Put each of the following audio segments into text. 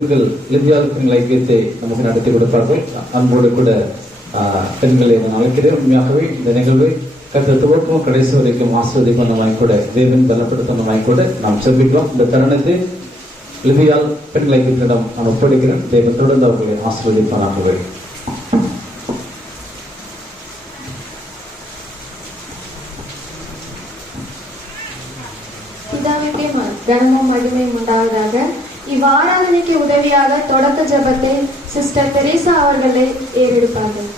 பெண்கள் ஐக்கியத்தை நமக்கு நடத்தி கொடுப்பார்கள். அன்போடு கூட பெண்களை நான் அழைக்கிறேன். உண்மையாகவே இந்த நிகழ்வை கர்த்தர் துவக்கம் கடைசி வரைக்கும் ஆசீர்வதிப்பதமாய் கூட தேவன் பலப்படுத்தமாய் கூட நாம் செபிக்கலாம். இந்த தருணத்தை லிபியால் பெண்கள் ஐக்கியத்திடம் நான் ஒப்படைக்கிறேன். தேவன் தொடர்ந்து அவர்களை ஆசீர்வதிப்பானாகவே. பிதாவுக்கே கனமும் மகிமையும் உண்டாவதாக. இவ்வாராதனைக்கு உதவியாக தொடக்க ஜெபத்தை சிஸ்டர் தெரேசா அவர்களை ஏறெடுப்பார்கள்.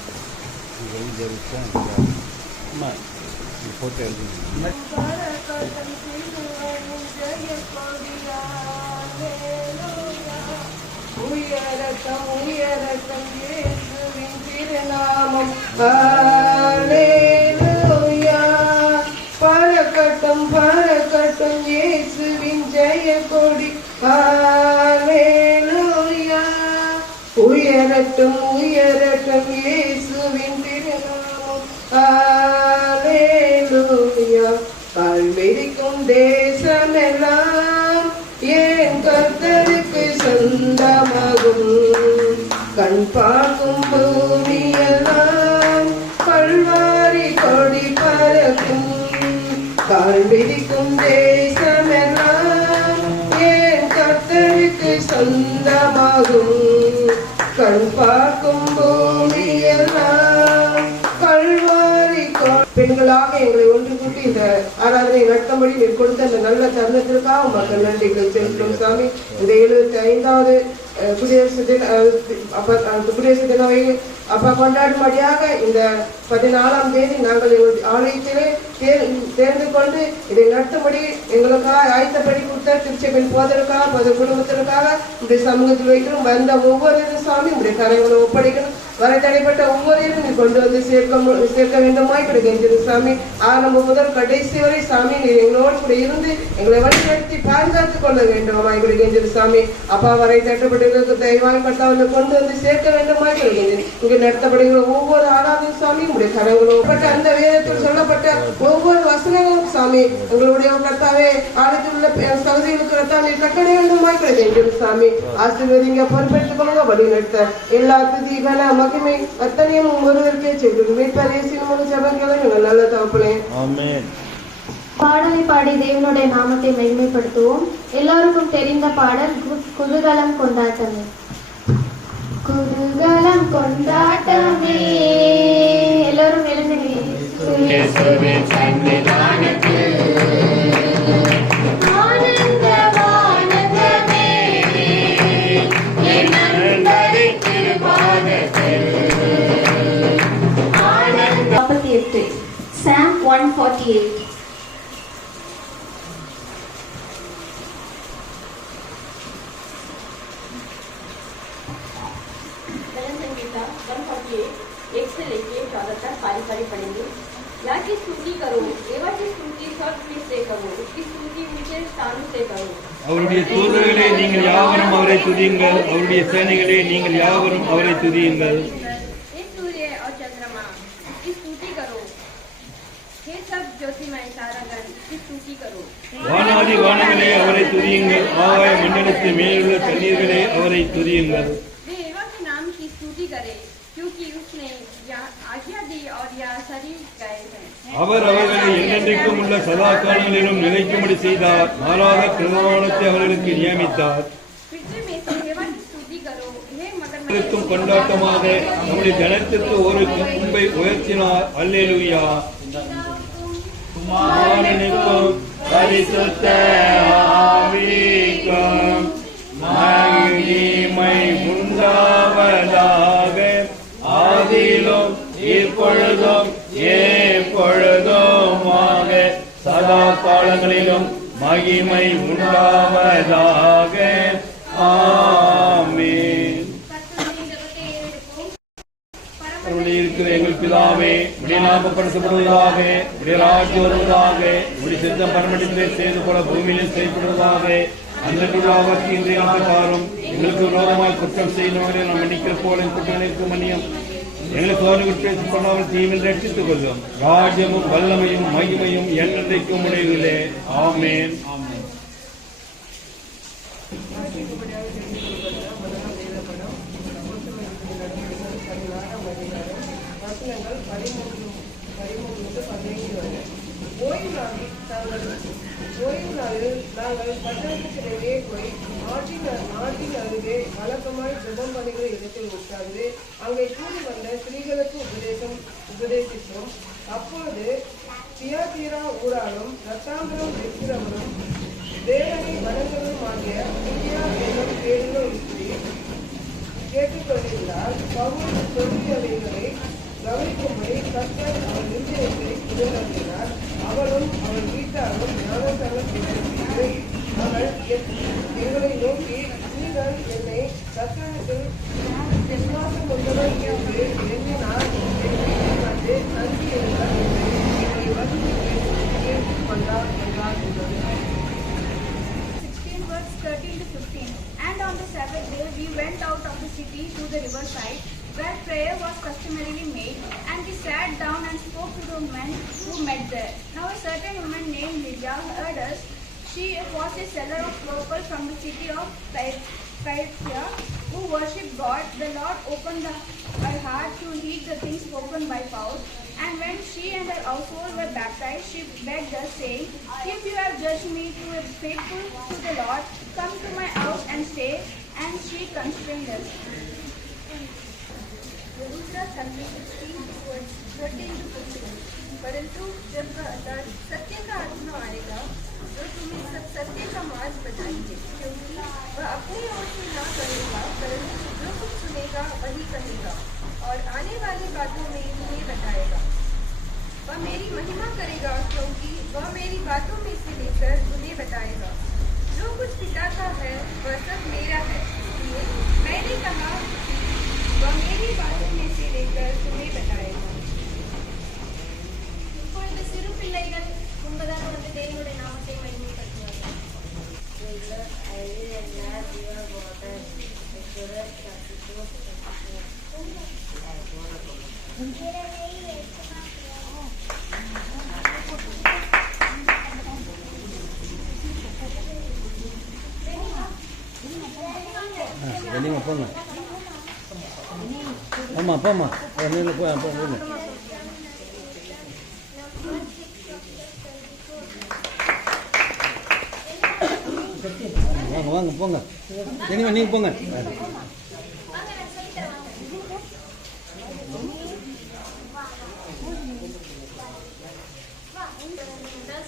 பறக்கட்டும் பறக்கட்டும் இயேசுவின் ஜெய கொடி. ஹல்லேலூயா. உயரட்டும் உயரட்டும் இயேசுவின் திருநாமம். ஹல்லேலூயா. கல்விரிக்கும் தேசமெல்லாம் என் கர்த்தருக்கு சொந்தமாகும். கண் பார்க்கும் பூமியெல்லாம் கல்வாரி கொடி பறக்கும். கால்விரிக்கும் தேசமெல்லாம் என் கர்த்தருக்கு சொந்தமாகும். கண் பார்க்கும் பூமியெல்லாம் கல்வாரி. பெண்களாக எங்களை ஒன்று கூட்டி இந்த ஆராதனை நடக்கும்படி நீர் கொடுத்த அந்த நல்ல தருணத்திற்காக மக்கள் நன்றிகள் செலுத்தும் சாமி. இந்த 75வது குடியரசு தினவை அப்பா கொண்டாடும்படியாக இந்த 14ஆம் தேதி நாங்கள் எங்களுடைய ஆலயத்திலே தேர்ந்து கொண்டு இதை நடத்தும்படி எங்களுக்காக ஆயத்தப்படி கொடுத்த திருச்சபையின் போதற்காக பொது குடும்பத்திற்காக உடைய சமூகத்தில் வைக்கிறோம். வந்த ஒவ்வொரு சாமி உடைய கரங்களை ஒப்படைக்கணும். வர தடைப்பட்ட ஒவ்வொருவரையும் நீ கொண்டு வந்து சேர்க்க வேண்டுமாய் கிடைக்கின்றது சாமி. ஆரம்பம் முதல் கடைசி வரை சாமி நீர் எங்களோடு கூட இருந்து எங்களை வழிநடத்தி பாதுகாத்துக் கொள்ள வேண்டுமாய் கிடைக்கின்றது சாமி. அப்பா வரை தட்டப்பட்டவர்களுக்கு தயவாய் கட்டாவது கொண்டு வந்து சேர்க்க வேண்டுமாய் கிடைக்கின்றது. இங்கு நடத்தப்படுகிற ஒவ்வொரு ஆராதனை சாமி உடைய கரங்களும் அந்த வேதத்தில் சொல்லப்பட்ட ஒவ்வொரு வசனங்களும் சாமி எங்களுடைய கர்த்தாவே ஆலயத்தில் உள்ள சகோதரிகளுக்கு கர்த்தாவே கட்டளை வேண்டுமாய் கிடைக்கின்றது சாமி. ஆசீர்வதிங்க, பொறுப்பேற்றுக் கொள்ளுங்க, வழி நடத்த எல்லா துதி கன மகிமை அத்தனையும் ஒருவருக்கே செய்து மீட்பரேசின் ஜபங்களும் எங்கள் நல்ல தகப்பனே. ஆமென். பாடலை பாடி தேவனுடைய நாமத்தை மகிமைப்படுத்துவோம். எல்லாருக்கும் தெரிந்த பாடல் குதூகலம் கொண்டாட்டமே. குதூகலம் கொண்டாட்டமே. எல்லாரும் எழுந்து Psalm 148. एक से लेके 14 तक पारी पारी पढ़ेंगे। याकी स्तुति करो, देवाची स्तुति सर्वस्वी से करो, उसकी स्तुति ऊंचे स्थानों से करो. அவருடைய தூதர்களே நீங்கள் யாவரும் அவரை துதியுங்கள், அவருடைய சேனைகளே நீங்கள் யாவரும் அவரை துதியுங்கள். हे सूर्य और चंद्रमा उसकी स्तुति करो, हे सब ज्योतिमय तारागण उसकी स्तुति करो. வானாதி வானங்களே அவரை துதியுங்கள், ஆகாய மண்டலத்தின் மேலுள்ள தண்ணீர்களே அவரை துதியுங்கள். देवा के नाम की स्तुति करे क्योंकि उसने आज्ञा दी और यह शरीर गए हैं. அவர் அவர்களை என்னென்றைக்கும் உள்ள சதா காலங்களிலும் நிலைக்கும்படி செய்தார். மாறாத பிரமாணத்தை அவர்களுக்கு நியமித்தார். पृथ्वी में से देवा की स्तुति करो, हे मगरमच्छ கொண்டாட்டமாக நம்முடைய ஜனத்திற்கு ஒரு முன்பை உயர்த்தினார். அல்லேலூயா. குமாரனுக்கும் பரிசுத்த ஆவிக்கும் மகிமை உண்டாவதாக. ஆதியிலும் இப்பொழுதும் எப்பொழுதுமாக சதா காலங்களிலும் மகிமை உண்டாவதாக. ஆமென். இருக்கிற எங்கள் பிதாவே, உடைய நாமப்படுத்தப்படுவதாக, உடைய ராஜ்யம் வருவதாக, உடைய சித்தம் பரமண்டலத்திலே செய்து போல பூமியிலே செய்யப்படுவதாக. அன்றைக்கு இன்றைய பிரகாரம் எங்களுக்கு விரோதமாக குற்றம் செய்தவரை நாம் மன்னிக்கிற போல குற்றங்களுக்கு மன்னியும். எங்களை சோதனை பண்ணாமல் தீவில் ரட்சித்துக் கொள்ளும். ராஜ்யமும் வல்லமையும் மகிமையும் என்னென்றைக்கும் உடையவில்லை. ஆமென். 13-15 வரை. ஓய்வு நாளில் நாங்கள் பட்டணத்துக்கிடையே போய் நாட்டின் அருகே வழக்கமாய் ஜெபம் பண்ணுகிற இடத்தில் உட்கார்ந்து அங்கே கூடி வந்த ஸ்திரீகளுக்கு உபதேசித்தோம். அப்பொழுது தியாதீரா ஊராலும் ரத்தாந்திரம் வைக்கிறவரும் தேவனை வணங்குவதும் ஆகிய இந்தியா என்னும் பேருள்ள ஒரு ஸ்திரீ கேட்டுக்கொண்டிருந்தால் பவுல் சொல்லியவைகளை கவனிக்கும்படி கர்த்தர் அவள் இருதயத்தை உணர்த்தினார். அவளும் அவள் வீட்டாரும் ஞானஸ்நானம் பெற்று அவள் எங்களை நோக்கி, நீங்கள் என்னை கர்த்தரிடத்தில் விசுவாசம் கொண்டவர் என்று எண்ணினால் வந்து நன்றி என்றார். என்னை வந்து கேட்டுக்கொண்டார் என்றார். 16 verse 13 to 15. And on the Sabbath day we went out of the city to the riverside, where prayer was customarily made, and we sat down and spoke to the men who met there. Now a certain woman named Lydia heard us. She was a seller of purple from the city of Thyatira, who worshipped God. The Lord opened her heart to heed the things spoken by Paul. And when she and her household were baptized, she begged us, saying, if you have judged me to be faithful to the Lord, come to my house and stay. And she constrained us. दूसरा संदेश 13 to 15। परंतु जब सत्य का आत्मा आएगा तो तुम्हें सब सत्य का मार्ग बताएंगे, क्योंकि वह अपनी ओर से ना करेगा, परंतु जो कुछ सुनेगा वही कहेगा और आने वाली बातों में तुम्हें बताएगा। वह मेरी महिमा करेगा, क्योंकि वह मेरी बातों में से लेकर तुम्हें बताएगा। जो कुछ पिता का है वह सब मेरा है, इसलिए मैंने कहा वह मेरी बातों में से लेकर तुम्हें बताएगा। இப்பொழுது சிறு பிள்ளைகள் முன்பதாக வந்து தேவனுடைய நாமத்தை மகிமைப்படுத்துவார்கள். வெளியே போங்க. ஆமா போமா, நீங்க போய் அப்போ போங்க. வாங்க வாங்க போங்க. இனிமே நீங்க போங்க.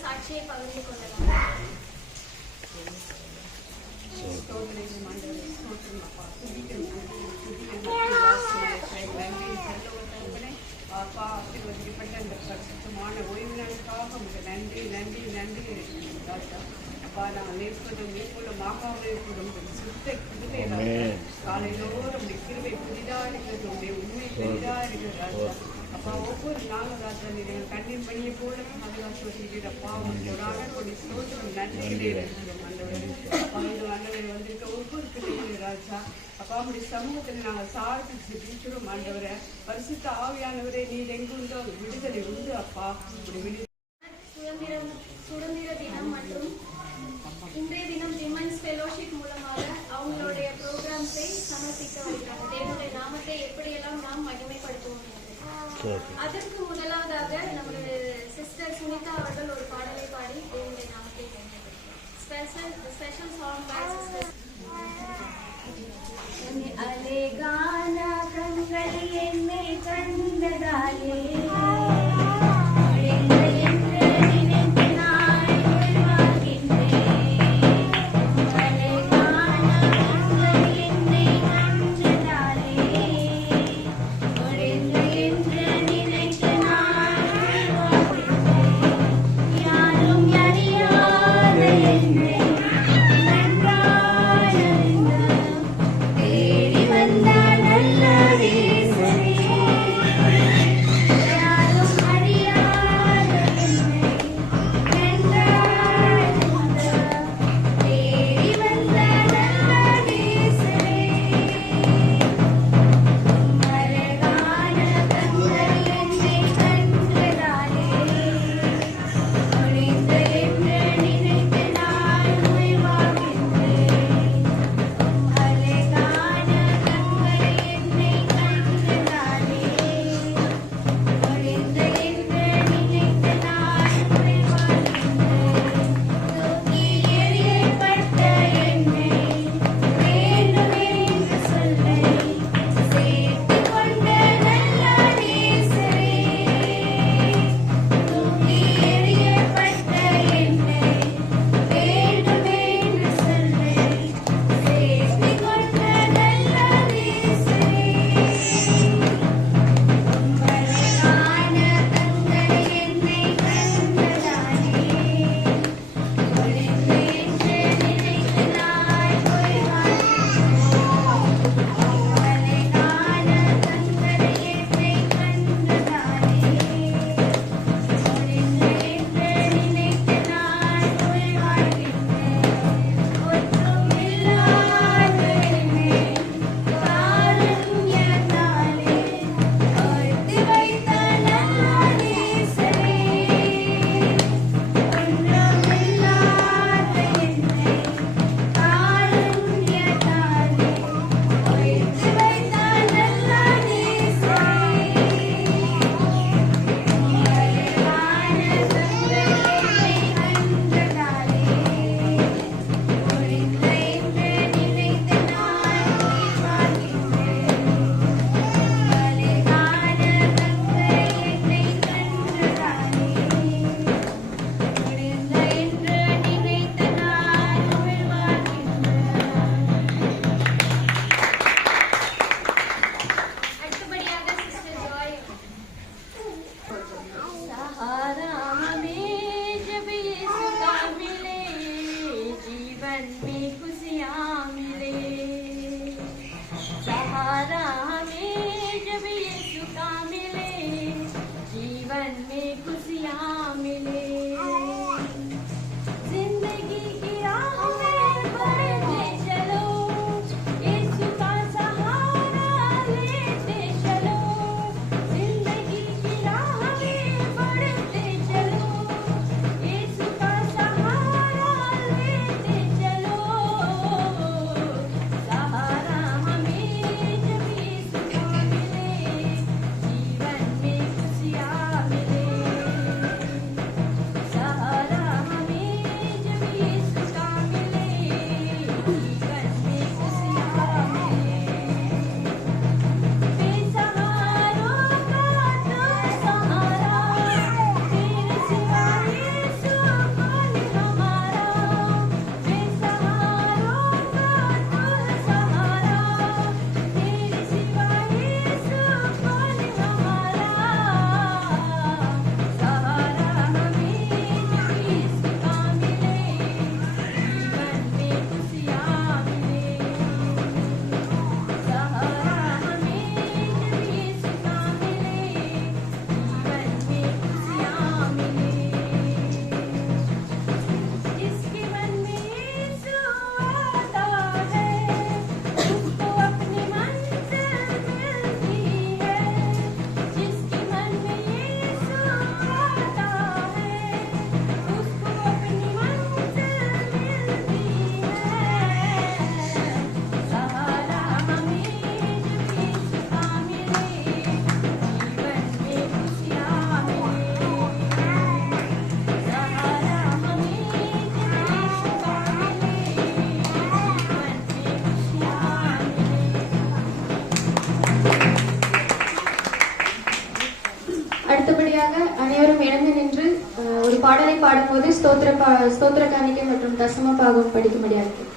சாட்சியை பகிர்ந்து கொள்ளலாம். அப்பா ஆசீர்வதிக்கப்பட்ட இந்த பரிசுத்தமான ஓய்வு நாளுக்காக உங்களுக்கு நன்றி நன்றி நன்றி ராஜா. அப்பா நாங்கள் நேர்கொள்ளும் மேற்கொள்ளுமாக கூடும் சுத்த கிருபை காலையிலோடு உடைய கிருபை புதிதாக இருக்கிறது, உடைய உண்மை புதிதாக இருக்கிறது ராஜா. அப்பா ஒவ்வொரு நாளும் ராஜா நீங்கள் கண்ணீர் பணியை போல பாதுகாத்து வருகிறப்பா ஒரு கொடி சோதனை நன்றிகளே இருக்கிறோம் ஆண்டவரே. அப்பா இது ஆண்டவரை வந்திருக்க ஒவ்வொரு பிள்ளைகளும் ராஜா அப்பா அப்படி சமூகத்தில் நாங்கள் சார்பு ஜெபிக்கிறோம் ஆண்டவரே. பரிசுத்த ஆவியானவரே நீர் எங்குண்டோ விடுதலை உண்டு அப்பா. சுதந்திர தினம் மற்றும் இன்றைய தினம் விமன்ஸ் ஃபெலோஷிப் மூலமாக அவங்களுடைய ப்ரோக்ராம்ஸை சமர்ப்பிக்க வருகிறாங்க. தேவனுடைய நாமத்தை எப்படியெல்லாம் நாம் மகிமைப்படுத்துவோம். அதற்கு முதலாவதாக நம்முடைய சிஸ்டர் சுனிதா அவர்கள் ஒரு பாடலை பாடி தேவனுடைய நாமத்தை மகிமைப்படுத்துவோம். ஸ்பெஷல் சாங் பை சிஸ்டர் அலேகான கண்கள் என்னை கண்டதாலே தேடி வந்த நல்ல வீசனே में खुशियाँ मिले। सहारा हमें जब यीशु का मिले, जीवन में खुशियाँ मिले। जिंदगी की राह में बढ़ते चलो, यीशु का सहारा लेते चलो। जिंदगी की राह में बढ़ते चलो, यीशु का सहारा लेते चलो। सहारा हमें जब यीशु का मिले, जीवन में खुशियाँ मिले। सहारा हमें जब यीशु का मिले, जीवन में खुशियाँ मिले। बेसहारों का तो सहारा, तेरे सिवा यीशु कौन हमारा। बेसहारों का तो सहारा, तेरे सिवा यीशु कौन हमारा। सहारा हमें जब यीशु का मिले, जीवन में खुशियाँ मिले। सहारा हमें जब यीशु का मिले, जीवन में खुशियाँ मिले। जिसके मन में यीशु आता है, उसको अपनी मंजिल मिलती है। जिसके मन में यीशु आता है, उसको अपनी मंजिल मिलती है। सहारा हमें जब यीशु का मिले, जीवन में खुशियाँ मिले। सहारा हमें जब यीशु का मिले, जीवन में खुशियाँ मिले। அடுத்தபடியாக அனைவரும் எழுந்து நின்று ஒரு பாடலை பாடும்போது ஸ்தோத்திர காணிக்கை மற்றும் தசம பாகம் படிக்கும்படியாக இருக்கிறது.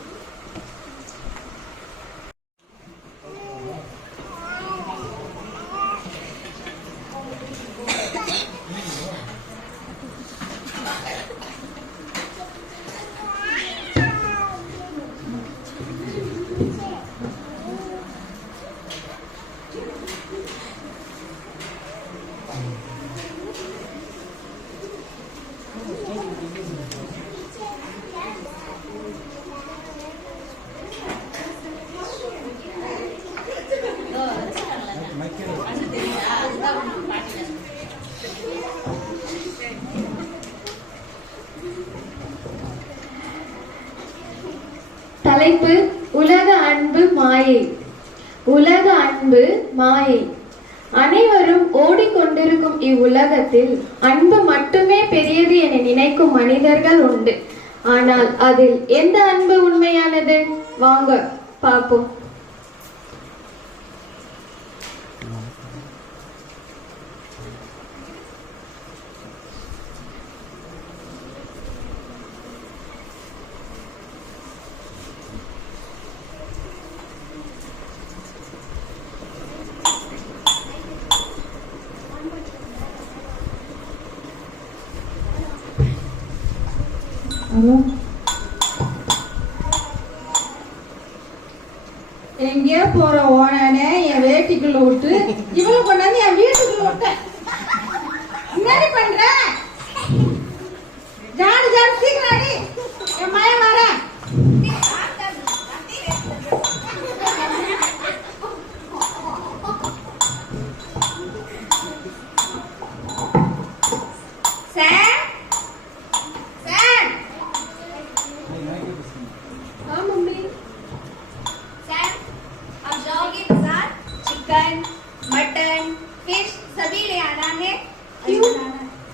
தலைப்பு உலக அன்பு மாயை. உலக அன்பு மாயை. அனைவரும் ஓடிக்கொண்டிருக்கும் இவ்வுலகத்தில் அன்பு மட்டுமே பெரியது என நினைக்கும் மனிதர்கள் உண்டு. ஆனால் அதில் எந்த அன்பு உண்மையானது? வாங்க பார்ப்போம். எங்கேயோ போற ஓனே என் வேட்டிக்குள்ள விட்டு இவ்வளவு கொண்டாந்து என் வீட்டுக்குள்ள விட்ட. என்னடி பண்ற? ஜாடு ஜாடு சீக்கிரம் அடி, என் மயம் வர. मटन, फिश सभी ले आना है। क्यों?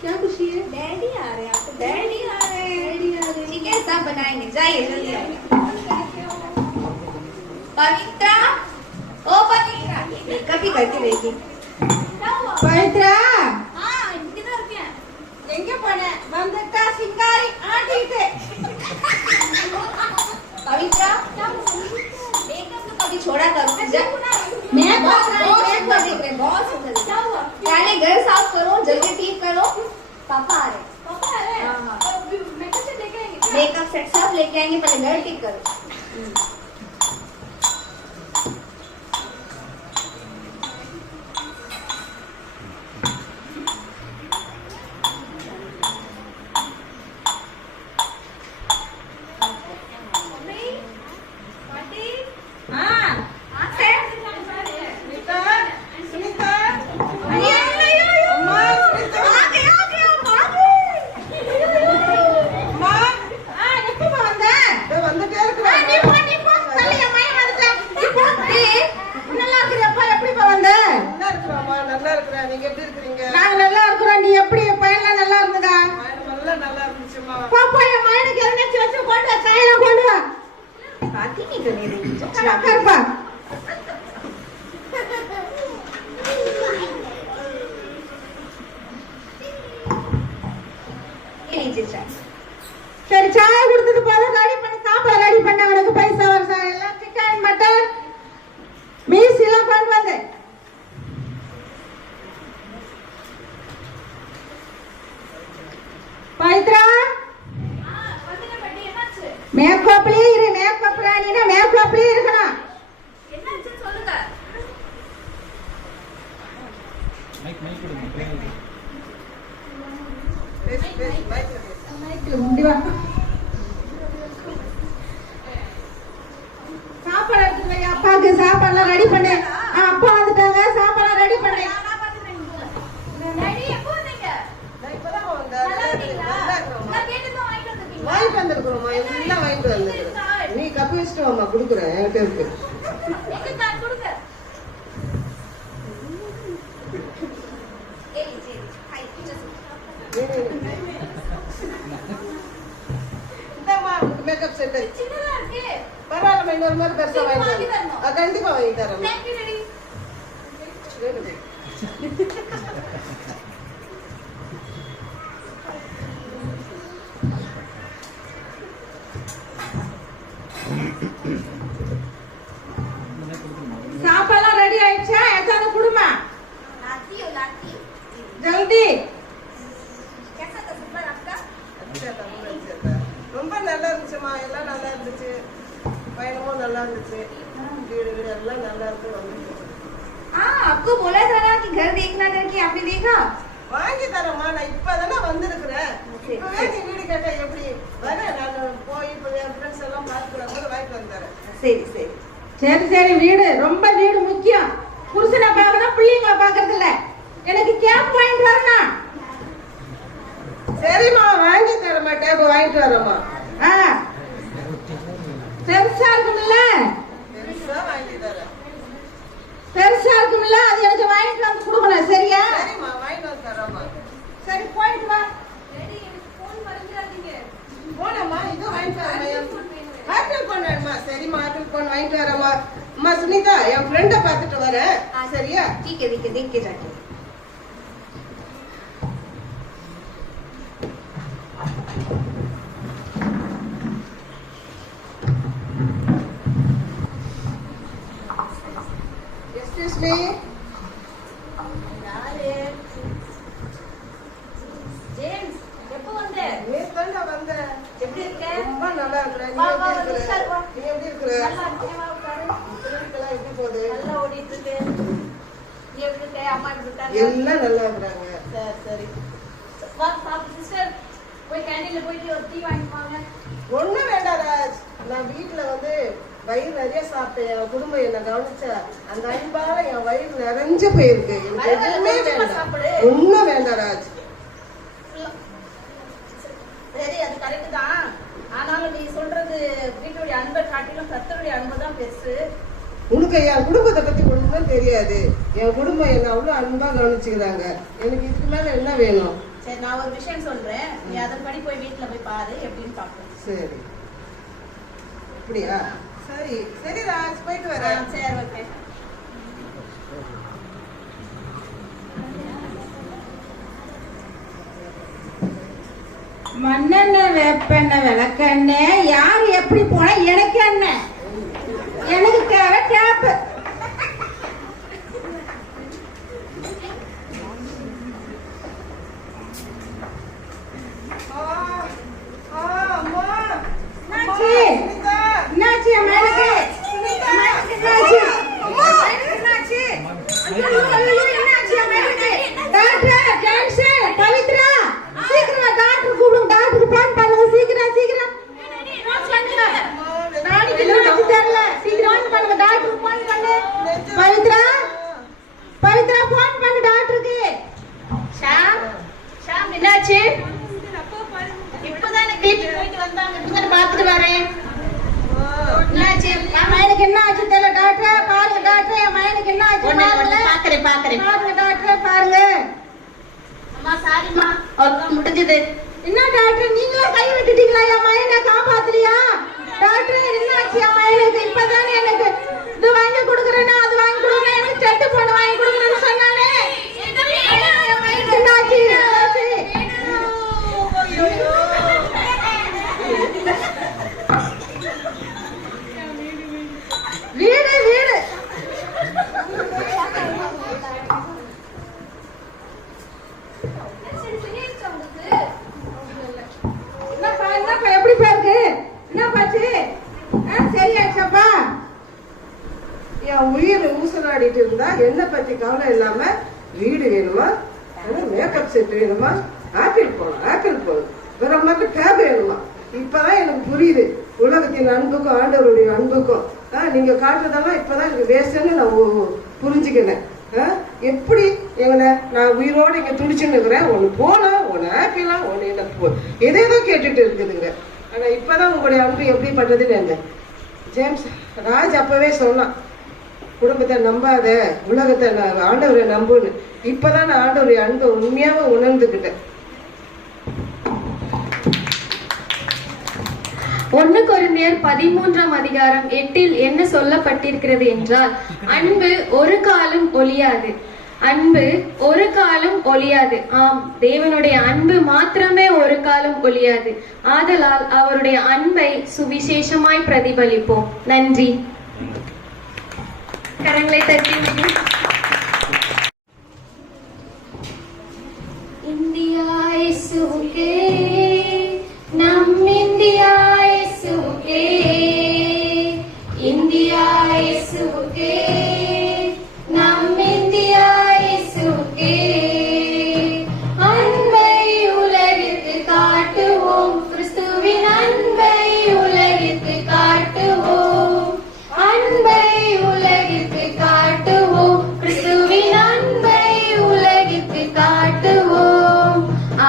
क्या खुशी है? डैडी आ रहे हैं, आपको डैडी आ रहे हैं। ठीक है, सब बनाएंगे, जाइए जल्दी आइए। पवित्रा, ओ पवित्रा, कभी करती रहेगी। பவித்ரா, हाँ, किधर क्या? எங்க போன? வந்துட்டா சிங்காரி ஆட்டிட்டு. पवित्रा, मेकअप तो कभी छोड़ा करो। मैं बहुत देख रहे, बहुत सुंदर। क्या हुआ? पहले घर साफ करो, जल्दी ठीक करो। पापा आ रहे। पापा आ रहे हैं? हाँ। और मेकअप से लेके आएंगे क्या? मेकअप सेट सब लेके आएंगे, पहले घर ठीक करो। சரி, சாய கொடுத்தது போல ரெடி பண்ணி சாப்பாடு ரெடி பண்ண, அவனுக்கு பைசா வருஷா எல்லாம் சிக்கன் மட்டன் மீஸ் எல்லாம் கொண்டு வந்தேன். பவித்ரா மேக்கப்லயே இரு, மேக்கப் ராணினா மேக்கப்லயே இருக்கணும். என்னாச்சு சொல்லுங்க. சாப்பாடு எடுத்துட்டு போய் அப்பாவுக்கு சாப்பாடுலாம் ரெடி பண்ணு. அப்பா வந்துட்டாங்க, சாப்பாடு ரெடி பண்ணு. வாங்கிட்டு வந்துருக்குறோம்மா, எல்லாம் வாங்கிட்டு வந்துருக்குறேன். நீ கப்பி வச்சுட்டு வாமா, கொடுக்குறேன், என்கிட்ட இருக்கு. இந்தாம்மா உனக்கு மேக்கப் செட்டு. பரவாயில்ல, இன்னொரு மாதிரி பெருசா வாங்கி தரேன். கண்டிப்பா வாங்கி தரேன். சாப்பாடுலாம் ரெடி ஆயிடுச்சா? எத்தான குடுமா ஜல்தி. ரொம்ப நல்லா இருந்துச்சுமா, எல்லாம் நல்லா இருந்துச்சு, பயணமும் நல்லா இருந்துச்சு, வீடு வீடு எல்லாம் நல்லா இருக்கு. आपको बोला था ना कि घर देखना करके, आपने देखा? வாங்கி தரமா, நான் இப்பதானே வந்திருக்கிறேன். இப்பவே நீ வீடு கேட்டா எப்படி வர? நான் போய் இப்ப என் ஃப்ரெண்ட்ஸ் எல்லாம் பார்த்துக்கிறேன் போது வாங்கிட்டு வந்துறேன். சரி சரி சரி சரி, வீடு ரொம்ப வீடு முக்கியம். புருஷனை பார்க்கணும், பிள்ளைங்களை பார்க்கறது இல்ல. எனக்கு கேப் வாங்கிட்டு வரணும். சரிம்மா, வாங்கி தரமா, டேப் வாங்கிட்டு வரமா. பெருசா இருக்கும்ல? பெருசா வாங்கி தரேன். பெருசா இருக்கும்ல, அது எனக்கு வாங்கிட்டு வந்து கொடுக்கணும். சரியா? சரிம்மா, வாங்கிட்டு வந்து தரமா. சரி, போயிட்டு வா. போனம்மா, இது வாங்கிட்டு வரமா. ஆப்பிள் போன் வேணுமா? சரிம்மா, ஆப்பிள் போன் வாங்கிட்டு வரமா. அம்மா சுனிதா, என் ஃப்ரெண்ட பார்த்துட்டு வரேன். சரியா? ठीक है देख के जाके. Excuse me. ஜேம்ஸ், எப்போ வந்த? நேத்தாண்டா வந்தேன். எப்படி இருக்க? ரொம்ப நல்லா இருக்கிறேன். வா, வா, உட்காரு, வா. நீ எப்படி இருக்கிற? நல்லா இருக்கேன், வா, உட்காரு. பிள்ளைகளுக்கெல்லாம் எப்படி போகுது? நல்லா ஓடிட்டு இருக்கு. நீ எப்படி இருக்க? அம்மா எப்படி இருக்காங்க? எல்லாம் நல்லா இருக்கிறாங்க. சரி சரி. வா சாப்பிடு சிஸ்டர். போய் கேண்டீன்ல போயிட்டு ஒரு டீ வாங்கிட்டு வாங்க. ஒண்ணும் வேண்டாம் ராஜ், நான் வீட்டுல வந்து வயிறு நிறைய சாப்பிட்டேன். என் குடும்பம் என்ன கவனிச்சா அந்த அன்பால என் வயிறு நிறைஞ்சு போயிருக்கு. எனக்கு எதுவுமே வேண்டாம், ஒண்ணும் வேண்டாம் ராஜ். சரி, அது கரெக்ட் தான். ஆனாலும் நீ சொல்றது வீட்டுடைய அன்பை காட்டிலும் கர்த்தருடைய அன்பு தான் பெருசு. உனக்கு என் குடும்பத்தை பத்தி ஒண்ணுமே தெரியாது. என் குடும்பம் என்ன அவ்வளவு அன்பா கவனிச்சுக்கிறாங்க. எனக்கு இதுக்கு மேல என்ன வேணும்? சரி, நான் ஒரு விஷயம் சொல்றேன், நீ அதன்படி போய் வீட்டுல போய் பாரு எப்படின்னு பாப்போம். சரி, அப்படியா? சரி சரி ராஜ், போயிட்டு வரேன். சரி, ஓகே. மண்ணெண்ணெய் வேப்பெண்ணெய் விளக்கெண்ணெய் யாரு எப்படி போனா எனக்கு என்ன? எனக்கு தேவை டேப்பு. அம்மா பாக்குறேன். பாருங்க டாக்டர், பாருங்க. அம்மா சாரிம்மா, அவருக்கு முடிஞ்சது. என்ன டாக்டர், நீங்களா கை விட்டுட்டீங்களா? என் மயனை காப்பாத்தலையா டாக்டர்? என்னாச்சு என் மயனுக்கு? இப்பதானே எனக்கு இது வாங்கி கொடுக்குறேன்னா அது வாங்கி கொடுக்குறேன், எனக்கு செட்டு போன வாங்கி கொடுக்குறேன்னு சொன்னானே. என் மயனுக்கு என்னாச்சு? வீடு வீடு என்னப்பா என்னப்பா எப்படிப்பா இருக்கு? என்னப்பாச்சு? சரியாச்சப்பா? என் உயிர் ஊசலாடிட்டு இருந்தா என்ன பத்தி கவலை இல்லாம வீடு வேணுமா, மேக்கப் செட் வேணுமா, ஆப்பிள் போகணும் வேற மாதிரி டேப் வேணுமா? இப்பதான் எனக்கு புரியுது உலகத்தின் அன்புக்கும் ஆண்டவருடைய அன்புக்கும் நீங்க காட்டுறதெல்லாம் இப்பதான் எனக்கு வேஸ்ட்னு நான் புரிஞ்சுக்கினேன். எப்படி எங்கன நான் உயிரோட இங்க துடிச்சுன்னு இருக்கிறேன், ஒண்ணு போனா ஒண்ணு ஆப்பிளா ஒண்ணு என்ன எதேதோ கேட்டுட்டு இருக்குதுங்க. ஆனா இப்பதான் உங்களுடைய அன்பு எப்படி பண்றதுன்னு என்ன ஜேம்ஸ் ராஜ் அப்பவே சொன்னான், குடும்பத்தை நம்பாத, உலகத்தை ஆண்டவரை நம்புன்னு. இப்பதான் நான் ஆண்டவருடைய அன்பை உண்மையாவே உணர்ந்துகிட்டேன். 1 கொரிந்தியர் 13:8 என்ன சொல்லப்பட்டிருக்கிறது என்றால், அன்பு ஒரு காலம் ஒழியாது. அன்பு ஒரு காலம் ஒழியாது. ஆம், தேவனுடைய அன்பு மாத்திரமே ஒரு காலம் ஒழியாது. ஆதலால் அவருடைய அன்பை சுவிசேஷமாய் பிரதிபலிப்போம். நன்றி. கரங்களை தட்டி. இந்தியா இயேசுவுக்கே, நம் இந்தியா இயேசுவுக்கே, இந்தியா இயேசுவுக்கே, நம் இந்தியா இயேசுவுக்கே. அன்பை உலகிற்கு காட்டுவோம், கிறிஸ்துவின் அன்பை உலகிற்கு காட்டுவோம். அன்பை உலகிற்கு காட்டுவோம், கிறிஸ்துவின் அன்பை உலகிற்கு காட்டுவோம்.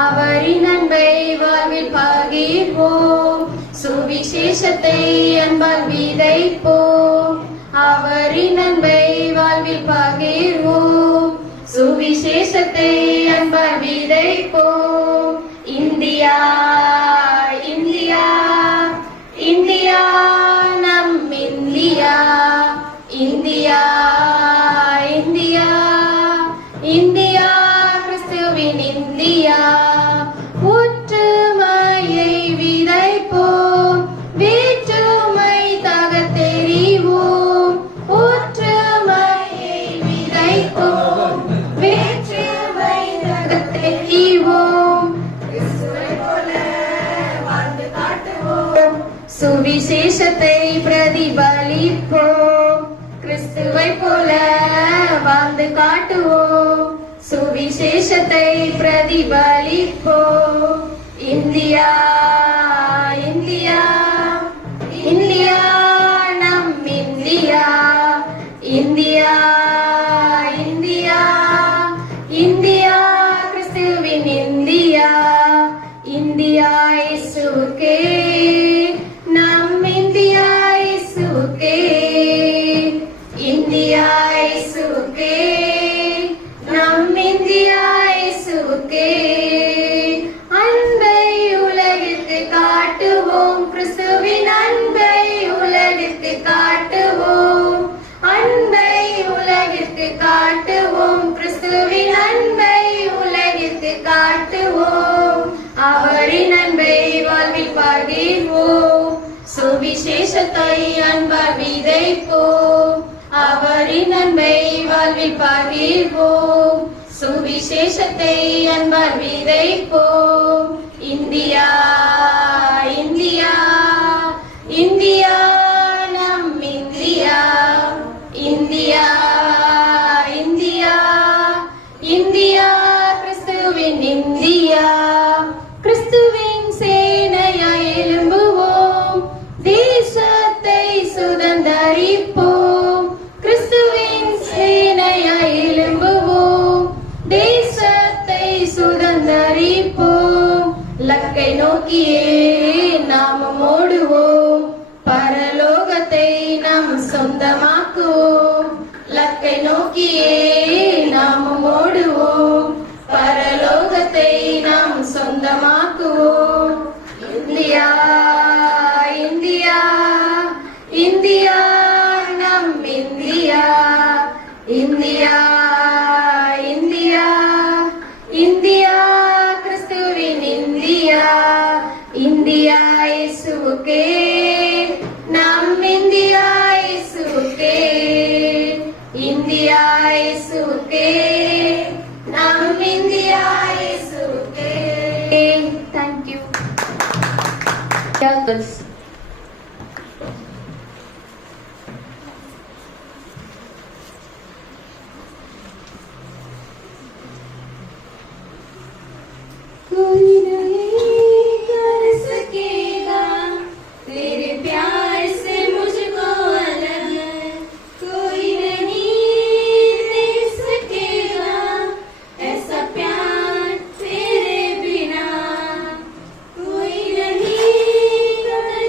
அவரின் அன்பை வாழ்வில் பகிர்வோம், சுவிசேஷத்தை அன்பால் விதைப்போம். அவரின் அன்பை வாழ்வில் பகிர்வோம், சுவிசேஷத்தை அன்பால் விதைப்போம். இந்தியா இந்தியா இந்தியா, நம் இந்தியா. இந்தியா இந்தியா இந்தியா, கிறிஸ்துவின் இந்தியா. ஒற்றுமையை விதைப்போம், வேற்றுமை தகர்த்தெறிவோம். ஒற்றுமையை விதைப்போம், வேற்றுமை தகர்த்தெறிவோம். கிறிஸ்துவை போல வாழ்ந்து காட்டுவோம், சுவிசேஷத்தை பிரதிபலிப்போம். கிறிஸ்துவை போல வாழ்ந்து காட்டுவோம், சுவிசேஷத்தை பிரதிபலிப்போம். இந்தியா இந்தியா இந்தியா, நம் இந்தியா. இந்தியா இந்தியா இந்தியா, கிறிஸ்துவின் இந்தியா. இந்தியா இயேசுவுக்கே, நம் இந்தியா இயேசுவுக்கே. இந்தியா இயேசுவுக்கே, நம் இந்தியா இயேசுவுக்கே. அன்பை உலகிற்கு காட்டுவோம், கிறிஸ்துவின் அன்பை உலகிற்கு காட்டுவோம். அன்பை உலகிற்கு காட்டுவோம், கிறிஸ்துவின் அன்பை உலகிற்கு காட்டுவோம். அவரின் அன்பை வாழ்வில் பகிர்வோம், சுவிசேஷத்தை அன்பால் விதைப்போம். அவரின் அன்பை வாழ்வில் பகிர்வோம், சுவிசேஷத்தை அன்பால் விதைப்போம். இந்தியா இந்தியா இந்தியா, நம் இந்தியா. இந்தியா இந்தியா இந்தியா, கிறிஸ்துவின் இந்தியா. கிறிஸ்துவின் சேனையாய் எழும்புவோம், தேசத்தை சுதந்தரிப்போம். கிறிஸ்துவின் சேனையாய் எழும்புவோம், தேசத்தை சுதந்தரிப்போம். லக்கை நோக்கியே நாம் ஓடுவோம், பரலோகத்தை நாம் சொந்தமாக்குவோம். லக்கை நோக்கியே girls. कोई नहीं कर सकेगा तेरे प्यार से मुझको अलग, कोई नहीं दे सकेगा ऐसा प्यार तेरे बिना, कोई नहीं कर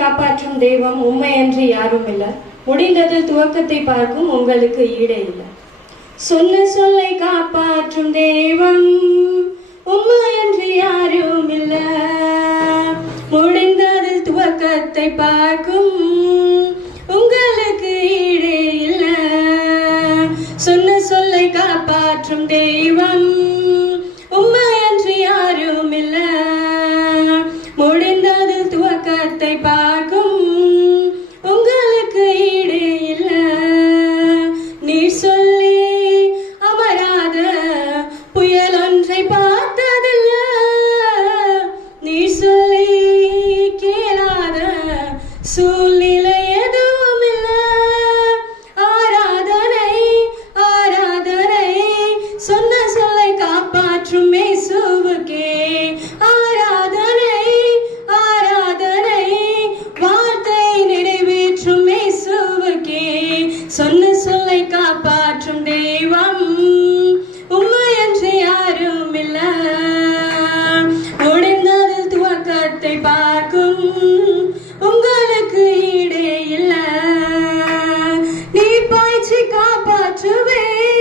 காப்பாற்றும் தெய்வம் உண்மையன்றி யாரும் இல்லை. முடிந்ததில் துவக்கத்தை பார்க்கும் உங்களுக்கு ஈடே இல்லை. சொன்ன சொல்லை காப்பாற்றும் தெய்வம் உண்மையன்றி யாரும் இல்லை. முடிந்ததில் துவக்கத்தை பார்க்கும் உங்களுக்கு ஈடே இல்லை. சொன்ன சொல்லை காப்பாற்றும் தெய்வம் உண்மையன்றி யாரும் இல்லை. முடிந்ததில் துவக்கத்தை பார்க்கும் உங்களுக்கு ஈடே இல்லை. நீர் சொல்லி அமராத புயல் ஒன்றை பார்த்ததில்லை. நீர் சொல்லி கேளாத சூழ்நிலை எதுவும் இல்லை. ஆராதனை ஆராதனை சொன்ன சொல்லை காப்பாற்றும் இயேசுவுக்கே ஆராதனை ஆராதனை. வார்த்தை நிறைவேற்றும் இயேசுவுக்கே சொன்ன சொல்லை காப்பாற்றும் தெய்வம் உண்மையன்றி யாரும் இல்லை. முடிந்ததில் துவக்கத்தை பார்க்கும் உங்களுக்கு ஈடே இல்லை. நீ பாய்ச்சி காப்பாற்றுவேன்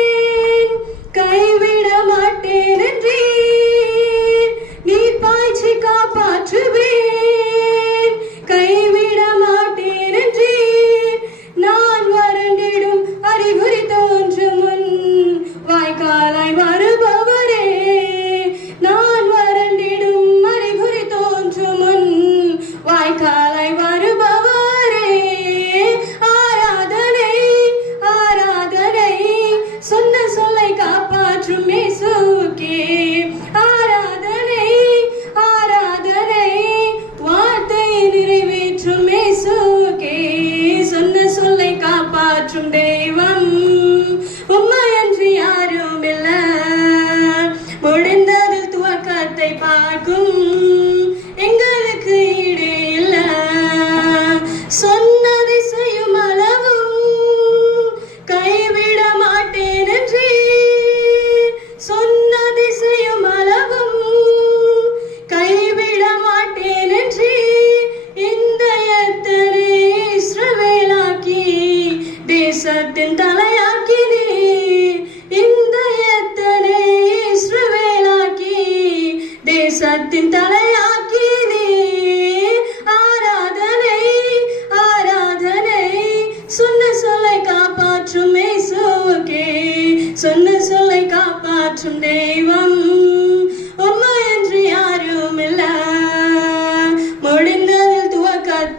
கைவிட மாட்டேன் என்றீர். நீ பாய்ச்சி காப்பாற்றுவேன் கைவிட மாட்டேன் என்றீர். நான் வறண்டிடும் அறிகுறி தோன்றும் முன் வாய்க்காலாய் வருபவரே. நான் வறண்டிடும் அறிகுறி தோன்றும் முன் வாய்க்கால்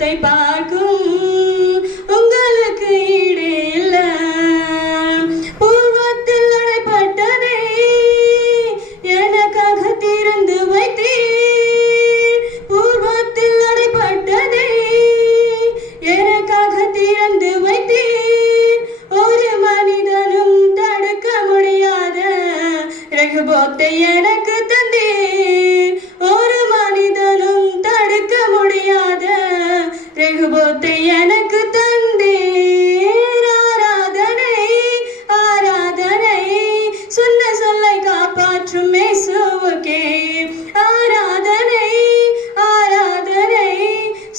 துவக்கத்தை பார்க்கும் உங்களுக்கு ஈடே இல்ல. பூர்வத்தில் அடைப்பட்டதை எனக்காக திறந்து வைத்தீர். பூர்வத்தில் அடைப்பட்டதை எனக்காக திறந்து வைத்தீர். ஒரு மனிதனும் தடுக்க முடியாத ரகுபோத்தை எனக்கு தந்தீர். ஒரு மனிதனும் தடுக்க முடியாத ரகுபோத்தை எனக்கு தந்தீர். ஆராதனை ஆராதனை சொன்ன சொல்லை காப்பாற்றும் இயேசுவுக்கே. ஆராதனை ஆராதனை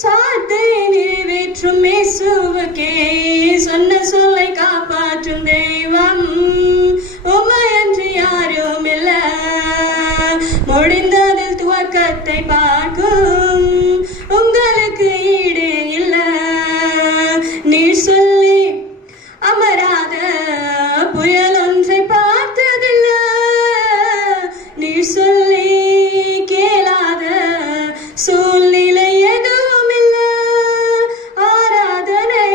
சாத்தை நிறைவேற்றும் இயேசுவுக்கே. சொன்ன சொல்லை காப்பாற்றும் தெய்வம் உம்மையன்றி யாரும் இல்ல. முடிந்ததில் துவக்கத்தை பார்க்கும் உங்களுக்கு ஈடே இல்ல. நீர் சொல்லி அமராத புயல் ஒன்றை பார்த்ததில்ல. நீர் சொல்லி கேளாத சூழ்நிலை எதுவும் இல்ல. ஆராதனை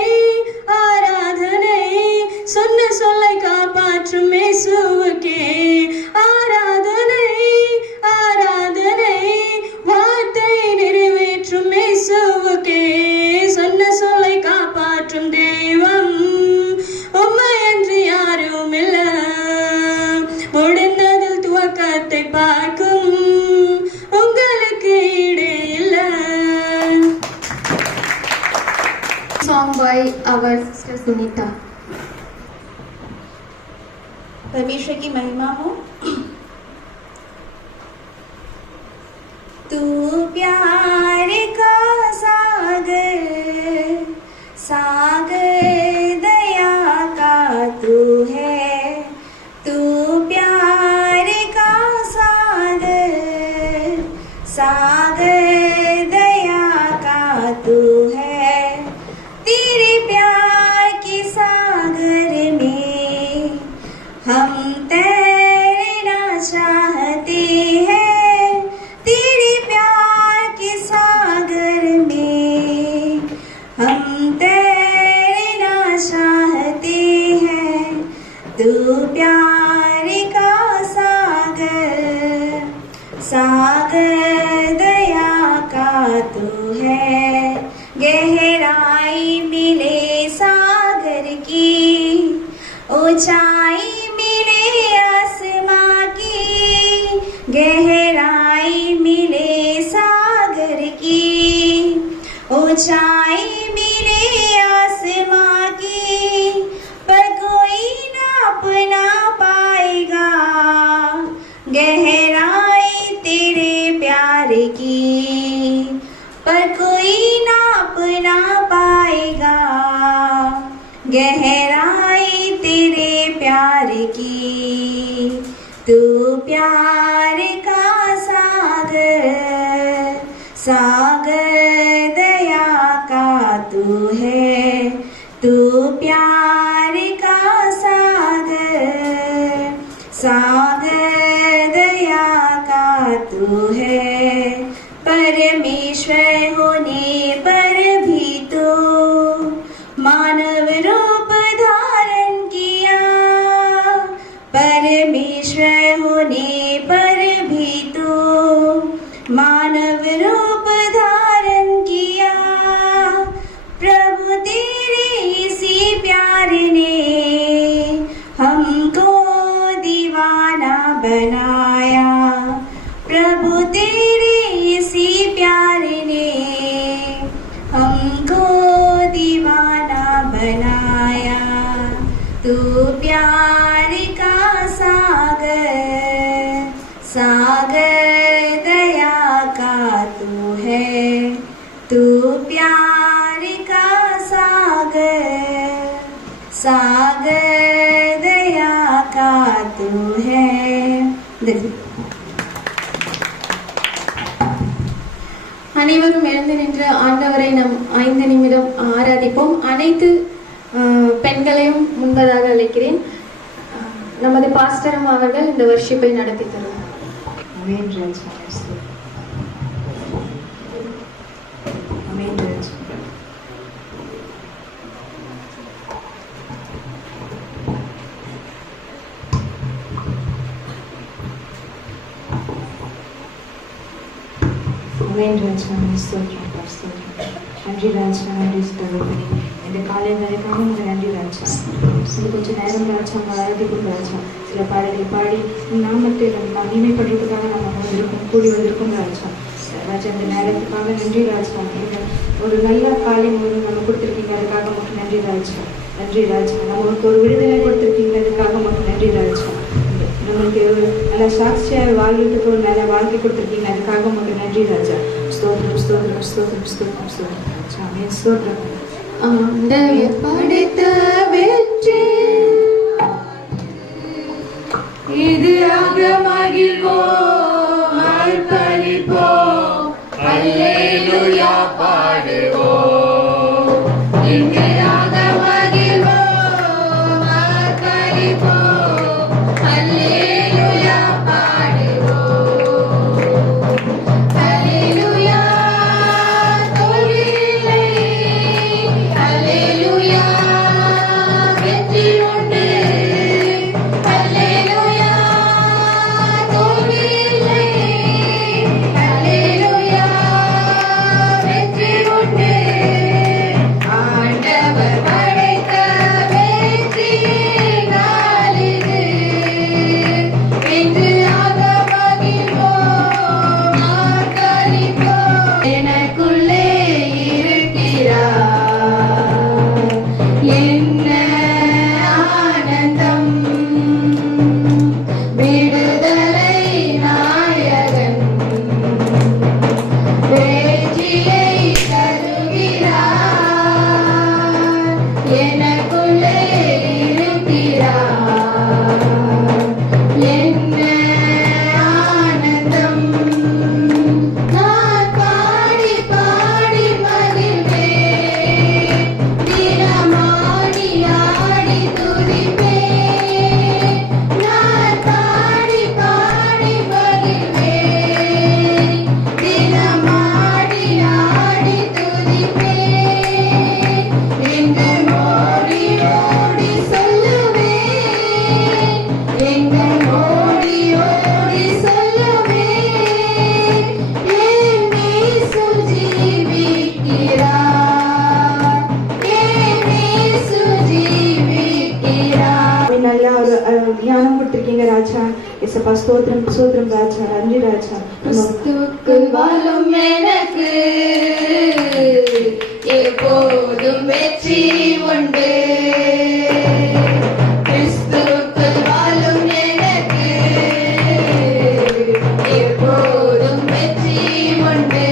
ஆராதனை சொன்ன சொல்லை காப்பாற்றும் இயேசுவுக்கே. ஆராதனை ஆராதனை வார்த்தை நிறைவேற்றும் இயேசுவுக்கே. சொன்ன சொல்லை காப்பாற்றும் தெய்வம் உம்மையன்றி யாரும் இல்ல. முடிந்ததில் துவக்கத்தை பார்க்கும் உங்களுக்கு ஈடே இல்ல. Song by our sister Sunita. परमेश्वर की महिमा हो। तू प्यार का सागर सागर दया का तू है। तू प्यार का सागर सागर दया का तू है। तेरे प्यार के सागर में हम तैरना चाहते हैं। तेरे प्यार के सागर में हम तैरना चाहते हैं। तू प्यार का सागर सागर दया का तू है। गहराई मिले सागर की ऊंचाई मिले आसमां की। गहराई मिले सागर की ऊंचाई मिले आसमां की। पर कोई नाप ना पाएगा गहराई तेरे प्यार की। पर कोई नाप ना पाएगा गहराई तेरे प्यार की। तू प्यार का सागर सागर दया का तू है। तू प्यार का सागर सागर दया का तू है। परमेश्वर होने पर भी तो मानव रूप धारण किया। परमेश्वर होने पर भी तो मानव रूप धारण किया। प्रभु तेरे इसी प्यार ने हमको दीवाना बनाया। प्रभु तेरे इसी प्यार ने हमको दीवाना बनाया। तू प्यार का सागर सागर दया का तू है। तू प्यार का सागर सागर दया का तू है। அனைவரும் எழுந்து நின்று ஆண்டவரை நம் 5 நிமிடம் ஆராதிப்போம். அனைத்து பெண்களையும் முன்பதாக அழைக்கிறேன். நமது பாஸ்டரம் அவர்கள் இந்த வர்ஷிப்பை நடத்தி தருவார். Amen. ஆமென் ராஜா, ஸ்தோத்திரம் ஸ்தோத்திரம். நன்றி ராஜா, நன்றி தகப்பனே. இந்த காலை வேலைக்காக உங்க நன்றி ராஜா. இன்னும் கொஞ்சம் நேரம் ராஜா ஆராதிக்கும் ராஜா. சில பாடல்களை பாடி நாமத்தை மகிமைப்படுறதுக்காக நம்ம வந்திருக்கோம், கூடி வந்திருக்கோம் ராஜா. ராஜா இந்த நேரத்துக்காக நன்றி ராஜா. ஒரு நல்ல காலை முழு நம்ம கொடுத்துருக்கீங்க, அதுக்காக மட்டும் நன்றி ராஜா. நன்றி ராஜா. நமக்கு ஒரு விடுதலை கொடுத்துருக்கீங்க, அதுக்காக மட்டும் நன்றி ராஜா. நம்மளுக்கு ஒரு நல்ல சாட்சியாக வாழ்றதுக்கு ஒரு நல்ல வாழ்க்கை கொடுத்துருக்கீங்க, அதுக்காக மட்டும் நன்றி ராஜா. ஸ்தோத்திரம் ஸ்தோத்திரம் ஸ்தோத்திரம் ஸ்தோத்திரம் ஸ்தோத்திரம் ராஜா. ஆமென் ஸ்தோத்திரம். ஆண்டவர் படைத்த வெற்றி இது மகிழ்வோம், அர்ப்பணிப்போம், அல்லேலூயா பாடுவோம். இங்கே மகிழ்வோம், அர்ப்பணிப்போம், அல்லேலூயா பாடுவோம். அல்லேலூயா தோல்வியில்லை, அல்லேலூயா வெற்றி உண்டு, அல்லேலூயா தோல்வியில்லை, அல்லேலூயா வெற்றி உண்டு. ஆண்டவர் படைத்த வெற்றி நாளிது, இன்று மகிழ்வோம், ஆர்ப்பரிப்போம். எனக்குள்ளே இருக்கிறார், என்ன ஆனந்தம், விடுதலை நாயகன் வெற்றியை தருகிறார். எனக்குள்ளே இருக்கிறார், என்ன ஆனந்தம். நான் பாடி பாடி மகிழ்வேன், தினமாடி ஆடி துதிப்பேன். நான் பாடி பாடி மகிழ்வேன், தினமாடி ஆடி துதிப்பேன். எங்கும் ஓடி ஓடி சொல்லுவேன், எங்கும் ஓடி ஓடி சொல்லுவேன், என் இயேசு ஜீவிக்கிறார், என் இயேசு ஜீவிக்கிறார். நல்ல ஒரு ஞானம் கொடுத்துருக்கீங்க ராஜா. இசப்பா ஸ்தோத்திரம் ஸ்தோத்திரம் ராஜா. நன்றி ராஜா. கிறிஸ்துவுக்குள் வாழும் எனக்கு எப்போதும் வெற்றி உண்டு. கிறிஸ்துவுக்குள் வாழும் எனக்கு எப்போதும் வெற்றி உண்டு.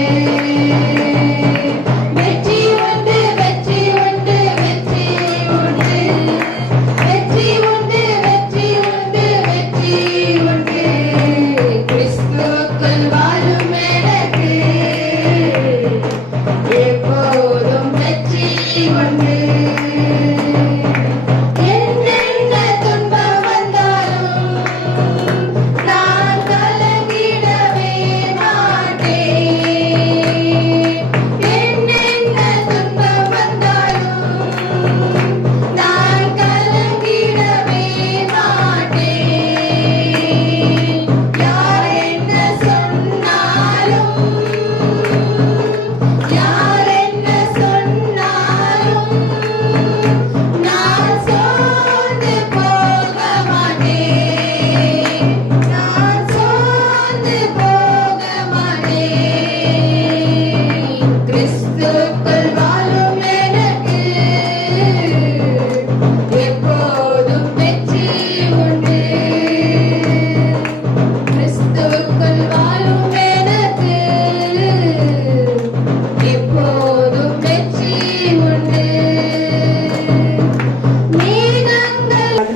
வெற்றி உண்டு, வெற்றி உண்டு, வெற்றி உண்டு, வெற்றி உண்டு, வெற்றி உண்டு, வெற்றி உண்டு. கிறிஸ்துவுக்குள் வாழும் எனக்கு எப்போதும் வெற்றி உண்டு. என்னென்ன துன்பம் வந்தாலும் நான் கலங்கிடவே மாட்டேன். என்னென்ன துன்பம் வந்தாலும் நான் கலங்கிடவே மாட்டேன். யார் என்ன சொன்னாலும், யார் என்ன சொன்னாலும் நான் சோர்ந்து போக மாட்டேன், நான் சோர்ந்து போக மாட்டேன். கிறிஸ்துவுக்குள் வாழும் எனக்கு எப்போதும் வெற்றி உண்டு. கிறிஸ்துவுக்குள் வாழும் எனக்கு எப்போதும் வெற்றி உண்டு.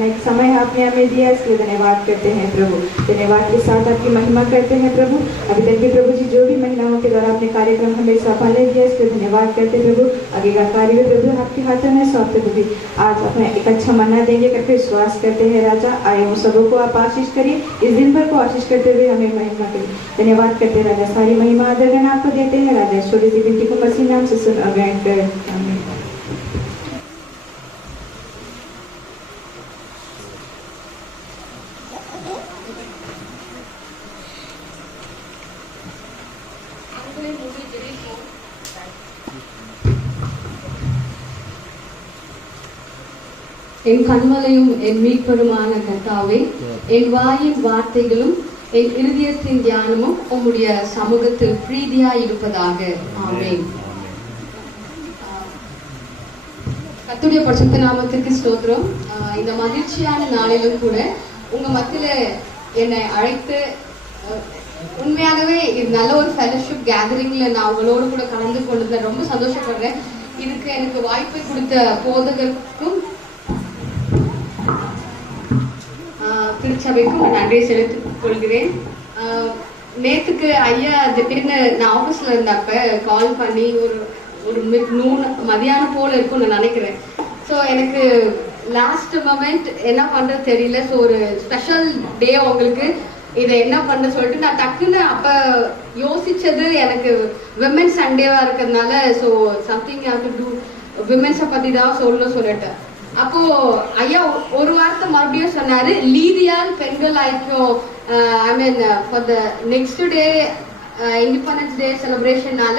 एक समय आपने हमें दिया, इसलिए धन्यवाद करते हैं प्रभु। धन्यवाद के साथ आपकी महिमा करते हैं प्रभु। अभी तक भी प्रभु जी जो भी महिलाओं के द्वारा आपने कार्यक्रम हमें सफल दिया, इसलिए धन्यवाद करते हैं प्रभु। आगे का कार्य भी प्रभु आपके हाथों में सौंपते प्रभु। आज अपने एक अच्छा मन्ना देंगे करके विश्वास करते हैं राजा। आए हम सबों को आप आशीष करिए, इस दिन भर को आशीष करते हुए हमें महिमा करिए। धन्यवाद करते हैं राजा। सारी महिमा आदर आपको देते हैं राजा। छोटी सी विनती को मसीह नाम से सुन और ग्रहण करें। आमीन। ஆண்களை என் கண்மலையும் என் மீட்பருமான கர்த்தாவே, என் வாயின் வார்த்தைகளும் என் இருதயத்தின் தியானமும் உம்முடைய சமூகத்தில் பிரீதியாய் இருப்பதாக. ஆமென். கர்த்தருடைய பரிசுத்த நாமத்திற்கு ஸ்தோத்திரம். இந்த மகிழ்ச்சியான நாளிலும் கூட உங்க மத்தியில என்னை அழைத்து, உண்மையாகவே இது நல்ல ஒரு ஃபெலோஷிப் கேதரிங்ல நான் உங்களோடு கூட கலந்து கொண்டதுல ரொம்ப சந்தோஷப்படுறேன். இதுக்கு எனக்கு வாய்ப்பை கொடுத்த போதகருக்கும் திருச்சபைக்கும் நன்றியை செலுத்திக் கொள்கிறேன். நேத்துக்கு ஐயா திடீர்னு நான் ஆஃபீஸ்ல இருந்தப்ப கால் பண்ணி ஒரு மதியானம் போல இருக்கும்னு நான் நினைக்கிறேன். ஸோ எனக்கு லாஸ்ட் மொமெண்ட் என்ன பண்றது தெரியல. ஸோ ஒரு ஸ்பெஷல் டே உங்களுக்கு இதை என்ன பண்ண சொல்லிட்டு நான் டக்குன்னு அப்ப யோசிச்சது, எனக்கு விமென்ஸ் சண்டேவா இருக்கிறதுனால so something have to do விமென்ஸை பத்தி தான் சொல்லணும் சொல்லிட்டேன். அப்போ ஐயா ஒரு வார்த்தை மறுபடியும் சொன்னாரு, லீதியால் பெண்கள் ஐக்கியம் I mean for the next day independence day செலிப்ரேஷன்னால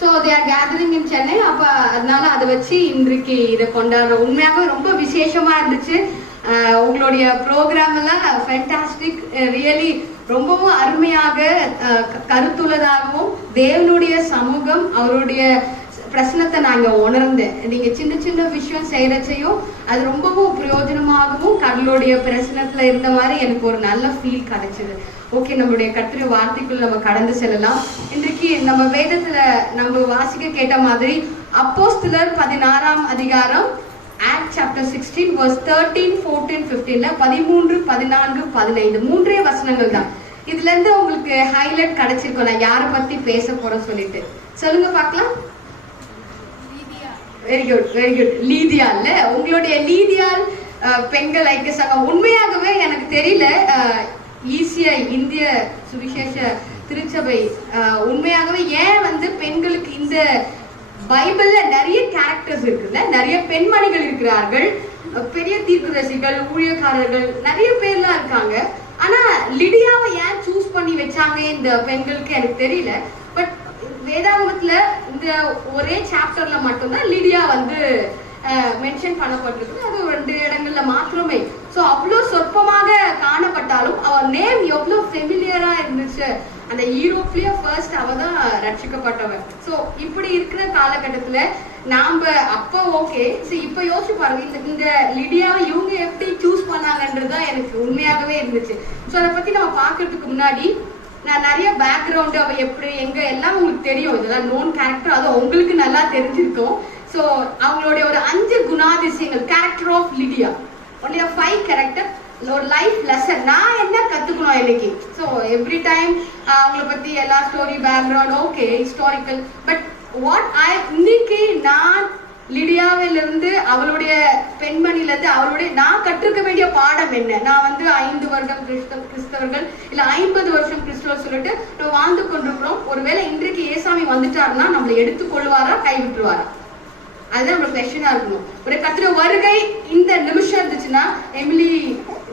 so they are gathering in Chennai. அப்போ அதனால அதை வச்சு இன்றைக்கு இதை கொண்டாடுறோம். உண்மையாகவே ரொம்ப விசேஷமா இருந்துச்சு. உங்களுடைய ப்ரோக்ராம் எல்லாம் ஃபேண்டாஸ்டிக், ரியலி ரொம்பவும் அருமையாக கருத்துள்ளதாகவும் தேவனுடைய சமூகம் அவருடைய பிரச்சனத்தை நாங்க உணர்ந்தேன். நீங்க சின்ன சின்ன விஷயம் செய்யறச்சையும் அது ரொம்பவும் பிரயோஜனமாகவும் கடலுடைய பிரச்சனத்துல இருந்த மாதிரி எனக்கு ஒரு நல்ல ஃபீல் கிடைச்சது. ஓகே, நம்மளுடைய கர்த்தருடைய வார்த்தைக்குள் நம்ம கடந்து செல்லலாம். இன்றைக்கு நம்ம வேதத்துல நம்ம வாசிக்க கேட்ட மாதிரி அப்போஸ்தலர் 16ஆம் அதிகாரம் Acts chapter 16 verse 13, 14, 15 13, 14, 15 மூன்றே வசனங்கள் தான். இதுல இருந்து உங்களுக்கு ஹைலைட் கிடைச்சிருக்கும் நான் யாரை பத்தி பேச போறேன் சொல்லிட்டு. சொல்லுங்க பார்க்கலாம். Very good, very good. லீதியால், உங்களுடைய லீதியால் பெண்கள் ஐக்கிய சங்கம் உண்மையாகவே எனக்கு தெரியல. ஈஸியா இந்திய சுவிசேஷ திருச்சபை உண்மையாகவே ஏன் வந்து பெண்களுக்கு இந்த பைபிள்ல நிறைய கேரக்டர்ஸ் இருக்குல்ல, நிறைய பெண்மணிகள் இருக்கிறார்கள், பெரிய தீர்க்கதரிசிகள், ஊழியக்காரர்கள், நிறைய பேர்லாம் இருக்காங்க. ஆனா லிடியாவை ஏன் சூஸ் பண்ணி வச்சாங்க இந்த பெண்களுக்கு எனக்கு தெரியல. பட் வேதாகமத்துல இந்த ஒரே சாப்டர்ல மட்டும்தான் லிடியா வந்து மென்ஷன் பண்ணப்பட்டிருக்கு. அது 2 இடங்கள்ல மாத்திரமே. ஸோ அவ்வளோ சொற்பமாக காணப்பட்டாலும் அவ நேம் எவ்வளோ ஃபெமிலியரா இருந்துச்சு. அந்த யூரோப்லயே ஃபர்ஸ்ட் அவ தான் ரட்சிக்கப்பட்டவன். ஸோ இப்படி இருக்கிற காலகட்டத்துல நாம அப்போ ஓகே, இப்ப யோசிச்சு பாருங்க, இந்த லிடியாவை இவங்க எப்படி சூஸ் பண்ணாங்கன்றதுதான் எனக்கு உண்மையாகவே இருந்துச்சு. ஸோ அதை பத்தி நம்ம பாக்குறதுக்கு முன்னாடி நான் நிறைய பேக்ரவுண்ட் அவ எப்படி எங்க எல்லாம் உங்களுக்கு தெரியும். இதெல்லாம் நோன் கேரக்டர், அது உங்களுக்கு நல்லா தெரிஞ்சிருக்கும். ஸோ அவங்களுடைய ஒரு 5 குணாதிசயங்கள், character of Lydia, only 5 character, ஒரு லைஃப் லெசன். நான் என்ன கத்துக்கணும் இன்னைக்கு? ஸோ எவ்ரி டைம் அவங்கள பத்தி எல்லா story background okay historical, but what இன்னைக்கு நான் லிடியாவிலிருந்து அவளுடைய பெண்மணில இருந்து அவளுடைய நான் கற்றுக்க வேண்டிய பாடம் என்ன? நான் வந்து 5 வருடம் கிறிஸ்தவர்கள் இல்ல 50 வருஷம் கிறிஸ்தவர் சொல்லிட்டு நம்ம வாழ்ந்து கொண்டிருக்கிறோம். ஒருவேளை இன்றைக்கு ஏசாமி வந்துட்டாருன்னா நம்மளை எடுத்துக்கொள்வாரா கைவிட்டுருவாரா? அதுதான் நம்மளுக்கு கொஸ்டினா இருக்கணும். ஒரு கத்திர வருகை இந்த நிமிஷம் இருந்துச்சுன்னா, எமிலி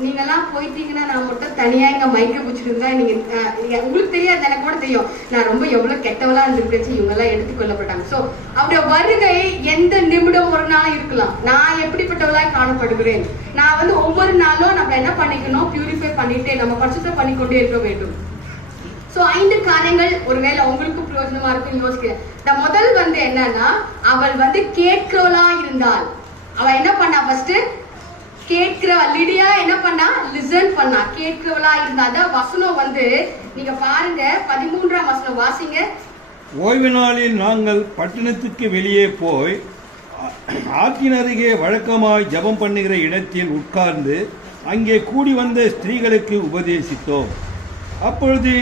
நீங்க எல்லாம் போயிட்டீங்கன்னா நான் மட்டும் தனியா இங்க மைக்க பிடிச்சிட்டு இருந்தா நீங்க உங்களுக்கு தெரியாது, எனக்கு கூட தெரியும் நான் ரொம்ப எவ்வளவு கெட்டவளா இருந்துருச்சு, இவங்க எல்லாம் எடுத்துக்கொள்ளப்பட்டாங்க. சோ அவருடைய வருகை எந்த நிமிடம் ஒரு நாள் இருக்கலாம். நான் எப்படிப்பட்டவளா காணப்படுகிறேன்? நான் வந்து ஒவ்வொரு நாளும் நம்ம என்ன பண்ணிக்கணும், பியூரிஃபை பண்ணிட்டே நம்ம பரிசுத்தம் பண்ணிக்கொண்டே இருக்க வேண்டும். சோ 5 காரியங்கள் ஒருவேளை உங்களுக்கு பிரயோஜனமா இருக்கும் யோசிக்கிறேன். முதல் வந்து என்னன்னா, அவள் வந்து கேட்கிறவளா இருந்தாள். அவ என்ன பண்ணா? ஃபர்ஸ்ட் கேட்கிறவ லிடியா என்ன பண்ணா? லிசன் பண்ணா, கேட்கிறவளா இருந்தா. அதான் வசனம் வந்து நீங்க பாருங்க, 13ஆம் வசனம் வாசிங்க. ஓய்வு நாளில் நாங்கள் பட்டணத்துக்கு வெளியே போய் ஆற்றின் அருகே வழக்கமாய் ஜெபம் பண்ணுகிற இடத்தில் உட்கார்ந்து அங்கே கூடி வந்த ஸ்திரீகளுக்கு உபதேசித்தோம். அப்பொழுது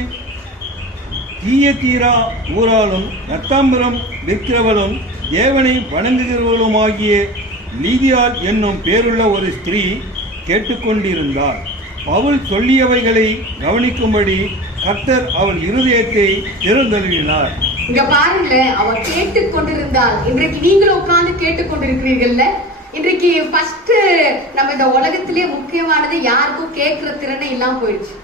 தீயத்தீரா ஊராலும் ரத்தாம்பரம் விற்கிறவளும் தேவனை வணங்குகிறவளுமாகிய லீதியாள் என்னும் பேருள்ள ஒரு ஸ்திரீ கேட்டுக்கொண்டிருந்தார். பவுல் சொல்லியவைகளை கவனிக்கும்படி கர்த்தர் அவள் இருதயத்தை திறந்தழுவினார். இங்க பாருங்களேன், அவ கேட்டுக்கொண்டிருந்தாள். இன்றைக்கு நீங்களும் உட்கார்ந்து கேட்டுக்கொண்டிருக்கிறீர்கள்ல. இன்றைக்கு ஃபர்ஸ்ட் நம்ம இந்த உலகத்திலே முக்கியமானது யாருக்கும் கேட்கிற திறனை இல்லாம போயிடுச்சு.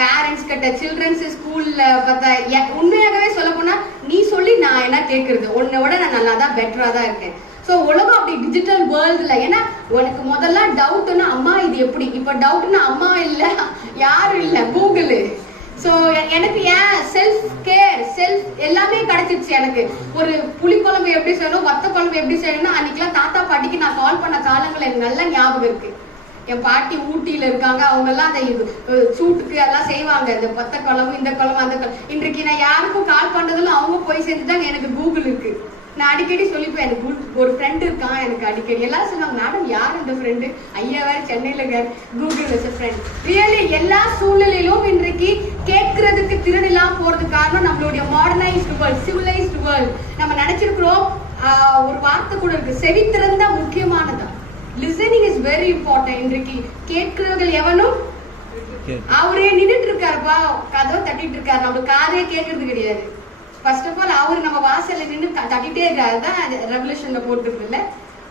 பேரண்ட்ஸ் கிட்ட, சில்ட்ரன்ஸ் ஸ்கூல்ல பார்த்தா உண்மையாகவே சொல்ல போனா நீ சொல்லி நான் என்ன கேட்கறது, உன்னை விட நான் நல்லா தான் பெட்டரா தான் இருக்கேன். ஸோ உலகம் அப்படி டிஜிட்டல் வேர்ல்டுல, ஏன்னா உனக்கு முதல்ல டவுட்னா அம்மா இது எப்படி, இப்ப டவுட்னா அம்மா இல்ல யாரும் இல்ல கூகுள். ஸோ எனக்கு ஏன் செல்ஃப் கேர் எல்லாமே கிடைச்சிருச்சு. எனக்கு ஒரு புளிக்குழம்பு எப்படி செய்யணும், வத்த குழம்பு எப்படி செய்யணும், அன்னைக்கெல்லாம் தாத்தா பாட்டிக்கு நான் கால் பண்ண காலங்கள் எனக்கு நல்ல ஞாபகம் இருக்கு. என் பாட்டி ஊட்டியில இருக்காங்க, அவங்க எல்லாம் அந்த சூட்டுக்கு எல்லாம் செய்வாங்க, இந்த பத்த குழம்பு இந்த குழம்பு அந்த குழம்பு. இன்றைக்கு நான் யாருக்கும் கால் பண்றதுல அவங்க போய் செஞ்சுட்டாங்க. எனக்கு கூகுள் இருக்கு. நான் அடிக்கடி சொல்லிப்பேன், எனக்கு ஒரு ஃப்ரெண்டு இருக்கான். எனக்கு அடிக்கடி எல்லாரும் சொல்லுவாங்க, மேடம் யார் இந்த ஃப்ரெண்டு, ஐயா வேற சென்னையில கூகுள் இஸ் ஃப்ரெண்ட். ரியலி எல்லா சூழ்நிலையிலும் இன்றைக்கு கேட்கறதுக்கு திறனில்லாம் போறதுக்கு காரணம் நம்மளுடைய மாடர்னைஸ்டு வேர்ல்ட், சிவிலைஸ்டு வேர்ல்ட். நம்ம நினைச்சிருக்கிறோம் ஒரு வார்த்தை கூட இருக்கு, செவி திறந்தா முக்கியமானதா. Listening is very important. இன்றைக்கு கேட்கிறவர்கள் எவனும் அவரே நின்றுட்டு இருக்காருப்பா, கதவை தட்டிட்டு இருக்காரு, நம்மளுக்கு காதே கேட்கறது கிடையாது. ஃபர்ஸ்ட் ஆஃப் ஆல் அவரு நம்ம வாசல்ல நின்று தட்டிட்டே இருக்காரு தான் ரெவல்யூஷன்ல போட்டுருக்கு இல்ல.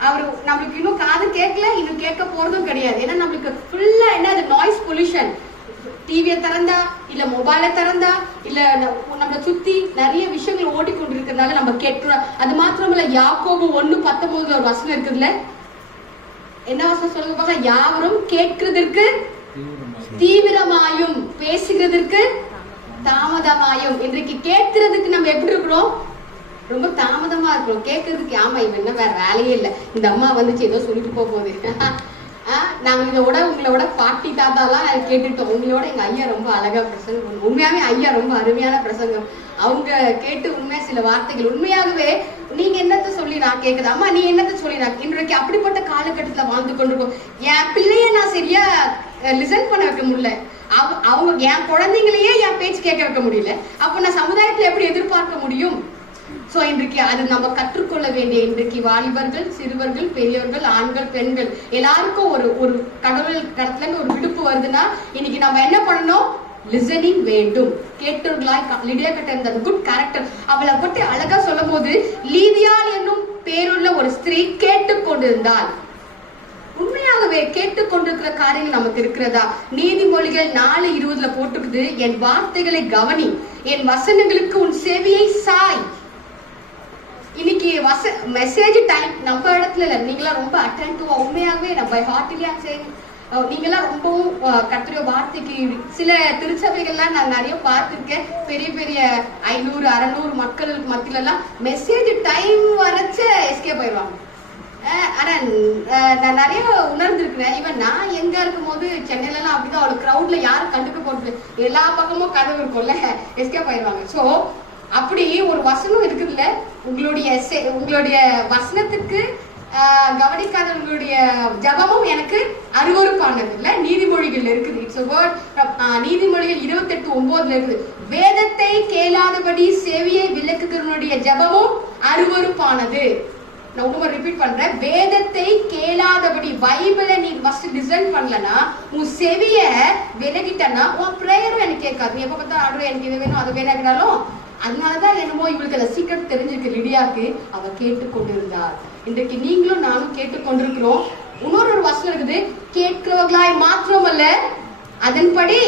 அவரு நம்மளுக்கு இன்னும் காது கேட்கல, இன்னும் கேட்க போறதும் கிடையாது. ஏன்னா நம்மளுக்கு ஃபுல்லா என்ன அது நாய்ஸ் பொல்யூஷன். டிவியை திறந்தா இல்ல மொபைலை திறந்தா இல்ல நம்மளை சுத்தி நிறைய விஷயங்கள் ஓடிக்கொண்டிருக்கிறதுனால நம்ம கேட்கிறோம். அது மாத்திரமல்ல, யாக்கோபு 1:19 ஒரு வசனம் இருக்குதுல்ல, என்ன வசனம் சொல்லுங்க பார்க்கலாம், யாவரும் கேட்கிறதற்கு தீவிரமாயும் பேசுகிறதற்கு தாமதமாயும். இன்றைக்கு கேட்கறதுக்கு நம்ம எப்படி இருக்கிறோம், ரொம்ப தாமதமா இருக்கிறோம். கேட்கறதுக்கு ஆமா இவன் என்ன வேற வேலையே இல்லை, இந்த அம்மா வந்துச்சு ஏதோ சொல்லிட்டு போகுது. நாங்க உங்களோட பாட்டி தாத்தாலாம் கேட்டுட்டோம். உங்களோட எங்க ஐயா ரொம்ப அழகா பிரசங்கம், உண்மையாவே ஐயா ரொம்ப அருமையான பிரசங்கம். அவங்க கேட்டு உண்மையா சில வார்த்தைகள் உண்மையாகவே நீங்க என்னத்த சொல்லி நான் கேட்குது, அம்மா நீ என்னத்த சொல்லி நான். இன்றைக்கு அப்படிப்பட்ட காலகட்டத்துல வாழ்ந்து கொண்டிருக்கோம். என் பிள்ளைய நான் சரியா லிசன் பண்ண வைக்க முடியல, அவங்க என் குழந்தைங்களையே என் பேச்சு கேட்க வைக்க முடியல. அப்ப நான் சமுதாயத்துல எப்படி எதிர்பார்க்க முடியும்? சோ இன்றைக்கு அது நம்ம கற்றுக்கொள்ள வேண்டிய, இன்றைக்கு வாலிபர்கள், சிறுவர்கள், பெரியவர்கள், ஆண்கள், பெண்கள் எல்லாருக்கும் ஒரு கடவுள் கடத்துல இருந்து ஒரு விடுப்பு வருதுன்னா இன்னைக்கு நம்ம என்ன பண்ணணும், லிசனிங் வேண்டும். கேட்டவர்களாய் லிடியா கிட்ட இருந்த குட் கேரக்டர், அவளை பற்றி அழகா சொல்லும் போது, லீதியாள் என்னும் பேருள்ள ஒரு ஸ்திரீ கேட்டுக்கொண்டிருந்தாள். உண்மையாகவே கேட்டுக்கொண்டிருக்கிற காரியங்கள் நமக்கு இருக்கிறதா? நீதிமொழிகள் 4:20 போட்டுக்குது, என் வார்த்தைகளை கவனி, என் வசனங்களுக்கு உன் செவியை சாய். இன்னைக்கு மெசேஜ் டைம் நம்ம இடத்துல இல்ல, நீங்களாம் ரொம்ப அட்டென்டிவா உண்மையாகவே நம்ம ஹார்ட்லியா நீங்கெல்லாம் ரொம்பவும் கர்த்தருடைய வார்த்தைக்கு சில திருச்சபைகள்லாம் நான் நிறைய பார்த்திருக்கேன். பெரிய பெரிய 500-600 மக்களுக்கு மத்தியில எல்லாம் மெசேஜ் டைம் வரைச்சு எஸ்கேப் ஆயிடுவாங்க. ஆனா நான் நிறைய உணர்ந்திருக்கிறேன். ஈவன் நான் எங்க இருக்கும் போது சென்னையில எல்லாம் அப்படிதான், அவ்வளவு கிரௌட்ல யாரும் கண்டுக்க போறது, எல்லா பக்கமும் கதவு இருக்கும்ல, எஸ்கேப் ஆயிடுவாங்க. சோ அப்படி ஒரு வசனம் இருக்குதுல்ல, உங்களுடைய வசனத்துக்கு கவனிக்காதவங்களுடைய ஜபமும் எனக்கு அருவருப்பானது இல்ல. நீதிமொழிகள் இருக்குது, இட்ஸ் a word. நீதிமொழிகள் 28:9 இருக்குது, வேதத்தை கேளாதபடி செவியை விலக்குகிறவனுடைய ஜபமும் அருவருப்பானது. நான் இன்னும் ரிப்பீட் பண்றேன், வேதத்தை கேளாதபடி, பைபிளை நீ ஃபர்ஸ்ட் லிசன் பண்ணலனா, உன் செவிய விலகிட்டனா உன் பிரேயரும் எனக்கு கேட்காது. எப்ப பார்த்தா ஆடுவே எனக்கு இது வேணும் அது வேணாலும். அதனாலதான் என்னமோ இவளுக்கு அந்த சீக்கிரம் தெரிஞ்சிருக்கு லிடியாக்கு, அவ கேட்டுக்கொண்டிருந்தார். இன்றைக்கு நீங்களும் நானும் கேட்டுக்கொண்டிருக்கிறோம். இன்னொரு வசனம் இருக்குது, கேட்கிறவர்களாய் மாத்திரமல்ல அதன்படி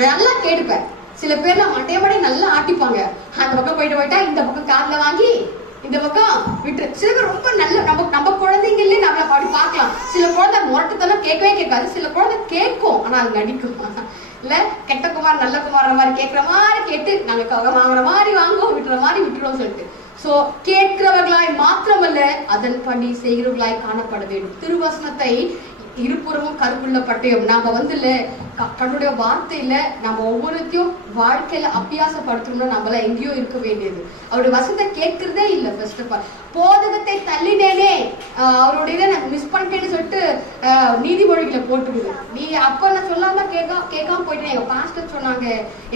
நல்லா கேட்டுப்பேன். சில பேர் நான் மட்டையபடி நல்லா ஆட்டிப்பாங்க, அந்த பக்கம் போயிட்டா இந்த பக்கம் காதுல வாங்கி இந்த பக்கம் விட்டு. சில பேர் ரொம்ப நல்ல நம்ம குழந்தைங்களே நம்மள அப்படி பார்க்கலாம். சில குழந்தை முரட்டுத்தனம் கேட்கவே கேட்காது, சில குழந்தை கேட்கும் ஆனா அது நடிக்கும் இல்ல. கெட்ட குமார் நல்ல குமார் மாதிரி கேட்கிற மாதிரி கேட்டு நாங்க வாங்குற மாதிரி வாங்குவோம், விட்டுற மாதிரி விட்டுருவோம் சொல்லிட்டு. சோ கேட்கிறவர்களாய் மாத்திரமல்ல அதன்படி செய்கிறவர்களாய் காணப்பட வேண்டும். திருவசனத்தை இருபுறமும் கருப்புள்ள பட்டயம். நாம கடவுளுடைய வார்த்தையில நம்ம ஒவ்வொருத்தையும் வாழ்க்கையில அபியாசப்படுத்தணும்னா நம்மள எங்கேயோ இருக்க வேண்டியது. அவருடைய வசனத்தை கேட்கிறதே இல்லை. ஃபர்ஸ்ட் ஆஃப் ஆல் போதகத்தை தள்ளினேனே, அவருடைய நான் மிஸ் பண்ணிட்டேன்னு சொல்லிட்டு நீதிமொழிகளை போட்டுருது. நீ அப்ப நான் சொல்லாம கேட்காம போயிட்டேன். எங்க பாஸ்டர் சொன்னாங்க,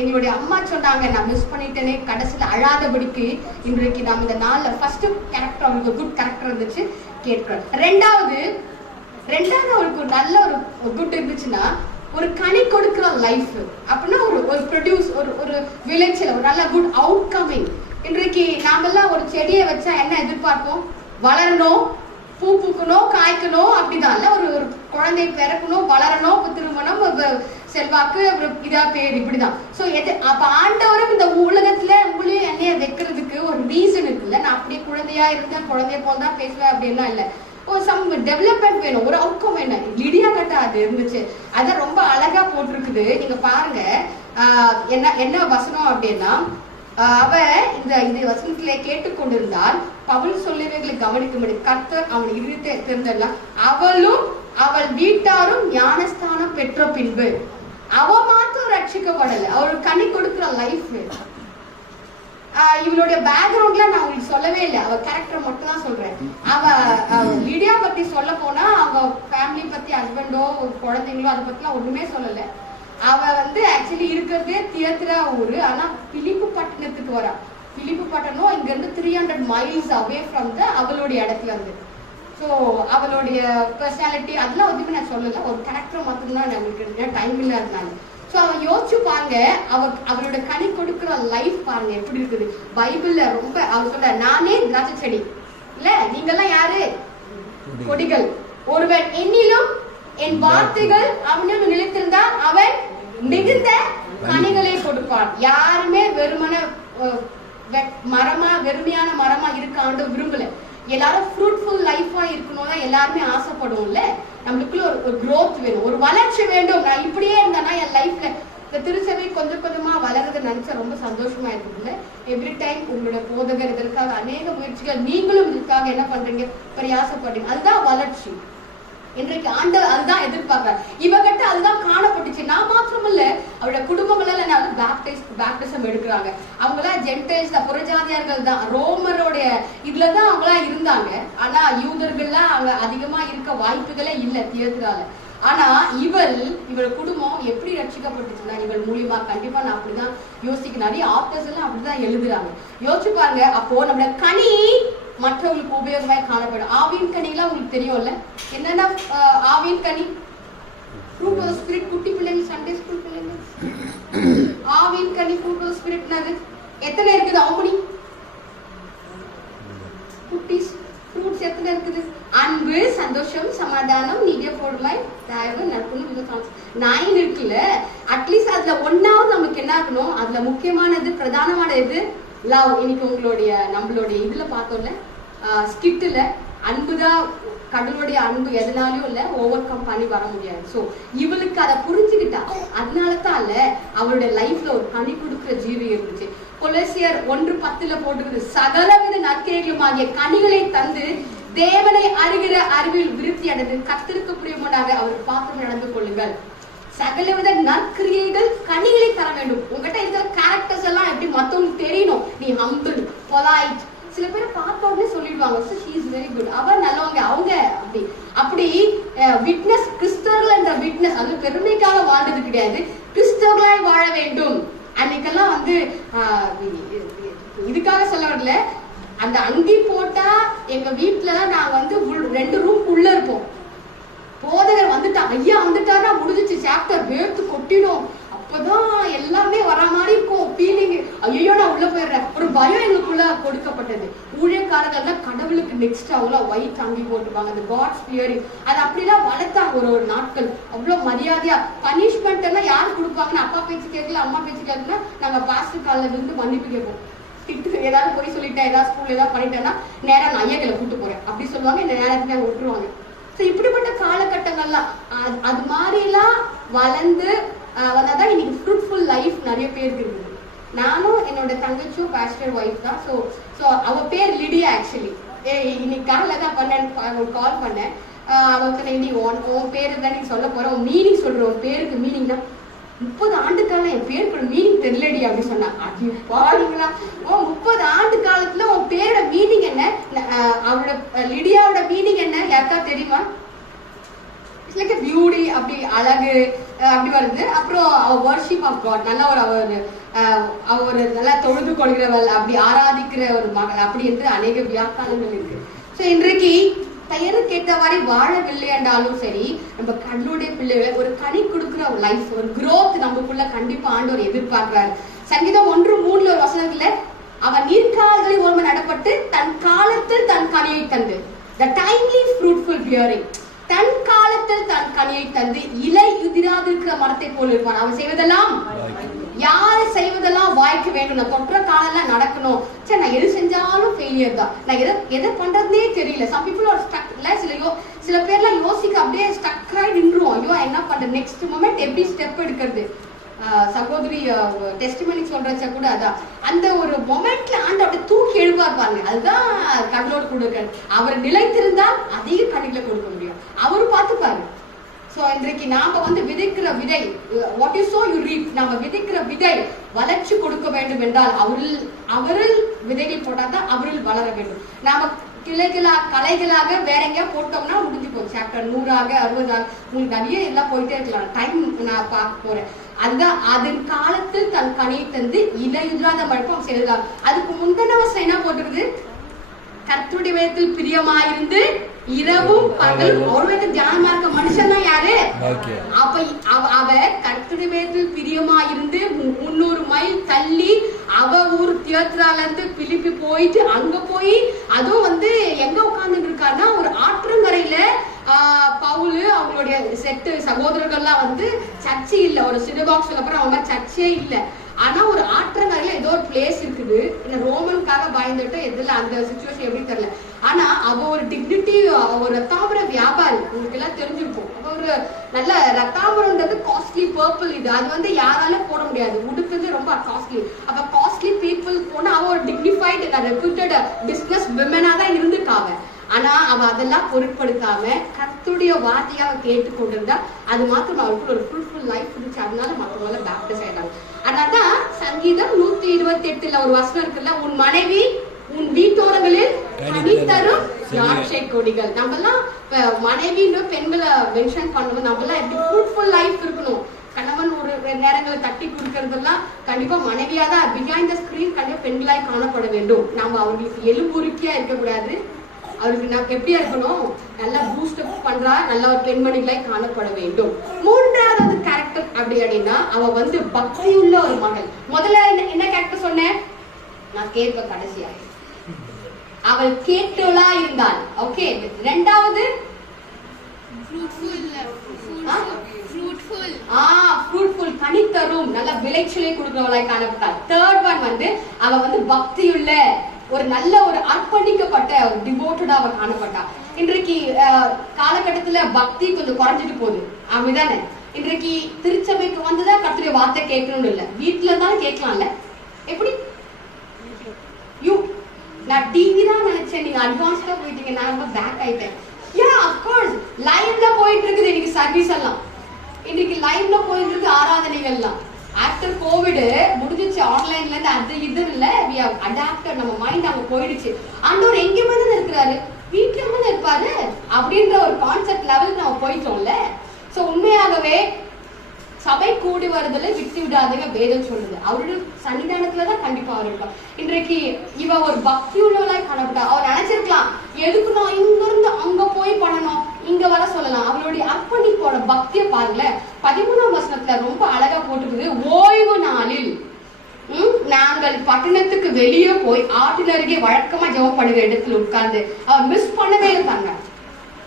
எங்களுடைய அம்மா சொன்னாங்க, நான் மிஸ் பண்ணிட்டேனே. கடைசியில அழாதபடிக்கு இன்றைக்கு நாம் இந்த நாள்ல ஃபர்ஸ்ட் கேரக்டர், அவருக்கு குட் கேரக்டர் இருந்துச்சு, கேட்கிறோம். ரெண்டாவது அவருக்கு நல்ல ஒரு குட் இருந்துச்சுன்னா, ஒரு கனி கொடுக்கிற லைஃப் அப்படின்னா ஒரு ப்ரொடியூஸ், ஒரு விளைச்சல், ஒரு நல்ல குட் அவுட் கமிங். இன்றைக்கு நாமெல்லாம் ஒரு செடியை வச்சா என்ன எதிர்பார்ப்போம், வளரணும், பூ பூக்கணும், காய்க்கணும், அப்படிதான் இல்ல. ஒரு குழந்தை பிறக்கணும், வளரணும், திருமணம், செல்வாக்கு, அப்புறம் இதா பேர், இப்படிதான். சோ அப்ப ஆண்டவரும் இந்த உலகத்துல உங்களையும் என்னைய வைக்கிறதுக்கு ஒரு ரீசன் இருக்குல்ல. நான் அப்படியே குழந்தையா இருந்தேன், குழந்தைய போல தான் பேசுவேன் அப்படின்லாம் இல்ல. சம் டெவலப்மெண்ட் வேணும், ஒரு அவுட்கம் வேணும். லிடியா கட்ட அது இருந்துச்சு, அதான் ரொம்ப அழகா போட்டிருக்குது. நீங்க பாருங்க என்ன வசனம் அப்படின்னா, அவ இந்த வசனத்திலே கேட்டுக்கொண்டிருந்தால் பவுல் சொல்லுவர்களை கவனிக்கும்படி கர்த்தர் அவன் இருதயத்தை திறந்தெல்லாம் அவளும் அவள் வீட்டாரும் ஞானஸ்தானம் பெற்ற பின்பு அவ மாத்திரம் ரட்சிக்கப்படல, அவள் கனி கொடுக்கிற லைஃப். இவளுடைய பேக்ரவுண்ட்ல நான் உங்களுக்கு சொல்லவே இல்லை, அவ கேரக்டர் மட்டும் தான் சொல்றேன். அவ லிடியா பத்தி சொல்ல போனா அவங்க ஃபேமிலி பத்தி, ஹஸ்பண்டோ குழந்தைங்களோ அதை பத்திலாம் ஒண்ணுமே சொல்லல. அவ ஆக்சுவலி இருக்கிறதே தியேத்ரா ஊரு, ஆனா பிலிப்பு பட்டணத்துக்கு வரா. பிலிப்பு பட்டணம் இங்க இருந்து 300 மைல்ஸ் அவே ஃப்ரம் அவளுடைய இடத்துல இருந்து. ஸோ அவளுடைய பர்சனாலிட்டி அதெல்லாம் வந்து நான் சொல்லல, ஒரு கேரக்டர் மட்டும்தான் நம்மளுக்கு டைம் இல்லாதனால. ஸோ அவ யோசிச்சு பாருங்க, அவளோட கனி கொடுக்கிற லைஃப் பாருங்க எப்படி இருக்குது. பைபிள்ல ரொம்ப அவ சொல்ற, நானே திராட்சை செடி இல்ல, நீங்கெல்லாம் யாரு? கொடிகள். ஒருவன் என்னிலும் என் வார்த்தைகள் அவனிலும் நிலைத்திருந்தால் அவன் மிகுந்த கனிகளை கொடுப்பான். யாருமே வெறுமன மரமா வெறுமையான மரமா இருக்காண்டு விரும்பல. எல்லாரும் ஃப்ரூட்ஃபுல் லைஃபா இருக்கணும்னா எல்லாருமே ஆசைப்படுவோம்ல. நம்மளுக்குள்ள ஒரு க்ரோத் வேணும், ஒரு வளர்ச்சி வேண்டும். நான் இப்படியே இருந்தேன்னா என் லைஃப்ல இந்த திருச்சபை கொஞ்சம் கொஞ்சமா வளர்றதை நினைச்சா ரொம்ப சந்தோஷமா இருக்குதுல்ல. எவ்ரி டைம் உங்களோட போதகர் இதற்காக அநேக முயற்சிகள், நீங்களும் இதுக்காக என்ன பண்றீங்க, பிரயாசப்படுறீங்க. அதுதான் வளர்ச்சி. இன்றைக்கு ஆண்டவர் அதுதான் எதிர்பார்க்கிறார். இவகிட்ட அதுதான் காணப்பட்டுச்சு. நான் மாத்திரம் இல்ல, அவருடைய குடும்பங்கள் எல்லாம் பேப்டிசம் எடுக்கிறாங்க. அவங்களாம் ஜென்டைல்ஸ் தான், புறஜாதியார்கள் தான், ரோமருடைய இதுலதான் அவங்களாம் இருந்தாங்க. ஆனா யூதர்கள்லாம் அங்க அதிகமா இருக்க வாய்ப்புகளே இல்லை தியேத்ரால. ஆனா இவள் குடும்பம் எப்படி ரட்சிக்கப்பட்டுச்சுன்னா இவள் மூலியமா. கண்டிப்பா நான் அப்படிதான் யோசிக்க, நிறைய ஆத்தர்ஸ் எல்லாம் அப்படிதான் எழுதுறாங்க. யோசிச்சு பாருங்க. அப்போ நம்மளோட கனி மற்றவங்களுக்கு உபயோகமாய் காணப்படும். ஆவின் கனிலாம் உங்களுக்கு தெரியும்ல, என்னன்னா ஆவின் கனி, ஃப்ரூட் ஆஃப் ஸ்பிரிட். குட்டி பிள்ளைங்க, சண்டே ஸ்கூல் பிள்ளைங்க, ஆவின் கனி ஃப்ரூட் ஆஃப் ஸ்பிரிட்னாது எத்தனை இருக்குது? அவனி குட்டீஸ் ஃப்ரூட்ஸ் எத்தனை இருக்குது? அன்பு, சந்தோஷம், சமாதானம், நீடிய பொறுமை, தயவு, நட்பு, 9 இருக்குல்ல. அட்லீஸ்ட் அதுல ஒன்னாவது நமக்கு என்ன இருக்கணும், அதுல முக்கியமானது பிரதானமானது லவ். இன்னைக்கு நம்மளுடைய இதுல பார்த்தோம்ல, ஸ்கிட்ல அன்புதான். கடவுளுடைய அன்பு எதனாலும் இல்ல ஓவர் கம் பண்ணி வர முடியாது. சோ இவளுக்கு அதை புரிஞ்சுக்கிட்டா, அதனாலதான் இல்ல அவளுடைய லைஃப்ல ஒரு கனி கொடுக்கிற ஜீவி இருந்துச்சு. கொலோசியர் 1:10 போட்டுருக்குது, சகலவித நற்கிரைகளும் ஆகிய கனிகளை தந்து தேவனை அறிகிற அறிவில் விருத்தி அடைந்து கர்த்தருக்கு பிரியமானதாக அவர் பார்த்து நடந்து கொள்ளுங்கள். சகலவித நற்கிரியைகள் கனிகளை தர வேண்டும். உங்ககிட்ட இருக்கிற கேரக்டர்ஸ் எல்லாம் எப்படி மத்தவங்களுக்கு தெரியணும். நீ ஹம்பிள், பொலைட். சில பேர் பார்த்த உடனே சொல்லிடுவாங்க, she is very good, அவ நல்லவங்க, அவங்க அப்படி விட்னஸ். கிறிஸ்தவர்கள் என்ற விட்னஸ் அது பெருமைக்காக வாழ்ந்தது கிடையாது, கிறிஸ்தவர்களாய் வாழ வேண்டும். அன்னைக்கெல்லாம் இதுக்காக சொல்ல வரல. அந்த அங்கி போட்டா எங்க வீட்டுல நாங்க 2 ரூம் உள்ள இருப்போம். போதகர் வந்துட்டா, ஐயா வந்துட்டாரா, முடிஞ்சிச்சு சாப்டர், வேர்த்து கொட்டிடும். அப்பதான் எல்லாமே வர மாதிரி இருக்கும் ஃபீலிங். ஐயோ நான் உள்ள போயிடுறேன், ஒரு பயம் எங்களுக்குள்ள கொடுக்கப்பட்டது. ஊழியக்காரர்கள் கடவுளுக்கு நெக்ஸ்ட் அவங்கள ஒயிட் அங்கி போட்டுப்பாங்க, அந்த காட்ஸ் ஃபியரிங். அது அப்படிலாம் வளர்த்தாங்க ஒரு நாட்கள். அவ்வளவு மரியாதையா. பனிஷ்மெண்ட் எல்லாம் யாரு கொடுப்பாங்கன்னா, அப்பா பேச்சு கேட்கல, அம்மா பேச்சு கேட்கல, நாங்க பாஸ்டர் காலில் இருந்து மன்னிப்பு கேட்போம். ஏதாவது போய் சொல்லிட்டேன், ஏதாவது ஸ்கூல்ல ஏதாவது பண்ணிட்டேன்னா நேரம் நான் ஐயாக்களை கூட்டு போறேன் அப்படி சொல்லுவாங்க. இந்த நேரத்துல விட்டுருவாங்க. இப்படிப்பட்ட காலகட்டங்கள்லாம் அது மாதிரி எல்லாம் வளர்ந்து வந்தாதான் இன்னைக்கு ஃப்ரூட்ஃபுல் லைஃப் நிறைய பேருக்கு இருக்குது. நானும் என்னோட தங்கச்சியும் பாஸ்டர் ஒய்ஃப் தான். ஸோ அவ பேர் லிடியா. ஆக்சுவலி இன்னைக்கு காலைல தான் கால் பண்ணேன். அவருக்கு நீ உன் பேரு தான் நீ சொல்ல போற, உன் மீனிங் சொல்ற, உன் பேருக்கு மீனிங் தான் 30 ஆண்டுக்காலம் என் பேருக்கு மீனிங் தெரியலடி அப்படின்னு சொன்னா. அது பாருங்களா, 30 ஆண்டு காலத்துல உன் பேரோட மீனிங் என்ன, அவரோட லிடியாவோட மீனிங் என்ன யாருக்கா தெரியுமா? இட்ஸ் லைக் பியூட்டி, அப்படி அழகு அப்படி வருது. அப்புறம் அவர் வர்ஷிப் ஆஃப் காட், நல்ல அவர் நல்லா தொழுது கொள்கிறவள், அப்படி ஆராதிக்கிற ஒரு மகள், அப்படி என்று அநேக வியாக்காரங்கள் இருக்கு. ஸோ இன்றைக்கு பெயருக்கு ஏற்றவாறு வாழவில்லை என்றாலும் சரி, நம்ம கடவுளுடைய பிள்ளைகளை ஒரு கனி கொடுக்குற ஒரு லைஃப், ஒரு growth நமக்குள்ள கண்டிப்பா ஆண்டவர் எதிர்பார்க்கிறார். சங்கீதம் 1:3 ஒரு வசனத்துல, அவன் நீர்க்கால்களில் ஒருவன் நடப்பட்டு தன் காலத்தில் தன் கனியை தந்து, the timely fruitful bearing. தன் காலத்தில் தன் கனியை தந்து இலை உதிராதிருக்கிற மரத்தை போல இருப்பான். அவன் செய்வதெல்லாம் யாரை செய்வதெல்லாம் வாய்க்க வேண்டும். நான் தொற்ற காலம் நடக்கணும். சரி, நான் எது செஞ்சாலும் ஃபெயிலியர் தான். நான் எதை பண்றதுனே தெரியல. Some people are stuck. இல்ல சில பேர்லாம் யோசிக்க அப்படியே ஸ்டக் ஆகி நின்றுவோம். ஐயோ என்ன பண்றது, நெக்ஸ்ட் மொமெண்ட் எப்படி ஸ்டெப் எடுக்கிறது. சகோதரி டெஸ்டிமனி சொல்றச்ச கூட அதான் அந்த ஒரு மொமெண்ட்ல ஆண்டு அப்படியே தூக்கி எழுப்பார் பாருங்க. அதுதான் கடலோடு கொடுக்க. அவர் நிலைத்திருந்தால் அதிக கணிகளை கொடுக்க முடியும். அவரு பார்த்துப்பாரு. சோ இன்றைக்கு நாம விதைக்கிற விதை, வாட் யூ சோ யூ ரீப். நாம விதைக்கிற விதை வளர்ச்சி கொடுக்க வேண்டும் என்றால் அவரில் விதைகள் போட்டாதான் அவரில் வளர வேண்டும். நாம கலைகளாக வேற எங்கேயா போட்டோம்னா முடிஞ்சு போச்சு. சாப்டர் 100ஆக 60ஆக உங்களுக்கு நிறைய எல்லாம் போயிட்டே இருக்கலாம். டைம் நான் பார்க்க போறேன். அதுதான் அதன் காலத்தில் தன் கனியை தந்து இலையுதிராத மழைக்கும் செய்யலாம். அதுக்கு முந்தின வருஷம் என்ன போட்டுருது, கர்த்தருடைய வேதத்தில் பிரியமாயிருந்து இரவும் பகலும் அவருக்கு தியானமா இருக்க மனுஷன் தான் யாரு. அப்ப அவ கர்த்தருடைய வேதத்தில் பிரியமாயிருந்து 300 மைல் தள்ளி அவ ஊர் தியேட்டரால இருந்து பிலிப்பி போயிட்டு அங்க போய் அதுவும் எங்க உட்கார்ந்துட்டு இருக்காருன்னா ஒரு ஆற்றங்கரையில பவுலு அவங்களுடைய செட்டு சகோதரர்கள்லாம் சர்ச்சு இல்ல, ஒரு சினகாக்ஸ்க்கு அப்புறம் அவங்க சர்ச்சே இல்ல. ஆனா ஒரு ஆற்றங்கரையில ஏதோ ஒரு பிளேஸ் இருக்குது. ரோமனுக்காக பயந்துட்டு எதுல அந்த சிச்சுவேஷன் எப்படி தெரியல. ஆனா அவ ஒரு டிக்னிட்டி, ஒரு ரத்தாம்பர வியாபாரி. உங்களுக்கு எல்லாம் தெரிஞ்சிருக்கும். அவ ஒரு நல்ல ரத்தாம்பரம்ன்றது காஸ்ட்லி பர்பிள். இது அது யாராலும் போட முடியாது. உடுக்குறது ரொம்ப காஸ்ட்லி. அப்ப காஸ்ட்லி பீப்புள் போனா அவ ஒரு டிக்னிஃபைடு ரெப்யூட்டட் பிசினஸ் விமனா தான் இருந்திருக்காங்க. ஆனா அவ அதெல்லாம் பொருட்படுத்தாம கர்த்தருடைய வார்த்தையை அவ கேட்டுக்கொண்டிருந்தா அது மாத்திரம் அவருக்கு ஒரு ஃபுல்ஃபுல் லைஃப் இருந்துச்சு. அதனால மற்றவங்க பேப்டிஸ் ஆயிட்டாங்க. அதனால்தான் சங்கீதம் 128 ஒரு வசனம் இருக்குல்ல, உன் மனைவி உன் வீட்டோரங்களில் கனி தரும் திராட்சை கொடிகள். நம்ம எல்லாம் மனைவின்னு பெண்களை மென்ஷன் பண்ணுவோம். நம்ம எல்லாம் எப்படி ஃப்ரூட்ஃபுல் லைஃப் இருக்கணும். கணவன் ஒரு நேரங்களை தட்டி கொடுக்கறதெல்லாம் கண்டிப்பா மனைவியா தான் பிஹைண்ட் த ஸ்கிரீன் கண்டிப்பா பெண்களாய் காணப்பட வேண்டும். நம்ம அவர்களுக்கு எலும்புருக்கியா இருக்கக்கூடாது. அவருக்கு நான் எப்படியா இருக்கணும், நல்லா பூஸ்ட் அப் பண்றா, நல்ல ஒரு பெண்மணிகளாய் காணப்பட வேண்டும். மூன்றாவது கேரக்டர் அப்படின்னா அவ பக்தியுள்ள ஒரு மகள். முதல்ல என்ன கேரக்டர் சொன்னேன் நான் கேட்ப கடைசியா அவள் கேட்டவளா இருந்தாள். ஓகே. ரெண்டாவது ஃப்ரூட்ஃபுல் கனி தரும் நல்ல விளைச்சலை கொடுக்கிறவளாய் காணப்பட்டாள். தேர்ட் ஒன் அவ பக்தியுள்ள ஒரு நல்ல ஒரு அர்ப்பணிக்கப்பட்ட ஒரு டிவோட்டடா அவ காணப்பட்டா. இன்றைக்கு காலகட்டத்துல பக்தி கொஞ்சம் குறைஞ்சிட்டு போகுது. அப்படிதானே? இன்றைக்கு திருச்சபைக்கு வந்துதான் கர்த்தருடைய வார்த்தை கேட்கணும்னு இல்ல, வீட்டுல தான் கேட்கலாம்ல. எப்படி நான் டிவி தான் நினைச்சேன், நீங்க அட்வான்ஸ்டா போயிட்டீங்க, நான் ரொம்ப பேக் ஆயிட்டேன். அப்கோர்ஸ் லைவ்ல போயிட்டு இருக்குது இன்னைக்கு சர்வீஸ் எல்லாம். இன்னைக்கு லைவ்ல போயிட்டு இருக்கு ஆராதனைகள் எல்லாம். ஆஃப்டர் கோவிட் முடிஞ்சிச்சு, ஆன்லைன்ல இருந்து அது இது இல்ல, வி ஹவ் அடாப்டட். நம்ம மைண்ட் அங்க போயிடுச்சு. ஆண்டவர் எங்க மாதிரி இருக்கிறாரு, வீட்டுல இருந்து இருப்பாரு அப்படின்ற ஒரு கான்செப்ட் லெவலுக்கு நம்ம போயிட்டோம்ல. சோ உண்மையாகவே சபை கூடி வருதல விட்டு விடாதீங்க வேதம் சொல்லுது. அவருடைய சன்னிதானத்துலதான் கண்டிப்பா அவர் இருப்பார். இன்றைக்கு இவ ஒரு பக்தி உள்ளவளாய் காணப்பட்டா. அவர் நினைச்சிருக்கலாம் எதுக்கு நான் இங்க இருந்து அங்க போய் பண்ணணும், இங்க வர சொல்லலாம். அவளுடைய அர்ப்பணிப்போட பக்தியை பாருங்களேன். 13ஆம் வசனத்துல ரொம்ப அழகா போட்டுக்குது, ஓய்வு நாளில் நாங்கள் பட்டணத்துக்கு வெளியே போய் ஆற்றின் அருகே வழக்கமா ஜெபம் பண்ணுற இடத்துல உட்கார்ந்து அவர் மிஸ் பண்ணவே இருக்காங்க.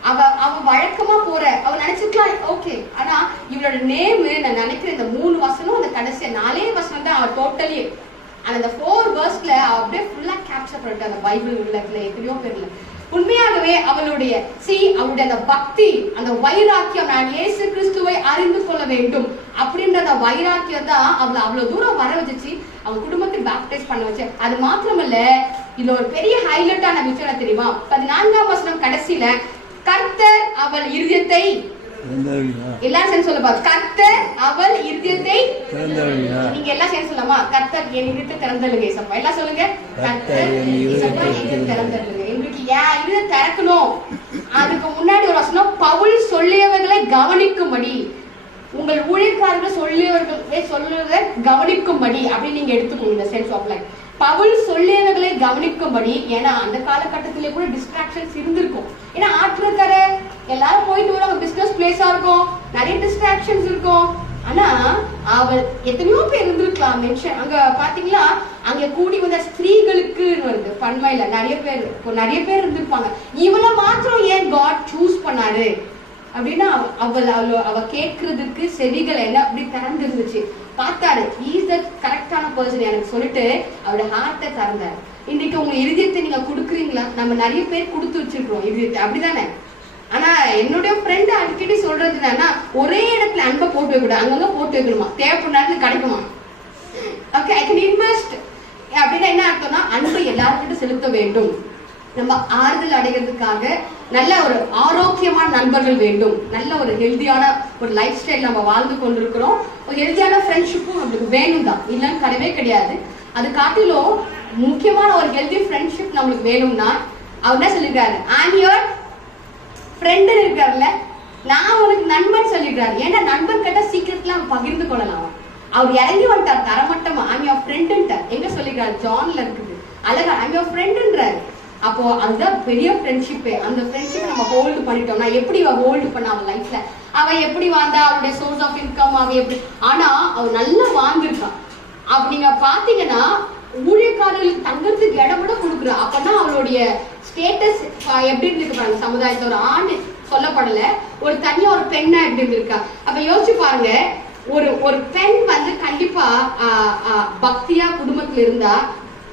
அவ வழக்கமா போற அவ நினைச்சிருக்கலாம் ஓகே. ஆனா இவளோட நேம் நான் நினைக்கிறேன் இந்த 3 வசனம் அந்த கடைசி 4 வசனம் தான் அவ டோட்டலி அந்த 4 வேர்ஸ்ல அப்படியே ஃபுல்லா கேப்சர் பண்ணிட்டு அந்த பைபிள் உள்ளத்துல எத்தனையோ பேர்ல. உண்மையாகவே அவளுடைய அவளுடைய அந்த பக்தி, அந்த வைராக்கியம், நான் இயேசு கிறிஸ்துவை அறிந்து கொள்ள வேண்டும் அப்படின்ற அந்த வைராக்கியம் தான் அவளை அவ்வளவு தூரம் வர வச்சு அவங்க குடும்பத்தை பேப்டைஸ் பண்ண வச்சு. அது மாத்திரமல்ல, இதுல ஒரு பெரிய ஹைலைட்டான விஷயம் தெரியுமா, 14ஆம் வசனம் கடைசியில கர்த்தர் அவள் இருதயத்தை எல்லாம் சேர்ந்து சொல்லப்பா, கர்த்தர் அவள் இருதயத்தை நீங்க எல்லாம் சேர்ந்து சொல்லலாமா, கர்த்தர் என் இருதயத்தை திறந்தலுங்க ஏசப்பா, எல்லாம் சொல்லுங்க, கர்த்தர் திறந்தலுங்க. இன்றைக்கு ஏன் இருதயத்தை திறக்கணும், அதுக்கு முன்னாடி ஒரு வசனம், பவுல் சொல்லியவர்களை கவனிக்கும்படி, உங்கள் ஊழியக்காரர்கள் சொல்லுவதை கவனிக்கும்படி அப்படின்னு நீங்க எடுத்துக்கோங்க இந்த சென்ஸ் ஆஃப் லைஃப். பவுல் சொல்லியவர்களை கவனிக்கும்படி, ஏன்னா அந்த காலகட்டத்திலே கூட டிஸ்ட்ராக்ஷன்ஸ் இருந்திருக்கும். ஏன்னா ஆற்றுக்கரை எல்லாரும் போயிட்டு வருவாங்க, பிசினஸ் பிளேஸா இருக்கும், நிறைய டிஸ்ட்ராக்ஷன்ஸ் இருக்கும். ஆனா அவள் எத்தனையோ பேர் இருந்திருக்கலாம் மென்ஷன். அங்க பாத்தீங்களா, அங்க கூடி வந்த ஸ்திரீகளுக்கு வருது பண்மையில நிறைய பேர் இருந்திருப்பாங்க. இவளை மாத்திரம் ஏன் காட் சூஸ் பண்ணாரு, அப்படின்னா அவ கேட்கறதுக்கு செவிகள் என்ன அப்படி திறந்து இருந்துச்சு. பார்த்தாரு, இஸ் த கரெக்டான பர்சன் எனக்கு சொல்லிட்டு அவரோட ஹார்ட்டை திறந்தாரு. இன்னைக்கு உங்க இருதயத்தை நீங்க கொடுக்குறீங்களா? நம்ம நிறைய பேர் கொடுத்து வச்சிருக்கிறோம் இருதயத்தை, அப்படிதானே? ஆனா என்னுடைய ஃப்ரெண்டு அடிக்கடி சொல்றது என்னன்னா, ஒரே இடத்துல அன்பை போட்டு வைக்கூடாது, அங்கங்க போட்டு வைக்கணுமா, தேவைப்பட்ட நேரத்துல கிடைக்குமா. ஓகே, ஐ கேன் இன்வெஸ்ட் அப்படின்னா என்ன அர்த்தம்னா, அன்பை எல்லாருக்கிட்ட செலுத்த வேண்டும். நம்ம ஆறுதல் அடைகிறதுக்காக நல்ல ஒரு ஆரோக்கியமான நண்பர்கள் வேண்டும். நல்ல ஒரு ஹெல்தியான ஒரு லைஃப் ஸ்டைல் நம்ம வாழ்ந்து கொண்டிருக்கிறோம். ஒரு ஹெல்தியான ஃப்ரெண்ட்ஷிப்பும் நம்மளுக்கு வேணும் தான், இல்லைன்னு கிடையவே கிடையாது. அது காட்டிலும் முக்கியமான ஒரு ஹெல்தி ஃப்ரெண்ட்ஷிப் நம்மளுக்கு வேணும்னா அவர் என்ன சொல்லியிருக்காரு, ஐம் யுவர் ஃப்ரெண்டு இருக்காருல்ல, நான் உனக்கு நண்பன் சொல்லியிருக்காரு. ஏன்னா நண்பன் கிட்ட சீக்கிரட்லாம் பகிர்ந்து கொள்ளலாம். அவர் இறங்கி வந்துட்டார் தரமட்டமா, ஐம் யுவர் ஃப்ரெண்டுன்ட்டார். எங்க சொல்லியிருக்காரு, ஜான்ல இருக்குது அழகா, ஐம் யுவர் ஃப்ரெண்டுன்றாரு. அப்போ அதுதான் பெரிய ஃப்ரெண்ட்ஷிப்பு. அந்த ஃப்ரெண்ட்ஷிப் நம்ம ஹோல்டு பண்ணிட்டோம்னா, எப்படி ஹோல்டு பண்ண அவன் லைஃப்ல, அவ எப்படி வாழ்ந்தா, அவருடைய சோர்ஸ் ஆஃப் இன்கம் அவ எப்படி, ஆனா அவ நல்லா வாழ்ந்துருக்கான். அப்ப நீங்க பாத்தீங்கன்னா ஊழியக்காரர்களுக்கு தங்கறதுக்கு இடம் கூட கொடுக்குறா. அப்பதான் அவளுடைய ஸ்டேட்டஸ் எப்படி இருந்திருக்காங்க சமுதாயத்துல. ஒரு ஆண் சொல்லப்படல, ஒரு தனியா ஒரு பெண்ணா எப்படி இருந்திருக்கா. அப்ப யோசிச்சு பாருங்க, ஒரு பெண் வந்து கண்டிப்பா பக்தியா குடும்பத்துல இருந்தா,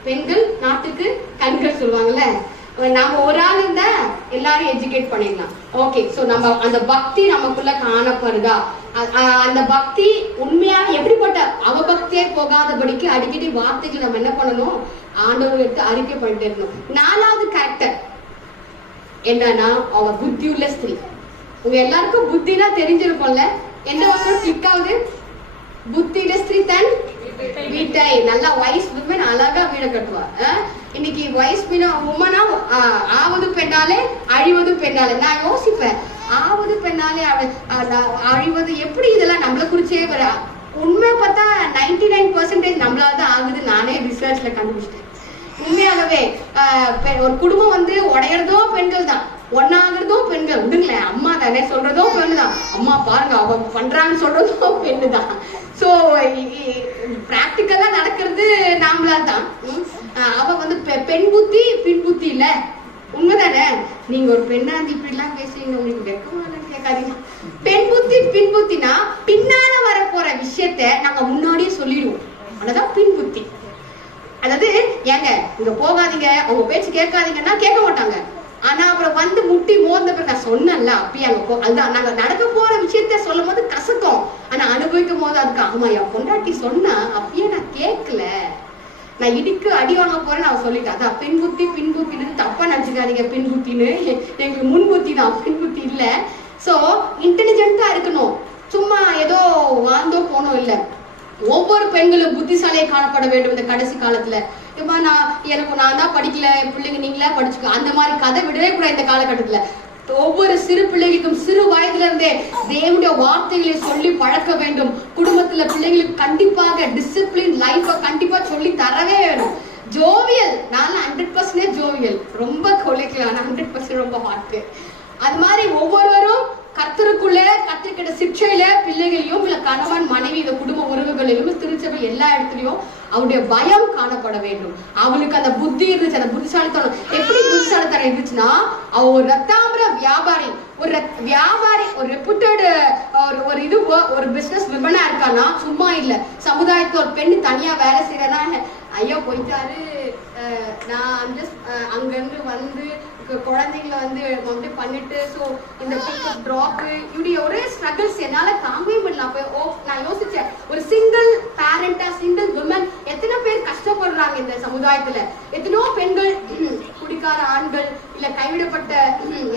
பெண்கள் நாட்டுக்கு கண்கள் சொல்லுவாங்கல்ல, நாம ஒரு ஆள் இருந்தா எல்லாரும் எஜுகேட் பண்ணிடலாம். ஓகே, சோ நம்ம அந்த பக்தி நமக்குள்ள காணப்படுதா, அந்த பக்தி உண்மையா எப்படிப்பட்ட அவபக்தியே போகாதபடிக்கு அடிக்கடி வார்த்தைகள் நம்ம என்ன பண்ணணும், ஆண்டவர் எடுத்து அறிக்கை பண்ணிட்டு இருக்கணும். 4வது கேரக்டர் என்னன்னா, அவ புத்தியுள்ள ஸ்திரீ. உங்க எல்லாருக்கும் புத்தினா தெரிஞ்சிருக்கும்ல, எந்த வருஷம் கிளிக் ஆகுது, புத்தியுள்ள ஸ்திரீ தன் வீட்டை. நல்லா வைஸ் விமன் அழகா வீடை கட்டுவா. இன்னைக்கு வைஸ் உமனா ஆவது பெண்ணாலே அழிவது பெண்ணாலே. நான் யோசிப்பேன், ஆவது பெண்ணாலே அழிவது எப்படி, இதெல்லாம் நம்மளை குறிச்சே வர. உண்மை பார்த்தா 99% நம்மளாலதான் ஆகுது. நானே ரிசர்ச்ல கண்டுபிடிச்சிட்டேன். உண்மையாகவே ஒரு குடும்பம் வந்து உடையறதோ பெண்கள் தான், ஒன்னாகிறதும் பெண்கள். விடுங்களேன், அம்மா தானே சொல்றதோ பெண்ணு தான். அம்மா பாருங்க அவ பண்றான்னு சொல்றதோ பெண்ணு தான். சோ பிராக்டிக்கலா நடக்கிறது நாமளா தான். அவ வந்து பெண் புத்தி பின் புத்தி இல்ல, உண்மைதானே? நீங்க ஒரு பெண்ணா இப்படி எல்லாம் பேசுறீங்க, உங்களுக்கு வெக்கமானு கேட்காதீங்க. பெண் புத்தி பின் புத்தினா பின்னால வர போற விஷயத்த நாங்க முன்னாடியே சொல்லிடுவோம், அதுதான் பின் புத்தி. அதாவது ஏங்க இங்க போகாதீங்க, அவங்க பேச்சு கேட்காதீங்கன்னா கேட்க மாட்டாங்க. ஆனா அப்புறம் வந்து முட்டி மோர்ந்த பிறகு நான் சொன்னேன்ல அப்பயே அங்க அதுதான் நாங்க நடக்க போற விஷயத்த சொல்லும் போது கசக்கும். ஆனா அனுபவிக்கும் போது அதுக்கு ஆமா என் பொண்டாட்டி சொன்னா அப்பயே நான் கேட்கல, நான் இடிக்கு அடி வாங்க போறேன்னு அவ சொல்லிட்டேன். அதான் பெண் புத்தி பின் புத்தின்னு தப்பா நினைச்சுக்காதீங்க. பின் புத்தின்னு எங்களுக்கு முன் புத்தி தான், பின் புத்தி இல்ல. சோ இன்டெலிஜென்ட்டா இருக்கணும், சும்மா ஏதோ வாழ்ந்தோ போனோம் இல்ல. ஒவ்வொரு பெண்களும் புத்திசாலியை காணப்பட வேண்டும் இந்த கடைசி காலத்துல. நான் தான் படிக்கல, பிள்ளைங்க நீங்களா படிச்சுக்க, அந்த மாதிரி கதை விடவே கூட இந்த காலகட்டத்துல. ஒவ்வொரு சிறு பிள்ளைகளுக்கும் சிறு வயதுல இருந்தே தேவனுடைய வார்த்தைகளை சொல்லி பழக்க வேண்டும். குடும்பத்துல பிள்ளைங்களுக்கு கண்டிப்பாக டிசிப்ளின் லைஃப கண்டிப்பா சொல்லி தரவே வேணும். ஜோவியல், நான் 100% ஜோவியல், ரொம்ப கொலைக்கலாம், 100% ரொம்ப ஹார்ட். அது மாதிரி ஒவ்வொருவரும் கர்த்தருக்குள்ள கத்திரிக்கிற சிக்ஷையில பிள்ளைகளையும் இல்ல கணவன் மனைவி இந்த குடும்ப உறவுகளிலும் திருச்சபை எல்லா இடத்துலயும் அவருடைய பயம் காணப்பட வேண்டும். அவளுக்கு அந்த புத்தி இருந்துச்சு, அந்த புத்திசாலித்தனம். எப்படி புத்திசாலித்தனம் இருந்துச்சுன்னா, அவ ஒரு ரத்தாம்பர வியாபாரி, ஒரு ரெப்யூட்டட் ஒரு இது ஒரு பிசினஸ் விமனா இருக்கானா, சும்மா இல்ல. சமுதாயத்துல ஒரு பெண்ணு தனியா வேலை செய்யறனா, ஐயோ போயிட்டாரு, நான் அங்க இருந்து வந்து குழந்தைங்களை வந்து பண்ணிட்டு ஸோ இந்த பிக்கப் ட்ராப் இப்படி ஒரே ஸ்ட்ரகிள்ஸ் என்னால தாங்கவே முடியல. அப்போ நான் யோசிச்சேன், ஒரு சிங்கிள் பேரண்டா சிங்கிள் விமன் எத்தனை பேர் கஷ்டப்படுறாங்க இந்த சமுதாயத்துல. எத்தனையோ பெண்கள், குடிக்கார ஆண்கள், இல்ல கைவிடப்பட்ட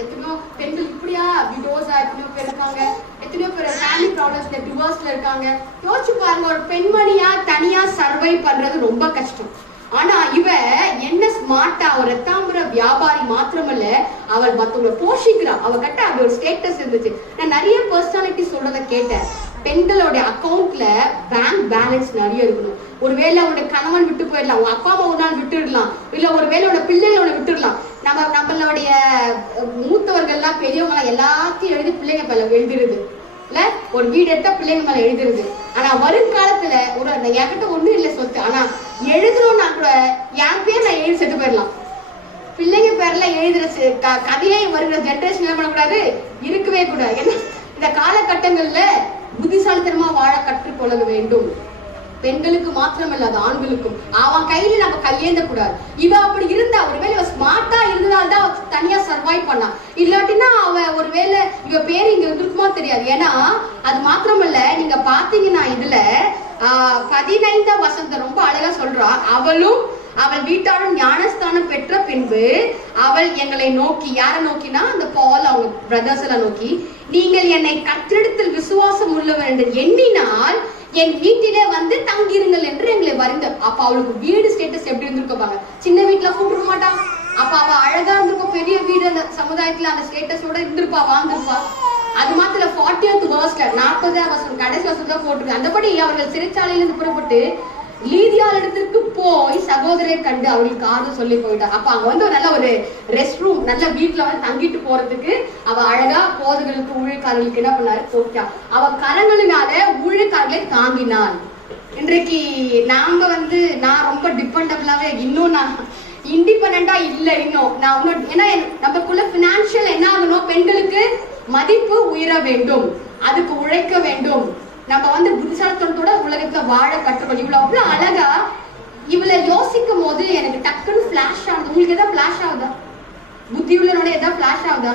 எத்தனையோ பெண்கள் இப்படியா விடோஸா எத்தனையோ பேர் இருக்காங்க. எத்தனையோ பேர் ஃபேமிலி ப்ராப்ளம்ஸ்ல டிவோர்ஸ்ல இருக்காங்க. யோசிச்சு பாருங்க, ஒரு பெண்மணியா தனியா சர்வை பண்றது ரொம்ப கஷ்டம். ஆனா இவ என்ன ஸ்மார்ட்டா, ஒரு ரத்தாம்பர வியாபாரி மாத்திரமல்ல, அவள் மத்தவங்களை போஷிக்கிறா. அவ கிட்ட அப்படி ஒரு ஸ்டேட்டஸ் இருந்துச்சு. நான் நிறைய பர்சனாலிட்டி சொல்றத கேட்டேன். பெண்களோட அக்கௌண்ட்ல பேங்க் பேலன்ஸ் நிறைய இருக்கணும். ஒருவேளை அவனுடைய கணவன் விட்டு போயிடலாம், உங்க அப்பா அம்மா ஒரு நாள் விட்டுடலாம், இல்ல ஒருவேளை அவனோட பிள்ளைகளோட விட்டுடலாம். நம்மளுடைய மூத்தவர்கள்லாம் பெரியவங்க எல்லாத்தையும் எழுதி பிள்ளைங்க மேல எழுதிருது இல்ல, ஒரு வீடு எடுத்தா பிள்ளைங்க மேல எழுதிருது. ஆனா வருங்காலத்துல ஒரு என்கிட்ட ஒண்ணும் இல்ல சொத்து, ஆனா எழுதணும்னா கூட என் பேர் நான் எழுதி செத்து போயிடலாம், பிள்ளைங்க பேர பேர்ல எழுதுற கதையை வருகிற ஜென்ரேஷன் என்ன பண்ணக்கூடாது, இருக்கவே கூடாது. ஏன்னா இந்த காலகட்டங்கள்ல புத்திசாலித்தனமா வாழ கற்றுக்கொள்ள வேண்டும். பெண்களுக்கு மாத்திரமல்ல, அது ஆண்களுக்கும். அவன் கையில நம்ம கையேந்த கூடாது. இவ அப்படி இருந்தா, ஒருவேளை இவ ஸ்மார்ட்டா இருந்ததால்தான் அவ தனியா சர்வைவ் பண்ணா. இல்லாட்டினா அவ ஒருவேளை இவ பேரு இங்க இருக்குமா தெரியாது. ஏன்னா அது மாத்திரமல்ல, நீங்க பாத்தீங்கன்னா இதுல 15ஆம் வசனத்தை ரொம்ப அழகா சொல்றா. அவளும் அவள் வீட்டாரும் ஞானஸ்தானம் பெற்ற பின்பு அவள் எங்களை நோக்கி, யாரை நோக்கினா அந்த பால் அவங்க பிரதர்ஸ் எல்லாம் நோக்கி, நீங்கள் என்னை கர்த்தரிடத்தில் விசுவாசம் உள்ளவர் என்று எண்ணினால் என் வீட்டிலே வந்து தங்கிருங்கள் என்று எங்களை வருந்த. அப்ப அவளுக்கு வீடு ஸ்டேட்டஸ் எப்படி இருந்திருப்பாங்க? சின்ன வீட்டுல கூப்பிட மாட்டான். அப்ப அவ அழகா இருந்திருக்கும், பெரிய வீடு அந்த சமுதாயத்துல அந்த ஸ்டேட்டஸோட இருந்திருப்பா, வாழ்ந்திருப்பா. அது மாத்திரம் 40th verse 40ஆம் வசனம் கடைசி வசனத்துல போட்டிருக்கு. அந்தபடி அவர்கள் சிறைச்சாலையிலிருந்து புறப்பட்டு லீதியாள் இடத்திற்கு போய் சகோதரை கண்டு அவளுக்கு ஆறுதல் சொல்லி போயிட்டார். அப்ப அங்க வந்து நல்ல ஒரு ரெஸ்ட் ரூம், நல்ல வீட்டுல வந்து தங்கிட்டு போறதுக்கு அவ அழகா போதர்களுக்கு ஊழியக்காரர்களுக்கு என்ன பண்ணாரு, போச்சா அவ கரங்களினால ஊழியக்காரர்களை தாங்கினான். இன்றைக்கு நாம வந்து நான் ரொம்ப டிபெண்டபிளாவே, இன்னும் நான் இண்டிபெண்டா இல்ல, இன்னும் நான் ஏன்னா நமக்குள்ள பினான்சியல் என்ன ஆகணும், பெண்களுக்கு மதிப்பு உயர வேண்டும், அதுக்கு உழைக்க வேண்டும். நம்ம வந்து புத்திசாலித்தனத்தோட உலகத்துல வாழ கற்றுக்கணும். இவ்வளவு அவ்வளவு அழகா இவளை யோசிக்கும் போது எனக்கு டக்குன்னு பிளாஷ் ஆகுது. உங்களுக்கு ஏதாவது பிளாஷ் ஆகுதா? புத்தி உள்ளனோட ஏதாவது பிளாஷ் ஆகுதா?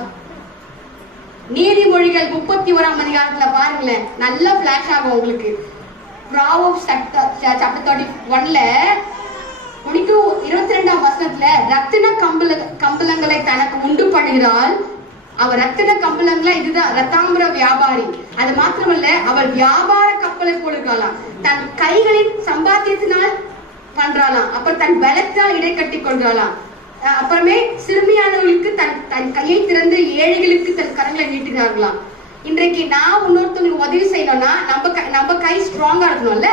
நீதிமொழிகள் 31ஆம் அதிகாரத்துல பாருங்களேன், நல்லா பிளாஷ் ஆகும் உங்களுக்கு. Proverbs chapter 31ல 22ஆம் வசனத்துல ரத்தின கம்பளங்களை தனக்கு உண்டு பண்ணுகிறாள். அவள் ரத்தின கம்பளங்களா, இதுதான் ரத்தாம்பர வியாபாரி. அது மாத்திரமல்ல, அவள் வியாபார கப்பலை போலுக்காளாம். தன் கைகளின் சம்பாத்தியத்தினால் பண்றாளாம். அப்புறம் தன் பலத்தால் இடை கட்டி கொள்றாளாம். அப்புறமே சிறுமியானவர்களுக்கு தன் கையை திறந்து ஏழைகளுக்கு தன் கரங்களை நீட்டினார்களாம். இன்றைக்கு நான் இன்னொருத்தவங்களுக்கு உதவி செய்யணும்னா நம்ம கை ஸ்ட்ராங்கா இருக்கணும்ல.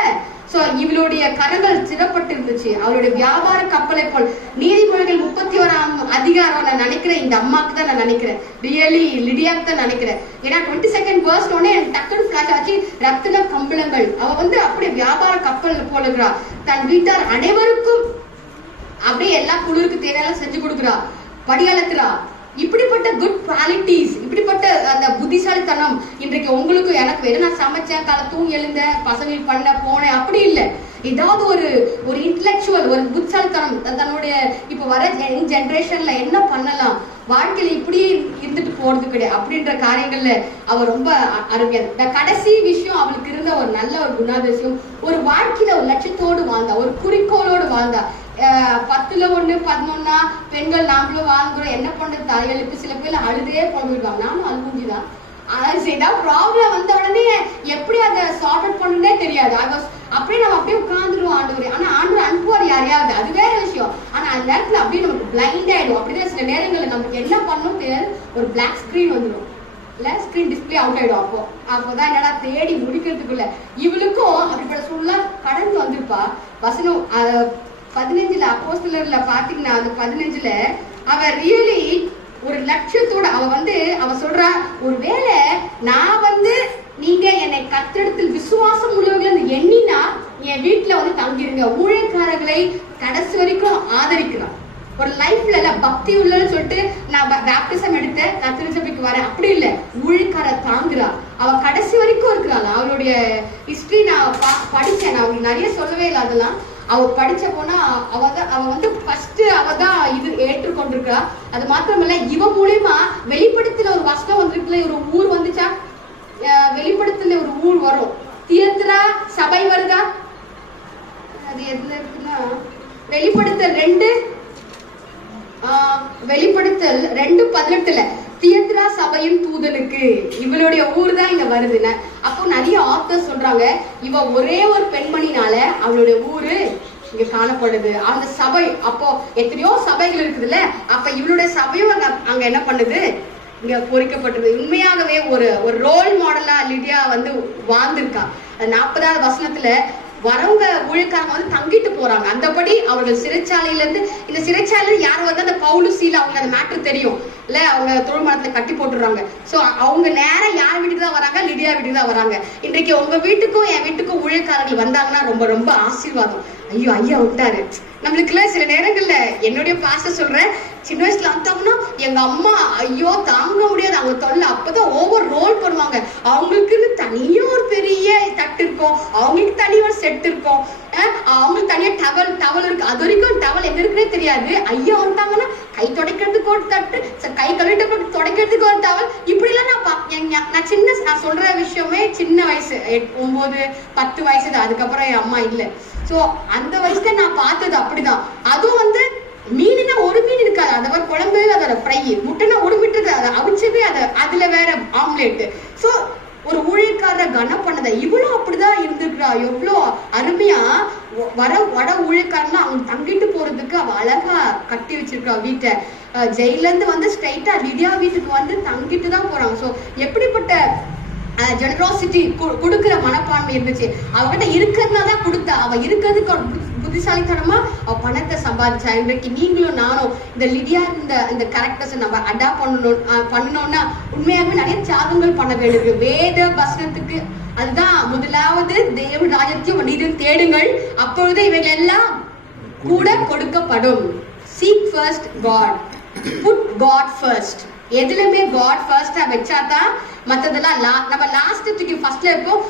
சோ இவளுடைய கரங்கள் சிறப்பட்டு இருந்துச்சு. அவளுடைய வியாபார கப்பலை போல். நீதிமொழிகள் 31ஆம் அதிகாரம் நான் நினைக்கிறேன், இந்த அம்மாக்கு தான் நான் நினைக்கிறேன், ரியலி லிடியாக்கு தான் நினைக்கிறேன். ஏன்னா 22nd verse எனக்கு டக்குனு பிளாஷ் ஆச்சு. ரத்தின கம்பளங்கள், அவ வந்து அப்படியே வியாபார கப்பல் போலுகிறா. தன் வீட்டார் அனைவருக்கும் அப்படியே எல்லா குளிருக்கு தேவையான செஞ்சு கொடுக்குறா, படியாளக்குறா. இப்படிப்பட்ட குட் குவாலிட்டிஸ், இப்படிப்பட்ட அந்த புத்திசாலித்தனம் இன்றைக்கு உங்களுக்கு எனக்கு வேணும். நான் சமைச்சேன், காலை தூங்கி எழுந்தேன், பசங்களுக்கு பண்ண போனேன், அப்படி இல்லை. ஏதாவது ஒரு இன்டலெக்சுவல், ஒரு புத்திசாலித்தனம் தன்னுடைய இப்ப வர ஜென்ரேஷன்ல என்ன பண்ணலாம், வாழ்க்கையில இப்படியே இருந்துட்டு போறது கிடையாது அப்படின்ற காரியங்கள்ல அவ ரொம்ப அருமையா. கடைசி விஷயம் அவளுக்கு இருந்த ஒரு நல்ல ஒரு குணாதிசயம், ஒரு வாழ்க்கையில ஒரு லட்சியத்தோடு வாழ்ந்தா, ஒரு குறிக்கோளோடு வாழ்ந்தா. 10ல் 1 11 பெண்கள் நாமளும் வாழ்ந்துடும், என்ன பண்றது தாய்களுக்கு. சில பேர் அழுதே போடுவாங்க, நானும் அழுகுஞ்சுதான். ஏதாவது ப்ராப்ளம் வந்த உடனே எப்படி அதை சார்ட் அவுட் பண்ணணும்னே தெரியாது. அப்படியே நம்ம அப்படியே உட்காந்துருவோம் ஆண்டவர். ஆனா ஆண்டவர் அனுப்புவார் யாரையாவது, அது வேற விஷயம். ஆனா அந்த நேரத்துல அப்படியே நமக்கு பிளைண்ட் ஆயிடும். அப்படிதான் சில நேரங்கள்ல நமக்கு என்ன பண்ணணும் தெரியாது, ஒரு பிளாக் ஸ்கிரீன் வந்துடும், இல்ல ஸ்கிரீன் டிஸ்பிளே அவுட் ஆயிடும். அப்போதான் என்னடா தேடி முடிக்கிறதுக்குள்ள இவளுக்கும் அப்படிப்பட்ட சூழ்நிலை கடந்து வந்திருப்பா. வசனம் 15ல் அப்போஸ்தலர்ல பாத்தீங்கன்னா அந்த 15ல அவ ரியலி ஒரு லட்சியத்தோட அவ சொல்றா, ஒருவேளை நான் நீங்க என்னை கர்த்தரிடத்தில் விசுவாசம் உள்ளவர்கள் எண்ணினா என் வீட்டுல தங்கிருங்க. ஊழியக்காரர்களை கடைசி வரைக்கும் ஆதரிக்கிறான். ஒரு லைஃப்ல பக்தி உள்ளன்னு சொல்லிட்டு நான் பேப்டிசம் எடுத்தேன், நான் திருச்சபைக்கு வரேன், அப்படி இல்லை. ஊழியக்கார தாங்குறா, அவ கடைசி வரைக்கும் இருக்கிறாள். அவளுடைய ஹிஸ்டரி நான் படிச்சேன், நான் அவங்களுக்கு நிறைய சொல்லவே இல்லை. அதெல்லாம் அவ படிச்ச போனா அவ ஃபர்ஸ்ட் அவதான் இது ஏற்றுக்கொண்டிருக்கிறா. அது மாத்திரமல்ல, இவ மூலியமா வெளிப்படுத்துல ஒரு வசனம் வந்திருக்குல, ஒரு ஊர் வந்துச்சா, வெளிப்படுத்துல ஒரு ஊர் வரும், தியத்ரா சபை வருதா, அது எதுல இருக்குன்னா வெளிப்படுத்தல் 2:18 தியத்ரா சபையின் தூதனுக்கு, இவளுடைய ஊர் தான் இங்க வருதுன்னு. அப்போ நிறைய ஆத்தர் சொல்றாங்க, இவ ஒரே ஒரு பெண்மணினால அவளுடைய ஊரு இங்க காணப்படுது. அந்த சபை அப்போ எத்தனையோ சபைகள் இருக்குதுல்ல, அப்ப இவளுடைய சபையும் அங்க என்ன பண்ணுது, இங்க பொறிக்கப்பட்டது. உண்மையாகவே ஒரு ரோல் மாடலா லிடியா வாழ்ந்திருக்கா. 40வது வசனத்துல வரவங்க ஊழியக்காரங்க தங்கிட்டு போறாங்க. அந்தபடி அவர்கள் சிறைச்சாலையில இருந்து, இந்த சிறைச்சாலையில யார் அந்த பவுலு சீலா, அவங்க அந்த மேட்டர் தெரியும் இல்ல, அவங்க தொழில் மரத்துல கட்டி போட்டுறாங்க. சோ அவங்க நேரம் யார் வீட்டுக்கு தான் வராங்க, லிடியா வீட்டுக்கு தான் வராங்க. இன்றைக்கு உங்க வீட்டுக்கும் என் வீட்டுக்கும் ஊழியக்காரர்கள் வந்தாங்கன்னா ரொம்ப ரொம்ப ஆசீர்வாதம். ஐயா விட்டாரு நம்மளுக்குள்ள. சில நேரங்கள்ல என்னுடைய பாஸ்டர் சொல்றேன், சின்ன வயசுல அந்தாங்கன்னா எங்க அம்மா ஐயோ தாங்க முடியாது அவங்க தொல்லை. அப்பதான் ஓவர் ரோல் பண்ணுவாங்க. அவங்களுக்குன்னு தனியா ஒரு பெரிய தட்டு இருக்கும், அவங்களுக்கு தனியா ஒரு செட் இருக்கும், அவங்களுக்கு தனியா டவல் இருக்கு. அது வரைக்கும் டவல் எங்க இருக்குன்னே தெரியாது. ஐயா வந்துட்டாங்கன்னா கை துடைக்கிறதுக்கு ஒரு தட்டு, கை கழுவிட்டு துடைக்கிறதுக்கு ஒரு டவல், இப்படி எல்லாம் நான் சொல்ற விஷயமே சின்ன வயசு 9, 10 வயசு தான். அதுக்கப்புறம் என் அம்மா இல்லை. சோ அந்த வயசுல நான் பார்த்தது அப்படிதான். அதுவும் வந்து மீனுனா ஒரு மீன் இருக்காது, அதை மாதிரி குழம்பு, அதோட ஃப்ரை. முட்டைனா ஒரு முட்டை அதை அவிச்சது, அதுல வேற ஆம்லேட். சோ ஒரு ஊழியக்காரரை கனம் பண்ணத இவ்வளவு அப்படிதான் இருந்திருக்கிறா. எவ்வளோ அருமையா வட ஊழியக்காரனா அவங்க தங்கிட்டு போறதுக்கு அவ அழகா கட்டி வச்சிருக்கா வீட்டை. ஜெயில இருந்து வந்து ஸ்ட்ரைட்டா லிடியா வீட்டுக்கு வந்து தங்கிட்டு தான் போறாங்க. சோ எப்படிப்பட்ட ஜெனரோசிட்டி, கொடுக்குற மனப்பான்மை இருந்துச்சு அவகிட்ட. இருக்கிறதுனால தான் கொடுத்தா. அவ இருக்கிறதுக்கு புத்திசாலித்தனமா அவ பணத்தை சம்பாதிச்சா. இன்றைக்கு நீங்களும் நானும் இந்த லிடியா இந்த கேரக்டர்ஸ் நம்ம அடாப்ட் பண்ணணும்னா உண்மையாகவே நிறைய தியாகங்கள் பண்ண வேண்டியிருக்கு. வேத வசனத்துக்கு அதுதான் முதலாவது தேவ ராஜ்யத்தையும் நீதியும் தேடுங்கள், அப்பொழுது இவைகள் எல்லாம் கூட கொடுக்கப்படும். Seek first God, put God first. எதுலயுமே காட் ஃபர்ஸ்டா வச்சாதான் மத்ததெல்லாம் நம்ம லாஸ்ட் தூக்கி ஃபர்ஸ்ட்ல இருப்போம்.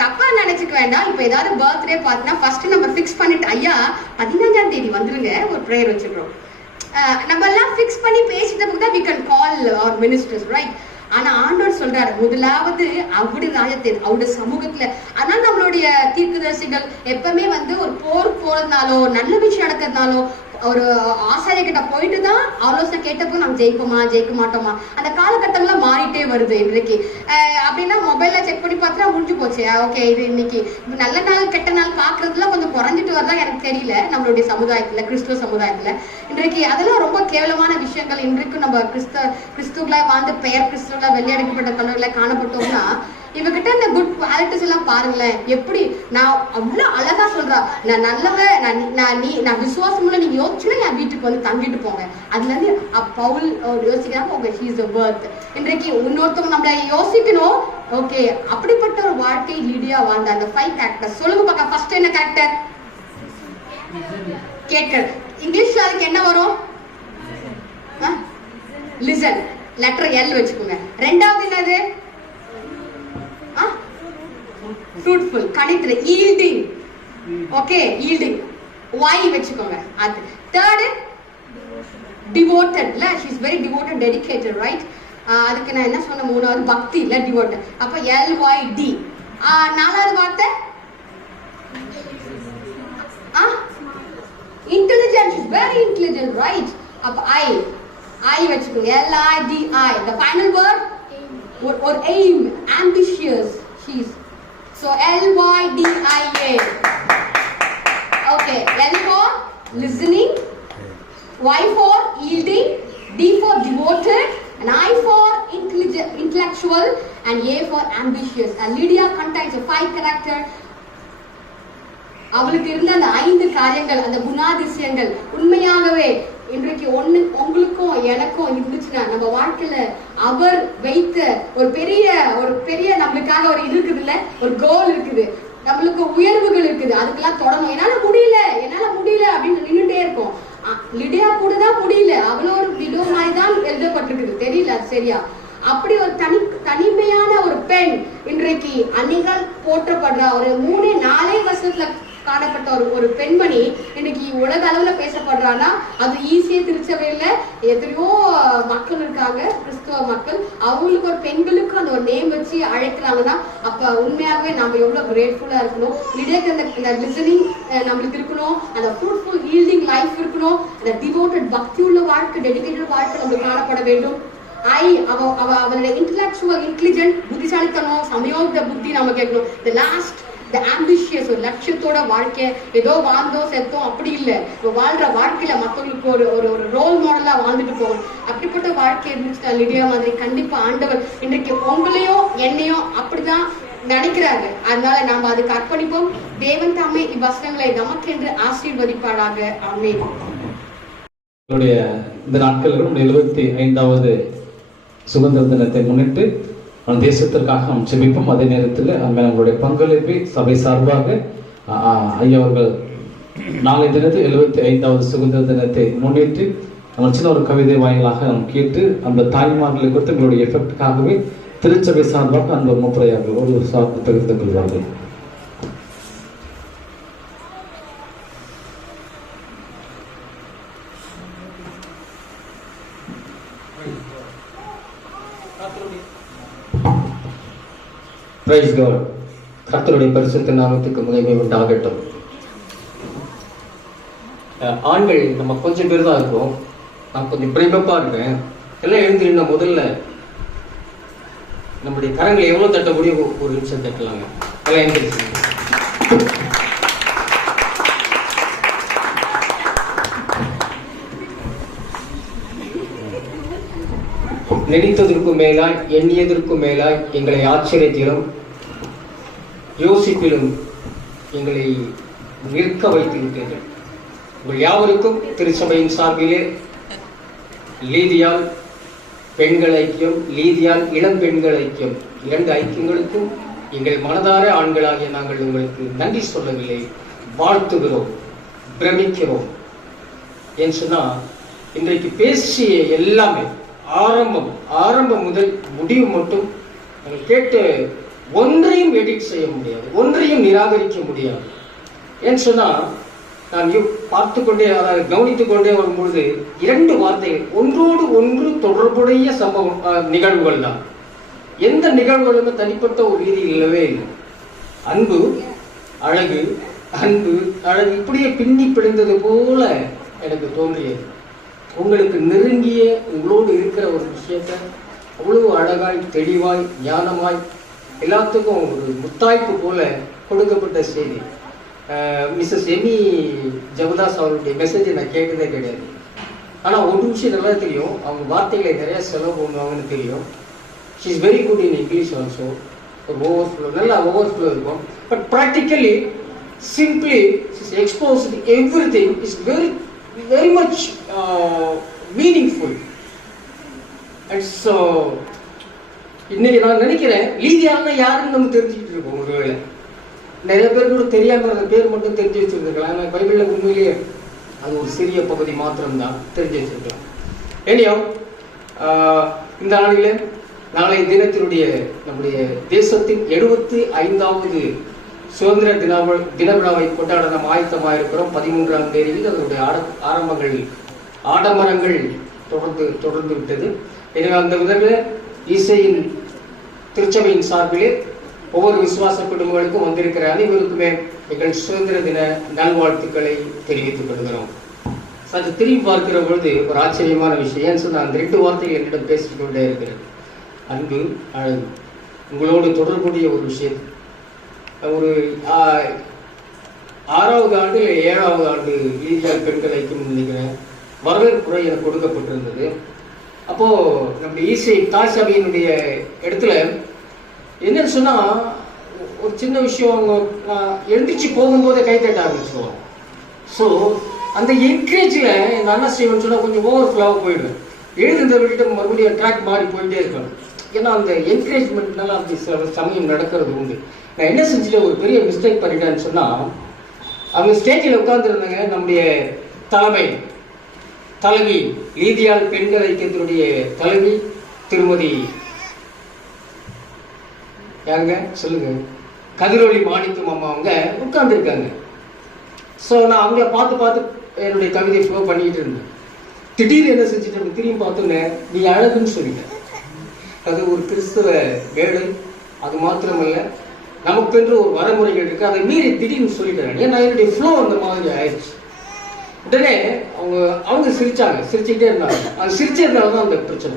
தப்பா நினைச்சுக்க வேண்டாம். இப்ப ஏதாவது பர்த்டே பார்த்தா ஃபர்ஸ்ட் நம்ம ஃபிக்ஸ் பண்ணிட்டு ஐயா 15ஆம் தேதி வந்துருங்க ஒரு ப்ரேயர் வச்சுக்கிறோம். நம்ம எல்லாம் ஃபிக்ஸ் பண்ணி பேசிட்டதுக்கு தான் we can call our ministers, right? ஆனா ஆண்டவர் சொல்றாரு முதலாவது அவருடைய ராஜ்யத்தை, அவருடைய சமூகத்துல. அதனால நம்மளுடைய தீர்க்கதரிசிகள் எப்பவுமே வந்து ஒரு போருக்கு போறதுனாலோ நல்ல விஷயம் நடக்கிறதுனாலோ ஒரு ஆசாரிய கிட்ட போயிட்டு தான் ஆலோசனை கேட்டப்போ நாங்க ஜெயிப்போமா ஜெயிக்க மாட்டோமா. அந்த காலகட்டங்கள்லாம் மாறிட்டே வருது இன்றைக்கு. அப்படின்னா மொபைல்ல செக் பண்ணி பார்த்தா முடிஞ்சு போச்சு. ஓகே இது இன்னைக்கு நல்ல நாள் கெட்ட நாள் பாக்குறதுலாம் கொஞ்சம் குறைஞ்சிட்டு வரதா எனக்கு தெரியல நம்மளுடைய சமுதாயத்துல, கிறிஸ்துவ சமுதாயத்துல. இன்றைக்கு அதெல்லாம் ரொம்ப கேவலமான விஷயங்கள். இன்றைக்கு நம்ம கிறிஸ்துவங்களா வாழ்ந்து பெயர் கிறிஸ்துவங்களா வெள்ளையடிக்கப்பட்ட கல்லூரில காணப்பட்டோம்னா இவகிட்ட இந்த குட் குவாலிட்டிஸ் எல்லாம் பாருங்களேன். எப்படி நான் அவ்வளவு அழகா சொல்றா, நான் நல்லவ, நான் விசுவாசமுள்ள நீங்க யோசிச்சுன்னா என் வீட்டுக்கு வந்து தங்கிட்டு போங்க. அதுல இருந்து பவுல் யோசிக்கிறாங்க, ஓகே ஷீ இஸ் தி வர்த். இன்றைக்கு இன்னொருத்தவங்க நம்மள யோசிக்கணும். ஓகே அப்படிப்பட்ட ஒரு வாழ்க்கை லிடியா வாழ்ந்த அந்த 5 கேரக்டர் சொல்லுங்க பார்க்க. ஃபர்ஸ்ட் என்ன கேரக்டர்? கேட்கர். இங்கிலீஷ்ல அதுக்கு என்ன வரும்? லிசன், லெட்டர் எல் வச்சுக்கோங்க. ரெண்டாவது என்னது? ஃப்ரூட்ஃபுல், கணித்துல. ஈல்டிங், ஓகே ஈல்டிங், ஒய் வச்சுக்கோங்க. அது தேர்டு டிவோட்டட். இல்ல she is very devoted, dedicated, right? அதுக்கு நான் என்ன சொன்ன? மூணாவது பக்தி, இல்ல டிவோட்டட். அப்ப LYD. நாலாவது வார்த்தை intelligent, is very intelligent, right? அப்ப I வச்சுக்கோங்க. LIDI. the final word or aim, ambitious. She's so LYDIA. Okay, L for listening, Y for yielding, D for devoted, and I for intellectual, and A for ambitious. And Lydia contains a 5 character. அவளுக்கு இருந்த அந்த 5 காரியங்கள், அந்த குணாதிசயங்கள் உண்மையாகவே இன்றைக்கு உங்களுக்கும் எனக்கும் இருந்துச்சுன்னா நம்ம வாழ்க்கையில அவர் வைத்த ஒரு பெரிய நம்மளுக்காக ஒரு இது இருக்குது, இல்ல ஒரு கோல் இருக்குது, நம்மளுக்கு உயர்வுகள் இருக்குது. அதுக்கெல்லாம் தொடரும். என்னால முடியல அப்படின்னு நின்றுட்டே இருக்கும். லிடியா கூட தான் முடியல. அவ்வளோ ஒரு விடோ மாதிரி தான் எழுதப்பட்டிருக்குது, தெரியல அது சரியா. அப்படி ஒரு தனிமையான ஒரு பெண் இன்றைக்கு அணிகள் போற்றப்படுற ஒரு 3-4 வருஷத்துல காணப்பட்ட ஒரு பெண்மணி இன்னைக்கு உலக அளவுல பேசப்படுறான்னா அது ஈஸியா திருச்சபையில எத்தனையோ மக்கள் இருக்காங்க, கிறிஸ்துவ மக்கள். அவங்களுக்கு ஒரு பெண்களுக்கு அந்த ஒரு நேம் வச்சு அழைக்கிறாங்கன்னா அப்ப உண்மையாகவே நம்ம எவ்வளவு கிரேட்ஃபுல்லா இருக்கணும். லிடியாக்கு அந்த லிசனிங் நம்மளுக்கு இருக்கணும், அந்த ஃப்ரூட்ஃபுல் ஈல்டிங் லைஃப் இருக்கணும், அந்த டிவோட்டட் பக்தி உள்ள வாழ்க்கை, டெடிகேட்டட் வாழ்க்கை நம்மளுக்கு காணப்பட வேண்டும். அவளுடைய இன்டெலக்சுவல் இன்டெலிஜென்ட், புத்திசாலித்தனம், சமயோக புத்தி நம்ம கேட்கணும். தி லாஸ்ட் தி ஆம்பிஷியஸ், ஒரு லட்சியத்தோட வாழ்க்கை. ஏதோ வாழ்ந்தோம் செத்தோம் அப்படி இல்லை. இப்போ வாழ்ற வாழ்க்கையில மற்றவங்களுக்கு ஒரு ரோல் மாடலா வாழ்ந்துட்டு போகணும். அப்படிப்பட்ட வாழ்க்கை இருந்துச்சுன்னா லிடியா மாதிரி கண்டிப்பா ஆண்டவர் இன்றைக்கு உங்களையும் என்னையும் அப்படிதான் நினைக்கிறாரு. அதனால நாம அதுக்கு அர்ப்பணிப்போம். தேவன் தாமே இவ்வசனங்களை நமக்கென்று ஆசீர்வதிப்பாராக. ஆமென். இந்த நாட்களிலும் 75வது சுதந்திர தினத்தை முன்னிட்டு நம் தேசத்திற்காக நாம் செபிப்போம். அதே நேரத்தில் நம்மளுடைய பங்களிப்பை சபை சார்பாக ஐயா அவர்கள் நாளை தினத்தில் 75வது சுதந்திர தினத்தை முன்னிட்டு நம்ம சின்ன ஒரு கவிதை வாயிலாக நாம் கேட்டு அந்த தாய்மார்களை குறித்து எங்களுடைய எஃபெக்டுக்காகவே திருச்சபை சார்பாக அந்த முப்பரையாக ஒரு சார்பு பகிர்ந்து கொள்வார்கள். Praise God. கர்த்தருடைய பரிசுத்த நாமத்துக்கு மகிமை உண்டாகட்டும். ஆண்கள் நம்ம கொஞ்சம் பேர் தான் இருக்கோம். நான் கொஞ்சம் பிரேமப்பா இருக்கேன். எல்லாம் எழுந்திருந்தா முதல்ல நம்முடைய கரங்களை எவ்வளவு தட்ட முடியும் ஒரு நிமிஷம் தட்டலாங்க. எல்லாம் எழுந்திருச்சு. நினைத்ததற்கும் மேலாய் எண்ணியதற்கும் மேலாய் எங்களை ஆச்சரியத்திலும் யோசிப்பிலும் எங்களை நிற்க வைத்திருக்கிறீர்கள். உங்கள் யாவருக்கும் திருச்சபையின் சார்பிலே லீதியால் பெண்கள் ஐக்கியம், லீதியால் இளம் பெண்கள் ஐக்கியம், 2 ஐக்கியங்களுக்கும் எங்கள் மனதார ஆண்களாகிய நாங்கள் உங்களுக்கு நன்றி சொல்லவில்லை, வாழ்த்துகிறோம், பிரமிக்கிறோம். ஏன்னு சொன்னா இன்றைக்கு பேசிய எல்லாமே ஆரம்பம் முதல் முடிவு மட்டும் நாங்கள் கேட்டு ஒன்றையும் எடிட் செய்ய முடியாது, ஒன்றையும் நிராகரிக்க முடியாது. ஏன்னு சொன்னா நான் பார்த்து கொண்டே கவனித்துக் கொண்டே வரும்பொழுது 2 வார்த்தைகள் ஒன்றோடு ஒன்று தொடர்புடைய நிகழ்வுகள் தான். எந்த நிகழ்வுகளுமே தனிப்பட்ட ஒரு ரீதி இல்லவே இல்லை. அன்பு அழகு, அன்பு அழகு இப்படியே பின்னி பிடிந்தது போல எனக்கு தோன்றியது. உங்களுக்கு நெருங்கிய உங்களோடு இருக்கிற ஒரு விஷயத்த அவ்வளவு அழகாய், தெளிவாய், ஞானமாய், எல்லாத்துக்கும் ஒரு முத்தாய்ப்பு போல கொடுக்கப்பட்ட செய்தி. மிஸ்ஸஸ் எமி ஜெகதாஸ் அவருடைய மெசேஜை நான் கேட்டதே கிடையாது. ஆனால் ஒரு விஷயம் நல்லா தெரியும், அவங்க வார்த்தைகளை நிறைய செலவு பண்ணுவாங்கன்னு தெரியும். She is very good in English also. ஒரு ஓவர்ஃப்ளோ, நல்லா ஓவர்ஃப்ளோ இருக்கும். But practically simply exposed everything is very much meaningful. And so இன்னைக்கு நான் நினைக்கிறேன் லீதியால்னா யாருன்னு நம்ம தெரிஞ்சுக்கிட்டு இருக்கோம். ஒருவேளை நிறைய பேர் கூட தெரியாம அந்த பேர் மட்டும் தெரிஞ்சு வச்சிருக்கலாம். ஆனால் பைபிள்ல உண்மையிலேயே அது ஒரு சிறிய பகுதி மாத்திரம்தான் தெரிஞ்சு வச்சிருக்கலாம். ஏனியோ இந்த நாளை தினத்தினுடைய நம்முடைய தேசத்தின் 75வது சுதந்திர தின விழாவை கொண்டாட நாம் ஆயத்தமாக இருக்கிறோம். 13ஆம் தேதியில் அதனுடைய ஆடம்பரங்கள் தொடர்ந்து விட்டது. எனவே அந்த விதத்தில் இசையின் திருச்சபையின் சார்பிலே ஒவ்வொரு விசுவாச குடும்பங்களுக்கும் வந்திருக்கிற அனைவருக்குமே எங்கள் சுதந்திர தின நல்வாழ்த்துக்களை தெரிவித்துக் கொள்கிறோம். சற்று திரும்பி பார்க்கிற பொழுது ஒரு ஆச்சரியமான விஷயம். ஏன்னு சொன்னால் அந்த 2 வார்த்தைகள் என்னிடம் பேசிக்கொண்டே இருக்கிறது. அன்பு அழகு. உங்களோடு தொடர்புடைய ஒரு விஷயம். ஒரு 6வது ஆண்டு 7வது ஆண்டு லீதியால் பெண்கள் ஐக்கியம் நினைக்கிறேன் வரவேற்புரை எனக்கு கொடுக்கப்பட்டிருந்தது. அப்போ நம்முடைய இசை தாய் சபையினுடைய இடத்துல என்னன்னு சொன்னா ஒரு சின்ன விஷயம், அவங்க எழுந்திரிச்சு போகும்போதே கை தட்ட ஆரம்பிச்சுவோம். ஸோ அந்த என்கரேஜில் நான் என்ன செய்வேன்னு சொன்னால் கொஞ்சம் ஓவர்ஃப்ளோவாக போயிடுவேன். எழுதுந்த விட்டுட்டு மறுபடியும் ட்ராக் மாறி போயிட்டே இருக்கணும். ஏன்னா அந்த என்கரேஜ்மெண்ட்னால அப்படி சில சமயம் நடக்கிறது உண்டு. நான் என்ன செஞ்சுட்டு ஒரு பெரிய மிஸ்டேக் பண்ணிட்டேன்னு சொன்னால், அவங்க ஸ்டேஜில் உட்கார்ந்துருந்தாங்க. நம்முடைய தலைவி லீதியால் பெண்கள் ஐக்கியத்தினுடைய தலைவி திருமதி யாருங்க சொல்லுங்க, கதிரொலி மாணிக்கம் அம்மா அவங்க உட்கார்ந்துருக்காங்க. ஸோ நான் அவங்கள பார்த்து என்னுடைய கவிதை ஃப்ளோ பண்ணிட்டு இருந்தேன். திடீர்னு என்ன செஞ்சுட்டு திரும்பி பார்த்தோன்னே நீ அழகுன்னு சொல்லிட்டேன். அது ஒரு கிறிஸ்தவ வேடு. அது மாத்திரமல்ல, நமக்கென்று ஒரு வரைமுறைகள் இருக்கு, அதை மீறி திடீர்னு சொல்லிட்டேன். ஏன்னா என்னுடைய ஃப்ளோ அந்த மாதிரி ஆயிடுச்சு. உடனே அவங்க சிரிச்சுக்கிட்டே இருந்தாங்க. அது சிரிச்சதுனால தான் அந்த பிரச்சனை.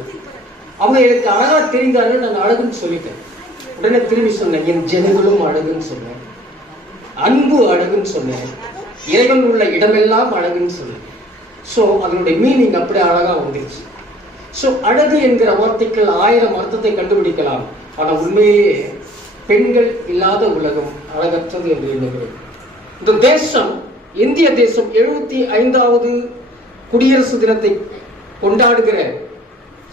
அவங்க எனக்கு அழகா தெரிந்தாலும் நான் அழகுன்னு சொல்லிட்டேன். உடனே திரும்பி சொன்னேன், என் ஜனங்களும் அழகுன்னு சொன்னேன், அன்பு அழகுன்னு சொன்னேன், இறைவன் உள்ள இடமெல்லாம் அழகுன்னு சொன்னேன். ஸோ அதனுடைய மீனிங் அப்படியே அழகா வந்துருச்சு. ஸோ அழகு என்கிற வார்த்தைகள் 1000 அர்த்தத்தை கண்டுபிடிக்கலாம். ஆனால் உண்மையிலேயே பெண்கள் இல்லாத உலகம் அழகற்றது என்று எண்ணுகிறேன். இந்த தேசம், இந்திய தேசம் 75வது குடியரசு தினத்தை கொண்டாடுகிற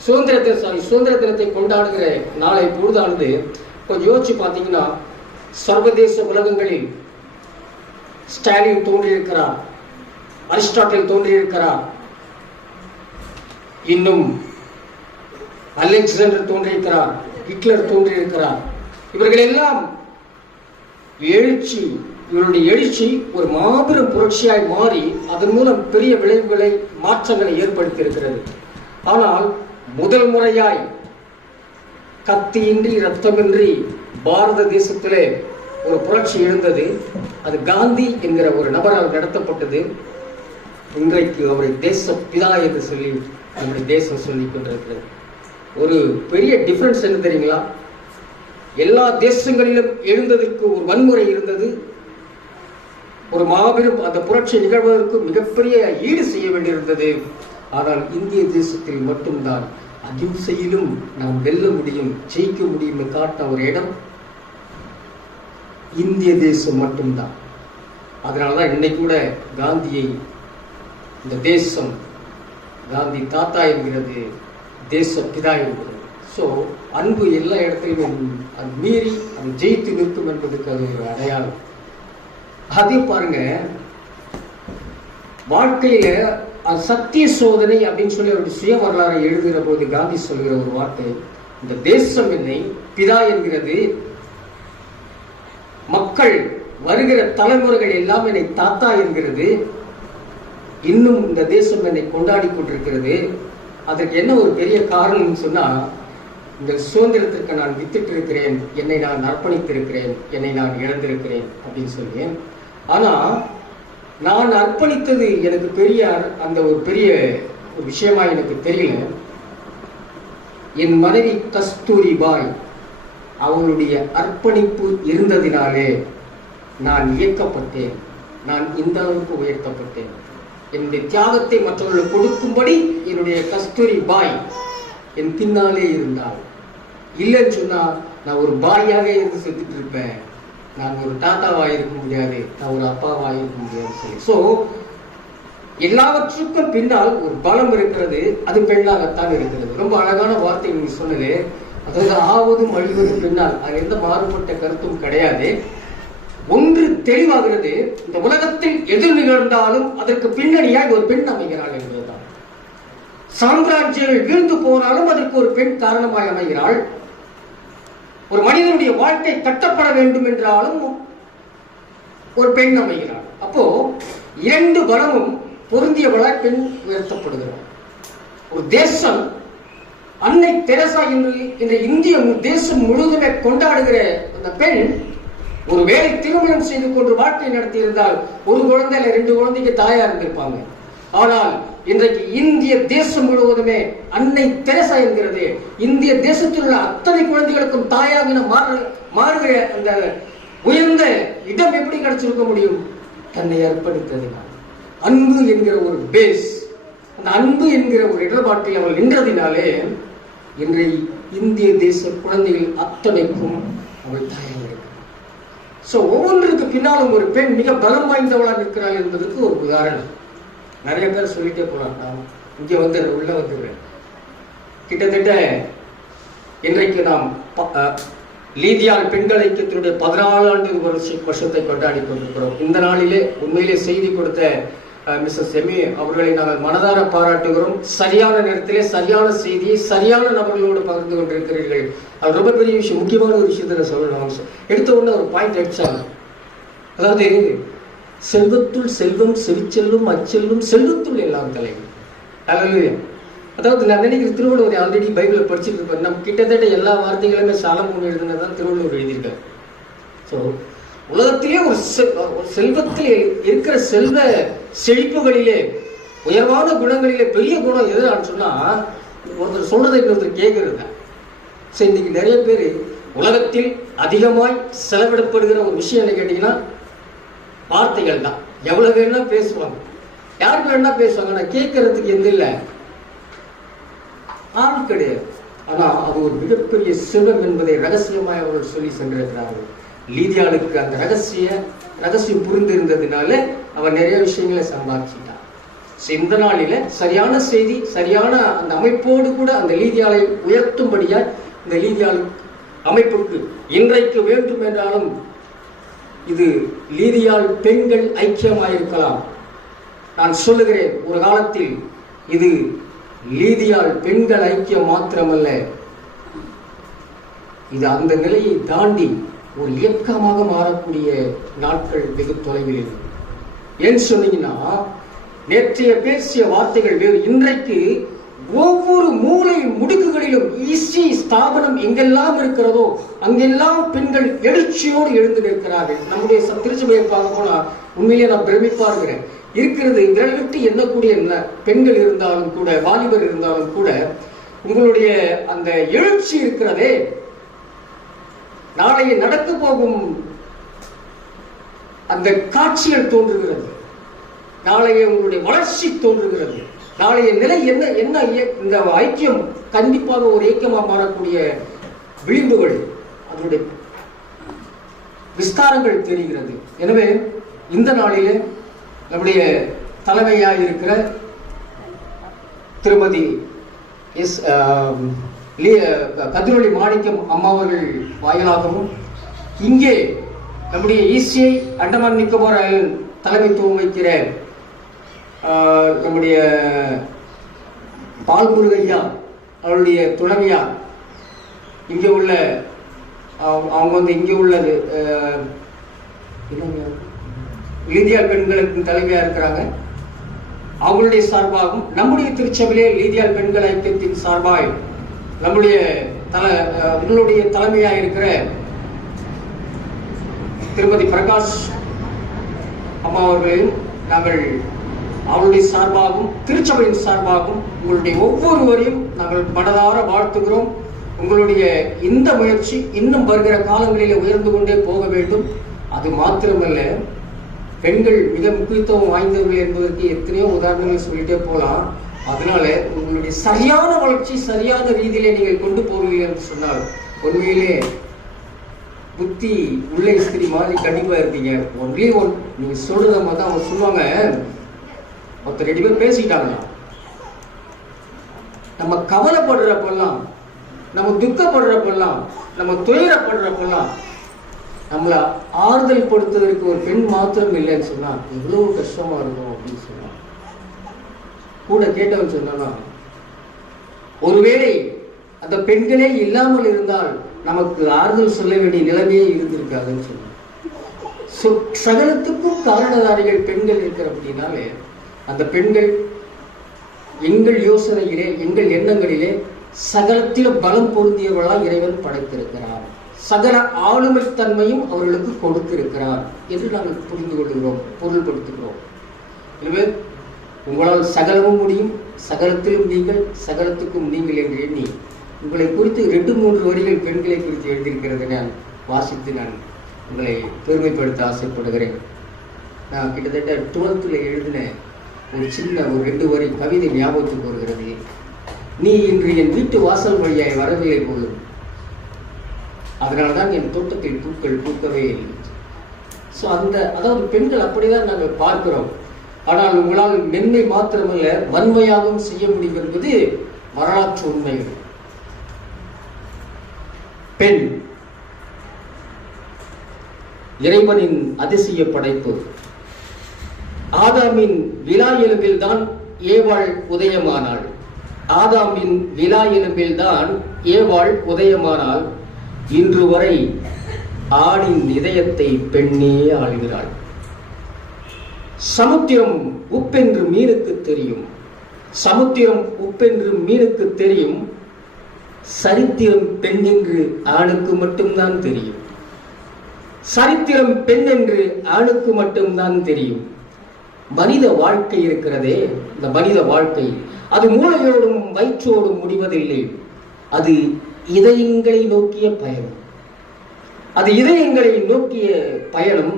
சுதந்திர தினத்தை கொண்டாடுகிற நாளை பொழுதானது கொஞ்சம் யோசிச்சு பார்த்தீங்கன்னா, சர்வதேச உலகங்களில் ஸ்டாலின் தோன்றியிருக்கிறார், அரிஸ்டாட்டில் தோன்றியிருக்கிறார், இன்னும் அலெக்சாண்டர் தோன்றியிருக்கிறார், ஹிட்லர் தோன்றியிருக்கிறார். இவர்கள் எல்லாம் எழுச்சி, இவருடைய எழுச்சி ஒரு மாபெரும் புரட்சியாய் மாறி அதன் மூலம் பெரிய விளைவுகளை, மாற்றங்களை ஏற்படுத்தி இருக்கிறது. ஆனால் முதல் முறையாய் கத்தியின்றி ரத்தமின்றி பாரத தேசத்திலே ஒரு புரட்சி எழுந்தது. அது காந்தி என்கிற ஒரு நபரால் நடத்தப்பட்டது. இன்றைக்கு அவரை தேச பிதா என்று சொல்லி நம்முடைய தேசம் சொல்லிக் கொண்டிருக்கிறது. ஒரு பெரிய டிஃபரன்ஸ் என்ன தெரியுங்களா? எல்லா தேசங்களிலும் எழுந்ததற்கு ஒரு வன்முறை இருந்தது. ஒரு மாபெரும் அந்த புரட்சி நிகழ்வதற்கு மிகப்பெரிய ஈடு செய்ய வேண்டியிருந்தது. ஆனால் இந்திய தேசத்தில் மட்டும்தான் அகிம்சையிலும் நாம் வெல்ல முடியும், ஜெயிக்க முடியும் காட்ட ஒரு இடம் இந்திய தேசம் மட்டும்தான். அதனாலதான் இன்னைக்கு கூட காந்தியை இந்த தேசம் காந்தி தாத்தா என்கிறது, தேச பிதா என்கிறது. ஸோ அன்பு எல்லா இடத்திலும் அது மீறி அது ஜெயித்து நிற்கும் என்பதற்கு அது ஒரு அடையாளம். அதே பாருங்க, வாழ்க்கையில சத்திய சோதனை அப்படின்னு சொல்லி அவருடைய சுய வரலாறை எழுதுகிற போது காந்தி சொல்கிற ஒரு வார்த்தை, இந்த தேசம் என்னை பிதா என்கிறது, மக்கள் வருகிற தலைமுறைகள் எல்லாம் என்னை தாத்தா என்கிறது, இன்னும் இந்த தேசம் என்னை கொண்டாடி கொண்டிருக்கிறது. அதற்கு என்ன ஒரு பெரிய காரணம் சொன்னா, இந்த சுதந்திரத்திற்கு நான் வித்துட்டு இருக்கிறேன், என்னை நான் அர்ப்பணித்திருக்கிறேன், என்னை நான் இழந்திருக்கிறேன் அப்படின்னு சொல்லுவேன். ஆனா நான் அர்ப்பணித்தது எனக்கு பெரிய அந்த ஒரு பெரிய ஒரு விஷயமா எனக்கு தெரியல. என் மனைவி கஸ்தூரி பாய் அவங்களுடைய அர்ப்பணிப்பு இருந்ததினாலே நான் இயக்கப்பட்டேன், நான் இந்த அளவுக்கு உயர்த்தப்பட்டேன். என்னுடைய தியாகத்தை மற்றவர்களுக்கு கொடுக்கும்படி என்னுடைய கஸ்தூரி பாய் என் பின்னாலே இருந்தாள். இல்லைன்னு சொன்னா நான் ஒரு பாயாக இருந்து செத்துட்டு இருப்பேன், நான் ஒரு தாத்தாவாக இருக்க முடியாது, நான் ஒரு அப்பாவாக இருக்க முடியாது சொல்லி. ஸோ எல்லாவற்றுக்கும் பின்னால் ஒரு பலம் இருக்கிறது, அது பெண்ணாகத்தான் இருக்கிறது. ரொம்ப அழகான வார்த்தை நீங்க சொன்னது. அதாவது ஆவதும் அழிவதும் பின்னால், அது எந்த மாறுபட்ட கருத்தும் கிடையாது. ஒன்று தெளிவாகிறது, இந்த உலகத்தில் எது நிகழ்ந்தாலும் அதற்கு பின்னணியாக ஒரு பெண் அமைகிறாள் என்பதுதான். சாம்ராஜ்யங்கள் வீழ்ந்து போனாலும் அதற்கு ஒரு பெண் காரணமாய் அமைகிறாள். ஒரு மனிதனுடைய வாழ்க்கை கட்டப்பட வேண்டும் என்றாலும் ஒரு பெண் அமைகிறாள். அப்போ இரண்டு பலமும் பொருந்தியவளாய் பெண் உயர்த்தப்படுகிறாள். ஒரு தேசம் அன்னை தெரசா என்ற இந்திய தேசம் முழுவதுமே கொண்டாடுகிற அந்த பெண் ஒருவேளை திருமணம் செய்து கொண்டு வாழ்க்கை நடத்தி இருந்தால் ஒரு குழந்தை இல்ல 2 குழந்தைக்கு தாயா இருந்திருப்பாங்க. ஆனால் இன்றைக்கு இந்திய தேசம் முழுவதுமே அன்னை தெரசா என்கிறது இந்திய தேசத்தில் உள்ள அத்தனை குழந்தைகளுக்கும் தாயாக மாறுகிற அந்த உயர்ந்த இடம் எப்படி கிடைச்சிருக்க முடியும்? தன்னை அர்ப்பணித்ததினால். அன்பு என்கிற ஒரு பேஸ், அந்த அன்பு என்கிற ஒரு இடர்பாட்டில் அவள் நின்றதினாலே இன்றைய இந்திய தேச குழந்தைகள் அத்தனைக்கும் அவள் தாயாக இருக்கிறார். ஸோ ஒவ்வொன்றுக்கு பின்னாலும் ஒரு பெண் மிக பலம் வாய்ந்தவளாக இருக்கிறாள் என்பதற்கு ஒரு உதாரணம். நிறைய பேர் சொல்லிட்டே போலாம், நான் இங்கே உள்ள வந்துடுறேன். கிட்டத்தட்ட இன்றைக்கு நாம் லீதியால் பெண்கள் ஐக்கியத்தினுடைய 14 வருஷத்தை கொண்டாடி கொண்டிருக்கிறோம். இந்த நாளிலே உண்மையிலே செய்தி கொடுத்த மிஸ்ஸஸ் எமி அவர்களை நாங்கள் மனதார பாராட்டுகிறோம். சரியான நேரத்திலே சரியான செய்தியை சரியான நபர்களோடு பகிர்ந்து கொண்டிருக்கிறீர்கள். அது ரொம்ப பெரிய விஷயம். முக்கியமான ஒரு விஷயத்தை சொல்லலாம். எடுத்த உடனே ஒரு பாயிண்ட் அடிச்சாங்க. அதாவது செல்வத்துள் செல்வம் செவிச்செல்லும் அச்செல்லும் செல்வத்துள் எல்லாம் தலைவர். அதாவது நான் நினைக்கிற திருவள்ளுவர் ஆல்ரெடி பைபிளை படிச்சுட்டு இருப்பேன். நம்ம கிட்டத்தட்ட எல்லா வார்த்தைகளுமே சாலமோன் எழுதினதான் திருவள்ளுவர் எழுதியிருக்காரு. ஸோ உலகத்திலே ஒரு செல்வத்தில் இருக்கிற செல்வ செழிப்புகளிலே உயர்வான குணங்களிலே பெரிய குணம் எதுன்னு சொன்னா ஒருத்தர் சொல்றதை இன்னொருத்தர் கேட்கறது. ஸோ இன்னைக்கு நிறைய பேர் உலகத்தில் அதிகமாய் செலவிடப்படுகிற ஒரு விஷயம் என்ன கேட்டீங்கன்னா வார்த்தைகள் தான். எவ்வளவு வேணா பேசுவாங்க, யாருக்கு வேணா பேசுவாங்க. நான் கேட்கறதுக்கு எந்த இல்லை ஆள் கிடையாது. ஆனா அது ஒரு மிகப்பெரிய செல்வம் என்பதை ரகசியமாய் அவர்கள் சொல்லி சென்றிருக்கிறார்கள். லீதியாளுக்கு அந்த ரகசியம் புரிந்து இருந்ததுனால அவன் நிறைய விஷயங்களை சம்பாதிச்சிட்டான். இந்த நாளில சரியான செய்தி சரியான அந்த அமைப்போடு கூட அந்த லீதியாளை உயர்த்தும்படியா இந்த லீதியாள் அமைப்புக்கு இன்றைக்கு வேண்டும் என்றாலும் இது லீதியால் பெண்கள் ஐக்கியமாயிருக்கலாம். நான் சொல்லுகிறேன், ஒரு காலத்தில் இது லீதியால் பெண்கள் ஐக்கியம் மாத்திரமல்ல, இது அந்த நிலையை தாண்டி ஒரு இயக்கமாக மாறக்கூடிய நாட்கள் வெகு தொலைவில் இருக்கு. ஏன் சொன்னீங்கன்னா, நேற்றைய பேசிய வார்த்தைகள் வேறு. இன்றைக்கு ஒவ்வொரு மூலை முடுக்குகளிலும் ஈசி ஸ்தாபனம் எங்கெல்லாம் இருக்கிறதோ அங்கெல்லாம் பெண்கள் எழுச்சியோடு எழுந்து நிற்கிறார்கள். நம்முடைய திருச்சபையை பார்க்க போனா உண்மையிலே நான் பிரமிப்பா இருக்கிறேன். இருக்கிறது விரல் விட்டு எண்ணக்கூடிய பெண்கள் இருந்தாலும் கூட, வாலிபர் இருந்தாலும் கூட, உங்களுடைய அந்த எழுச்சி இருக்கிறதே, நாளைய நடக்க போகும் அந்த காட்சிகள் தோன்றுகிறது, நாளைய உங்களுடைய வளர்ச்சி தோன்றுகிறது, நாளைய நிலை என்ன என்ன இந்த ஐக்கியம் கண்டிப்பாக ஒரு இயக்கமாக மாறக்கூடிய விளிம்புகள், அதனுடைய விஸ்தாரங்கள் தெரிகிறது. எனவே இந்த நாளிலே நம்முடைய தலைமையாக இருக்கிற திருமதி கதிரொளி மாணிக்கம் அம்மாவர்கள் வாயிலாகவும், இங்கே நம்முடைய ஈசிஐ அண்டமான் நிக்கோபார் ஐலண்ட் தலைமைத்துவம் வைக்கிற நம்முடைய பால்முருகையா அவருடைய துணைவியார், இங்கே உள்ள அவங்க வந்து இங்கே உள்ளது லீதியா பெண்களுக்கு தலைவியா இருக்கிறாங்க, அவங்களுடைய சார்பாகவும், நம்முடைய திருச்சபையிலே லீதியால் பெண்கள் ஐக்கியத்தின் சார்பாய் நம்முடைய உங்களுடைய தலைமையாக இருக்கிற திருமதி பிரகாஷ் அம்மா அவர்களையும் நாங்கள் அவருடைய சார்பாகவும் திருச்சபையின் சார்பாகவும் உங்களுடைய ஒவ்வொருவரையும் நாங்கள் மனதார வாழ்த்துகிறோம். உங்களுடைய இந்த முயற்சி இன்னும் வருகிற காலங்களிலே உயர்ந்து கொண்டே போக வேண்டும். அது மாத்திரமல்ல, பெண்கள் மிக முக்கியத்துவம் வாய்ந்தவர்கள் என்பதற்கு எத்தனையோ உதாரணங்கள் சொல்லிட்டே போகலாம். அதனால உங்களுடைய சரியான வளர்ச்சி சரியான ரீதியிலே நீங்கள் கொண்டு போவீர்கள் என்று சொன்னால் உண்மையிலே புத்தி உள்ள ஸ்திரி மாதிரி கண்டிப்பா இருப்பீங்க. ஒன்லி ஒன் நீங்க சொல்றத மாதிரி அவங்க சொல்லுவாங்க. ஒருத்தர் 2 பேர் பேசிக்கிட்டாங்களா, நம்ம கவலைப்படுறப்பெல்லாம், நம்ம துக்கப்படுறப்பெல்லாம், நம்ம துயரப்படுறப்பெல்லாம் நம்மள ஆறுதல் படுத்துவதற்கு ஒரு பெண் மாத்திரம் இல்லைன்னு சொன்னா எவ்வளவு கஷ்டமா இருக்கும் அப்படின்னு சொன்னா, கூட கேட்டவன் சொன்னா, ஒருவேளை அந்த பெண்களே இல்லாமல் இருந்தால் நமக்கு ஆறுதல் சொல்ல வேண்டிய நிலைமையே இருந்திருக்காதுன்னு சொன்னாங்க. சகலத்துக்கும் காரணதாரிகள் பெண்கள் இருக்கிற அப்படின்னாலே அந்த பெண்கள் எங்கள் யோசனையிலே, எங்கள் எண்ணங்களிலே சகலத்திலும் பலம் பொருந்தியவர்களால் இறைவன் படைத்திருக்கிறார், சகல ஆளுமைத்தன்மையும் அவர்களுக்கு கொடுத்திருக்கிறார் என்று நாங்கள் புரிந்து கொள்கிறோம், பொருள்படுத்துகிறோம். எனவே உங்களால் சகலமும் முடியும், சகலத்திலும் நீங்கள், சகலத்துக்கும் நீங்கள் என்று எண்ணி உங்களை குறித்து 2-3 வரிகள் பெண்களை குறித்து எழுதியிருக்கிறது நான் வாசித்து நான் உங்களை பெருமைப்படுத்த ஆசைப்படுகிறேன். நான் கிட்டத்தட்ட 12th எழுதின ஒரு சின்ன ஒரு 2 வரி கவிதை ஞாபகத்துக்கு வருகிறது. நீ இன்று என் வீட்டு வாசல் வழியாய் வரவில்லை போதும், அதனால்தான் என் தோட்டத்தில் பூக்கள் பூக்கவே இல்லை. ஸோ அதாவது பெண்கள் அப்படிதான் நாங்கள் பார்க்கிறோம். ஆனால் உங்களால் மென்மை மாத்திரமல்ல வன்மையாகவும் செய்ய முடியும் என்பது வரலாற்று உண்மைகள். பெண் இறைவனின் அதிசய படைப்பு. ஆதாமின் விலா எலும்பில் தான் ஏவாள் உதயமானாள். ஆதாமின் விலா எலும்பில் தான் ஏவாள் உதயமானாள். இன்று வரை ஆணின் இதயத்தை பெண்ணே ஆளுகிறாள். சமுத்திரம் உப்பென்று மீனுக்கு தெரியும், சமுத்திரம் உப்பென்று மீனுக்கு தெரியும், சரித்திரம் பெண் என்று ஆணுக்கு மட்டும்தான் தெரியும். சரித்திரம் பெண் என்று ஆணுக்கு மட்டும்தான் தெரியும். மனித வாழ்க்கை இருக்கிறதே, இந்த மனித வாழ்க்கை அது மூளையோடும் வயிற்றோடும் முடிவதில்லை. அது இதயங்களை நோக்கிய பயணம். அது இதயங்களை நோக்கிய பயணம்.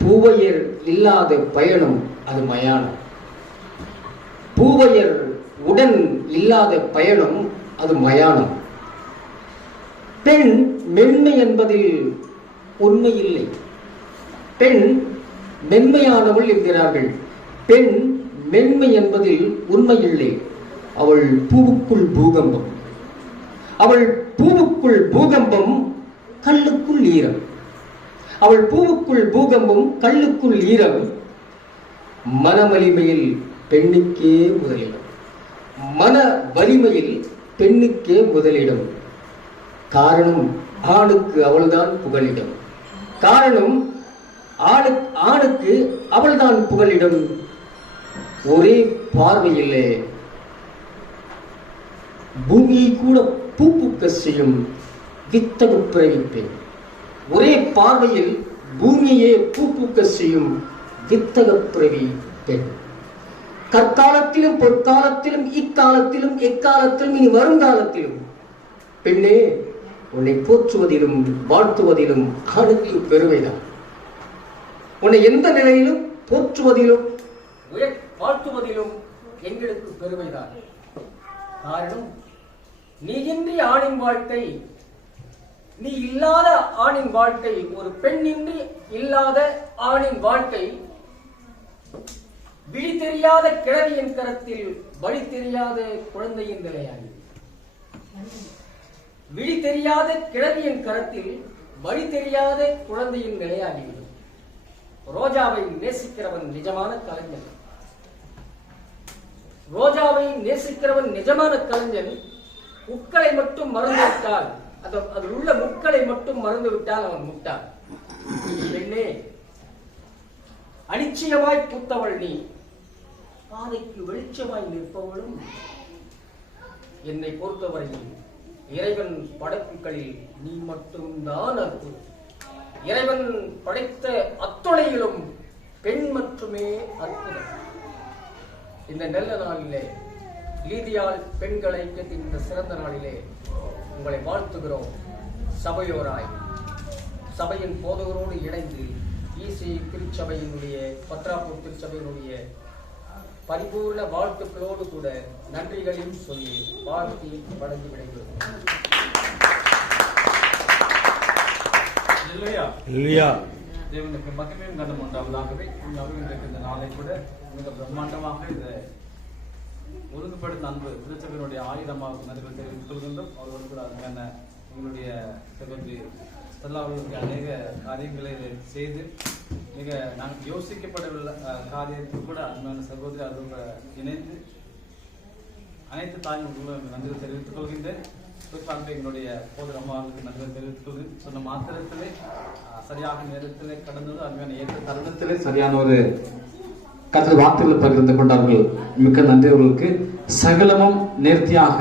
பூவையர் இல்லாத பயணம் அது மயானம். பூவையர் உடன் இல்லாத பயணம் அது மயானம். பெண் மென்மை என்பதில் உண்மை இல்லை. பெண் மென்மையானவள் என்கிறார்கள். பெண் மென்மை என்பதில் உண்மை இல்லை. அவள் பூவுக்குள் பூகம்பம். அவள் பூவுக்குள் பூகம்பம், கல்லுக்குள் ஈரம். அவள் பூவுக்குள் பூகம்பம், கல்லுக்குள் ஈரம். மனவலிமையில் பெண்ணுக்கே முதலிடம். மன வலிமையில் பெண்ணுக்கே முதலிடம். காரணம் ஆணுக்கு அவள்தான் புகலிடம். காரணம் ஆணுக்கு அவள்தான் புகலிடம். ஒரே பார்வையிலே பூமியை கூட பூப்புக்க செய்யும் வித்தகு பிறவி பெண். ஒரே பார்வையில் பூமியை பூப்புக்க செய்யும் வித்தக பிறவி பெண். கற்காலத்திலும் பொற்காலத்திலும் இக்காலத்திலும் எக்காலத்திலும் இனி வருங்காலத்திலும் பெண்ணே, உன்னை போற்றுவதிலும் வாழ்த்துவதிலும் ஆணுக்கு பெருமைதான். உன்னை எந்த நிலையிலும் போற்றுவதிலும் வாழ்த்துவதிலும் எங்களுக்கு பெருமைதான். காரணம், நீ இன்றி ஆணின் வாழ்க்கை, நீ இல்லாத ஆணின் வாழ்க்கை, ஒரு பெண்ணின்றி இல்லாத ஆணின் வாழ்க்கை விழி தெரியாத கிழவியின் கரத்தில் வழி தெரியாத குழந்தையின் நிலையாகி. விழி தெரியாத கிழவியின் கரத்தில் வழி தெரியாத குழந்தையின் நிலையாகிவிடும். ரோஜாவை நேசிக்கிறவன் நிஜமான கலைஞன். ரோஜாவை நேசிக்கிறவன் நிஜமான கலைஞன். முட்களை மட்டும் மறந்துவிட்டால், அதில் உள்ள முட்களை மட்டும் மறந்துவிட்டால் அவன் முட்டாள். பெண்ணே, அனிச்சயமாய் பூத்தவள் நீ, பாதைக்கு வெளிச்சமாய் நிற்பவளும். என்னை பொறுத்தவரையில் இறைவன் படைப்புகளில் நீ மட்டும்தான் அற்புதம். இறைவன் படைத்த அத்துணையிலும் பெண் மட்டுமே அற்புதம். இந்த நல்ல நாளிலே, லீதியால் பெண்கள் ஐக்கியத்தின் இந்த சிறந்த நாளிலே உங்களை வாழ்த்துகிறோம். சபையோராய் சபையின் போதகரோடு இணைந்து ஈசி திருச்சபையினுடைய பத்ராப்பூர் திருச்சபையினுடைய பரிபூர்ண வாழ்த்துக்களோடு கூட நன்றிகளையும் சொல்லி வாழ்த்தி வழங்கி விடைகிறோம். தேவனுக்கு மகிமையும் கண்டம் உண்டாவதாகவே இந்த நாளை கூட மிக பிரம்மாண்டமாக இதை ஒழுங்குபடுத்த அன்பு திருச்சபையினுடைய ஆயுதமாக நன்றிகள் தெரிவித்துக் கொள்கின்றோம். அவர்கள் கூட அருமையான எங்களுடைய சகோதரி ஸ்டெல்லா அவர்களுக்கு அநேக காரியங்களை செய்து மிக நாங்கள் யோசிக்கப்படவில்லை காரியத்தில் கூட அருமையான சகோதரி அவர்களோட இணைந்து அனைத்து தாய்மொழிகளும் நன்றிகள் தெரிவித்துக் கொள்கின்றேன். குறிப்பாக எங்களுடைய போதர் அம்மாவுக்கு நன்றிகள் தெரிவித்துக் கொள்கிறேன். சொன்ன மாத்திரத்திலே சரியாக நேரத்திலே கடந்தது அருமையான ஏற்ற தருணத்திலே சரியான ஒரு கற்று வார்த்தைகளை பகிர்ந்து கொண்டார்கள். மிக்க நன்றி அவர்களுக்கு. சகலமும் நேர்த்தியாக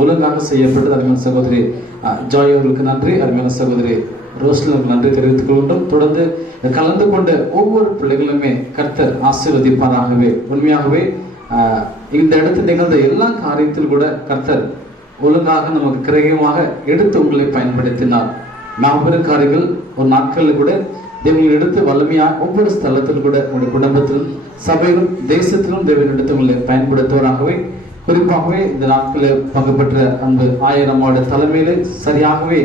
ஒழுங்காக செய்யப்பட்டது. அருமையான சகோதரி ஜாய் அவர்களுக்கு நன்றி. அருமையான சகோதரி ரோஸ்லனுக்கு நன்றி தெரிவித்துக் கொள்கின்றோம். தொடர்ந்து கலந்து கொண்ட ஒவ்வொரு பிள்ளைகளுமே கர்த்தர் ஆசீர்வதிப்பாராகவே. உண்மையாகவே இந்த இடத்தில் நிகழ்ந்த எல்லா காரியத்தில் கூட கர்த்தர் ஒழுங்காக நமக்கு கிரகமாக எடுத்து உங்களை பயன்படுத்தினார். மாபெரும் காரியங்கள் ஒரு நாட்களில் கூட தேவன் எடுத்து வல்லமையாக ஒவ்வொரு ஸ்தலத்திலும் கூட உங்களுடைய குடும்பத்திலும் சபையிலும் தேசத்திலும் தேவன் எடுத்து உங்களை பயன்படுத்துவராகவே. குறிப்பாகவே இந்த நாட்களில் பங்கு பெற்ற அன்பு ஆயிரமாவோட தலைமையிலே சரியாகவே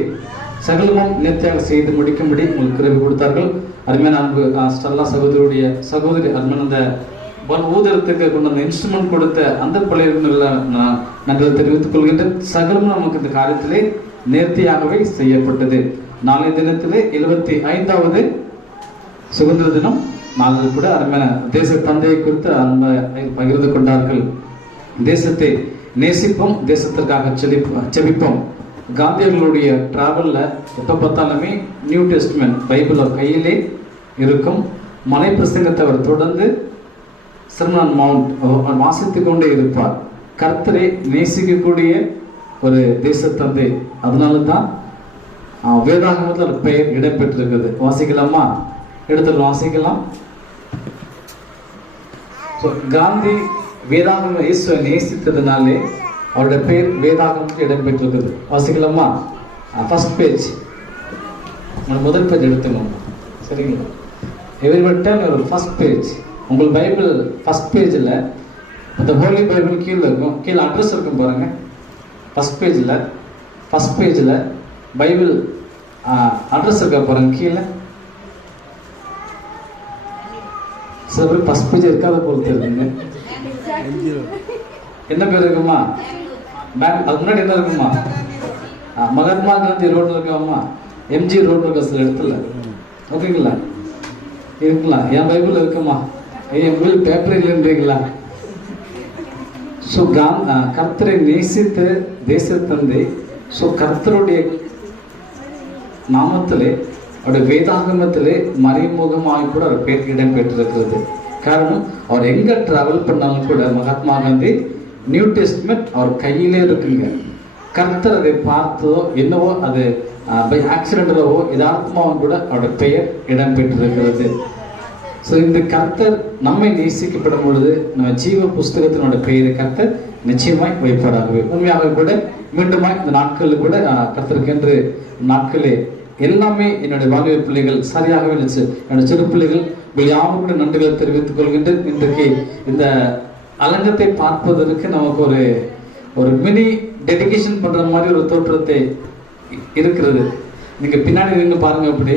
சகலமும் நேர்த்தியாக செய்து முடிக்கும்படி உங்களுக்கு கிருபை கொடுத்தார்கள். அருமையான அன்பு ஸ்டெல்லா சகோதரியுடைய சகோதரி அருமையான அந்த ஊதரத்துக்கு கொண்டு அந்த இன்ஸ்ட்ருமெண்ட் கொடுத்த அந்த பிள்ளைகளை நாங்கள் தெரிவித்துக் கொள்கின்ற சகலமும் நமக்கு இந்த காரியத்திலே நேர்த்தியாகவே செய்யப்பட்டது. நாளைய தினத்திலே 75வது சுதந்திர தினம். நாளில் கூட அருமையான தேச தந்தையை குறித்து அன்பை பகிர்ந்து கொண்டார்கள். தேசத்தை நேசிப்போம், தேசத்திற்காக செபிப்போம். காந்தியர்களுடைய டிராவல்ல எப்ப பார்த்தாலுமே நியூ டெஸ்ட்மென்ட் பைபிள் கையிலே இருக்கும். மலை பிரசங்கத்தை அவர் தொடர்ந்து சர்மன் மவுண்ட் வாசித்துக் கொண்டே இருப்பார். கர்த்தரை நேசிக்கக்கூடிய ஒரு தேசத்தந்தை. அதனால தான் வேதாகமத்தில் ஒரு பெயர் இடம்பெற்றிருக்குது. வாசிக்கலாமா? எடுத்து வாசிக்கலாம். காந்தி வேதாகம இயேசுவை நேசித்ததுனாலே அவருடைய பெயர் வேதாகமத்தில் இடம்பெற்றிருக்குது. வாசிக்கலாமா? ஃபர்ஸ்ட் பேஜ், முதல் பேஜ் எடுத்துக்கணும். சரிங்களா? Every first page. உங்கள் பைபிள் ஃபர்ஸ்ட் பேஜில் இந்த ஹோலி பைபிள் கீழே இருக்கும். கீழே அட்ரஸ் இருக்கும் பாருங்க. ஃபர்ஸ்ட் பேஜில் பைபிள் அட்ரஸ் இருக்க பாருங்க. கீழே சில பேர் ஃபர்ஸ்ட் பேஜ் இருக்காத பொறுத்து இருக்குங்க. என்ன பேர் இருக்குமா? அது முன்னாடி என்ன இருக்குமா? மகாத்மா காந்தி ரோட்ல இருக்காமா? எம்ஜி ரோட்ல இருக்க சில இடத்துல. ஓகேங்களா? இருக்கலாம். என் பைபிள் இருக்குமா? என் பைபிள் பேப்பர் இல்லைன்றீங்களா? ஸோ கர்த்தரை நேசித்த தேசத்தந்தை ஸோ கர்த்தருடைய நாமத்திலே அவருடைய வேதாகமத்திலே மறைமுகமாக கூட அவர் பேர் இடம் பெற்றிருக்கிறது. காரணம், அவர் எங்க டிராவல் பண்ணாலும் கூட மகாத்மா காந்தி நியூ டெஸ்ட்மெண்ட் அவர் கையிலே இருக்குங்க. கர்த்தர் அதை பார்த்ததோ என்னவோ அது பை ஆக்சிடென்டலவோ யதார்த்தமாகவும் கூட அவருடைய பெயர் இடம் பெற்றிருக்கிறது. ஸோ இந்த கர்த்தர் நம்மை நேசிக்கப்படும் பொழுது நம்ம ஜீவ புஸ்தகத்தினோட பெயரை கர்த்தர் நிச்சயமாய் வைப்பாராகவே. உண்மையாக கூட மீண்டுமாய் இந்த நாட்களில் கூட கர்த்தருக்கு நாட்களே எல்லாமே என்னுடைய வாலிப பிள்ளைகள் சரியாகவே இருந்துச்சு. என்னோட சிறு பிள்ளைகள் யாரும் கூட நன்றிகளை தெரிவித்துக் கொள்கின்றேன். இன்றைக்கு இந்த அலங்கத்தை பார்ப்பதற்கு நமக்கு ஒரு மினி டெடிகேஷன் பண்ற மாதிரி ஒரு தோற்றத்தை இருக்கிறது. நீங்க பின்னாடி நின்று பாருங்க. அப்படி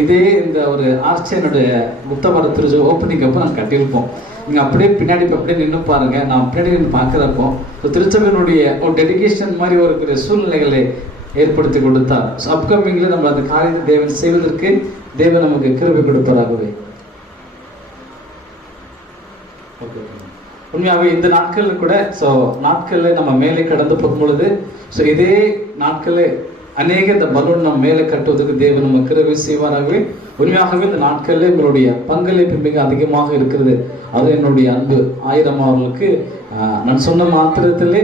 இதே இந்த ஒரு ஆர்ச்சனுடைய புத்தமர திருஜ ஓப்பனிங் அப்போ நாங்கள் கட்டியிருப்போம். நீங்கள் அப்படியே பின்னாடி அப்படியே நின்று பாருங்க. நான் பின்னாடி நின்று பார்க்குறப்போ திருச்சபையினுடைய ஒரு டெடிகேஷன் மாதிரி ஒரு சூழ்நிலைகளை ஏற்படுத்தி கொடுத்தார். ஸோ அப்கமிங்கில் நம்ம அந்த காரியத்தை தேவன் செய்வதற்கு தேவன் நமக்கு கிருபை கொடுப்பாராகவே. உண்மையாகவே இந்த நாட்களில் கூட ஸோ நாட்களில் நம்ம மேலே கடந்து போகும் பொழுது ஸோ இதே நாட்களில் அநேக இந்த பலூன் நம்ம மேலே கட்டுவதற்கு தேவன் நம்ம கிருபை செய்வாராகவே. உண்மையாகவே இந்த நாட்களில் உங்களுடைய பங்களிப்பு மிக அதிகமாக இருக்கிறது. அது என்னுடைய அன்பு 1000 அவர்களுக்கு நான் சொன்ன மாத்திரத்திலே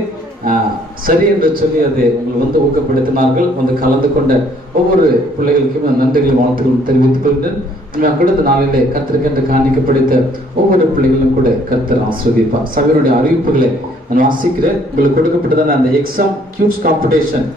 சரி என்று சொல்லி அதை உங்களை ஊக்கப்படுத்தினார்கள். கலந்து கொண்ட ஒவ்வொரு பிள்ளைகளுக்கும் நன்றிகளை வாழ்த்துக்கள் தெரிவித்துக் கொள்கிறேன். உண்மையாக கூட இந்த நாளிலே கர்த்தருக்கென்று காணிக்கப்படுத்த ஒவ்வொரு பிள்ளைகளும் கூட கர்த்தர் ஆசீர்வதிப்பார். சபையினுடைய அறிவிப்புகளை நான் வாசிக்கிறேன். உங்களுக்கு கொடுக்கப்பட்டதான அந்த எக்ஸாம் கியூஸ் காம்படிஷன்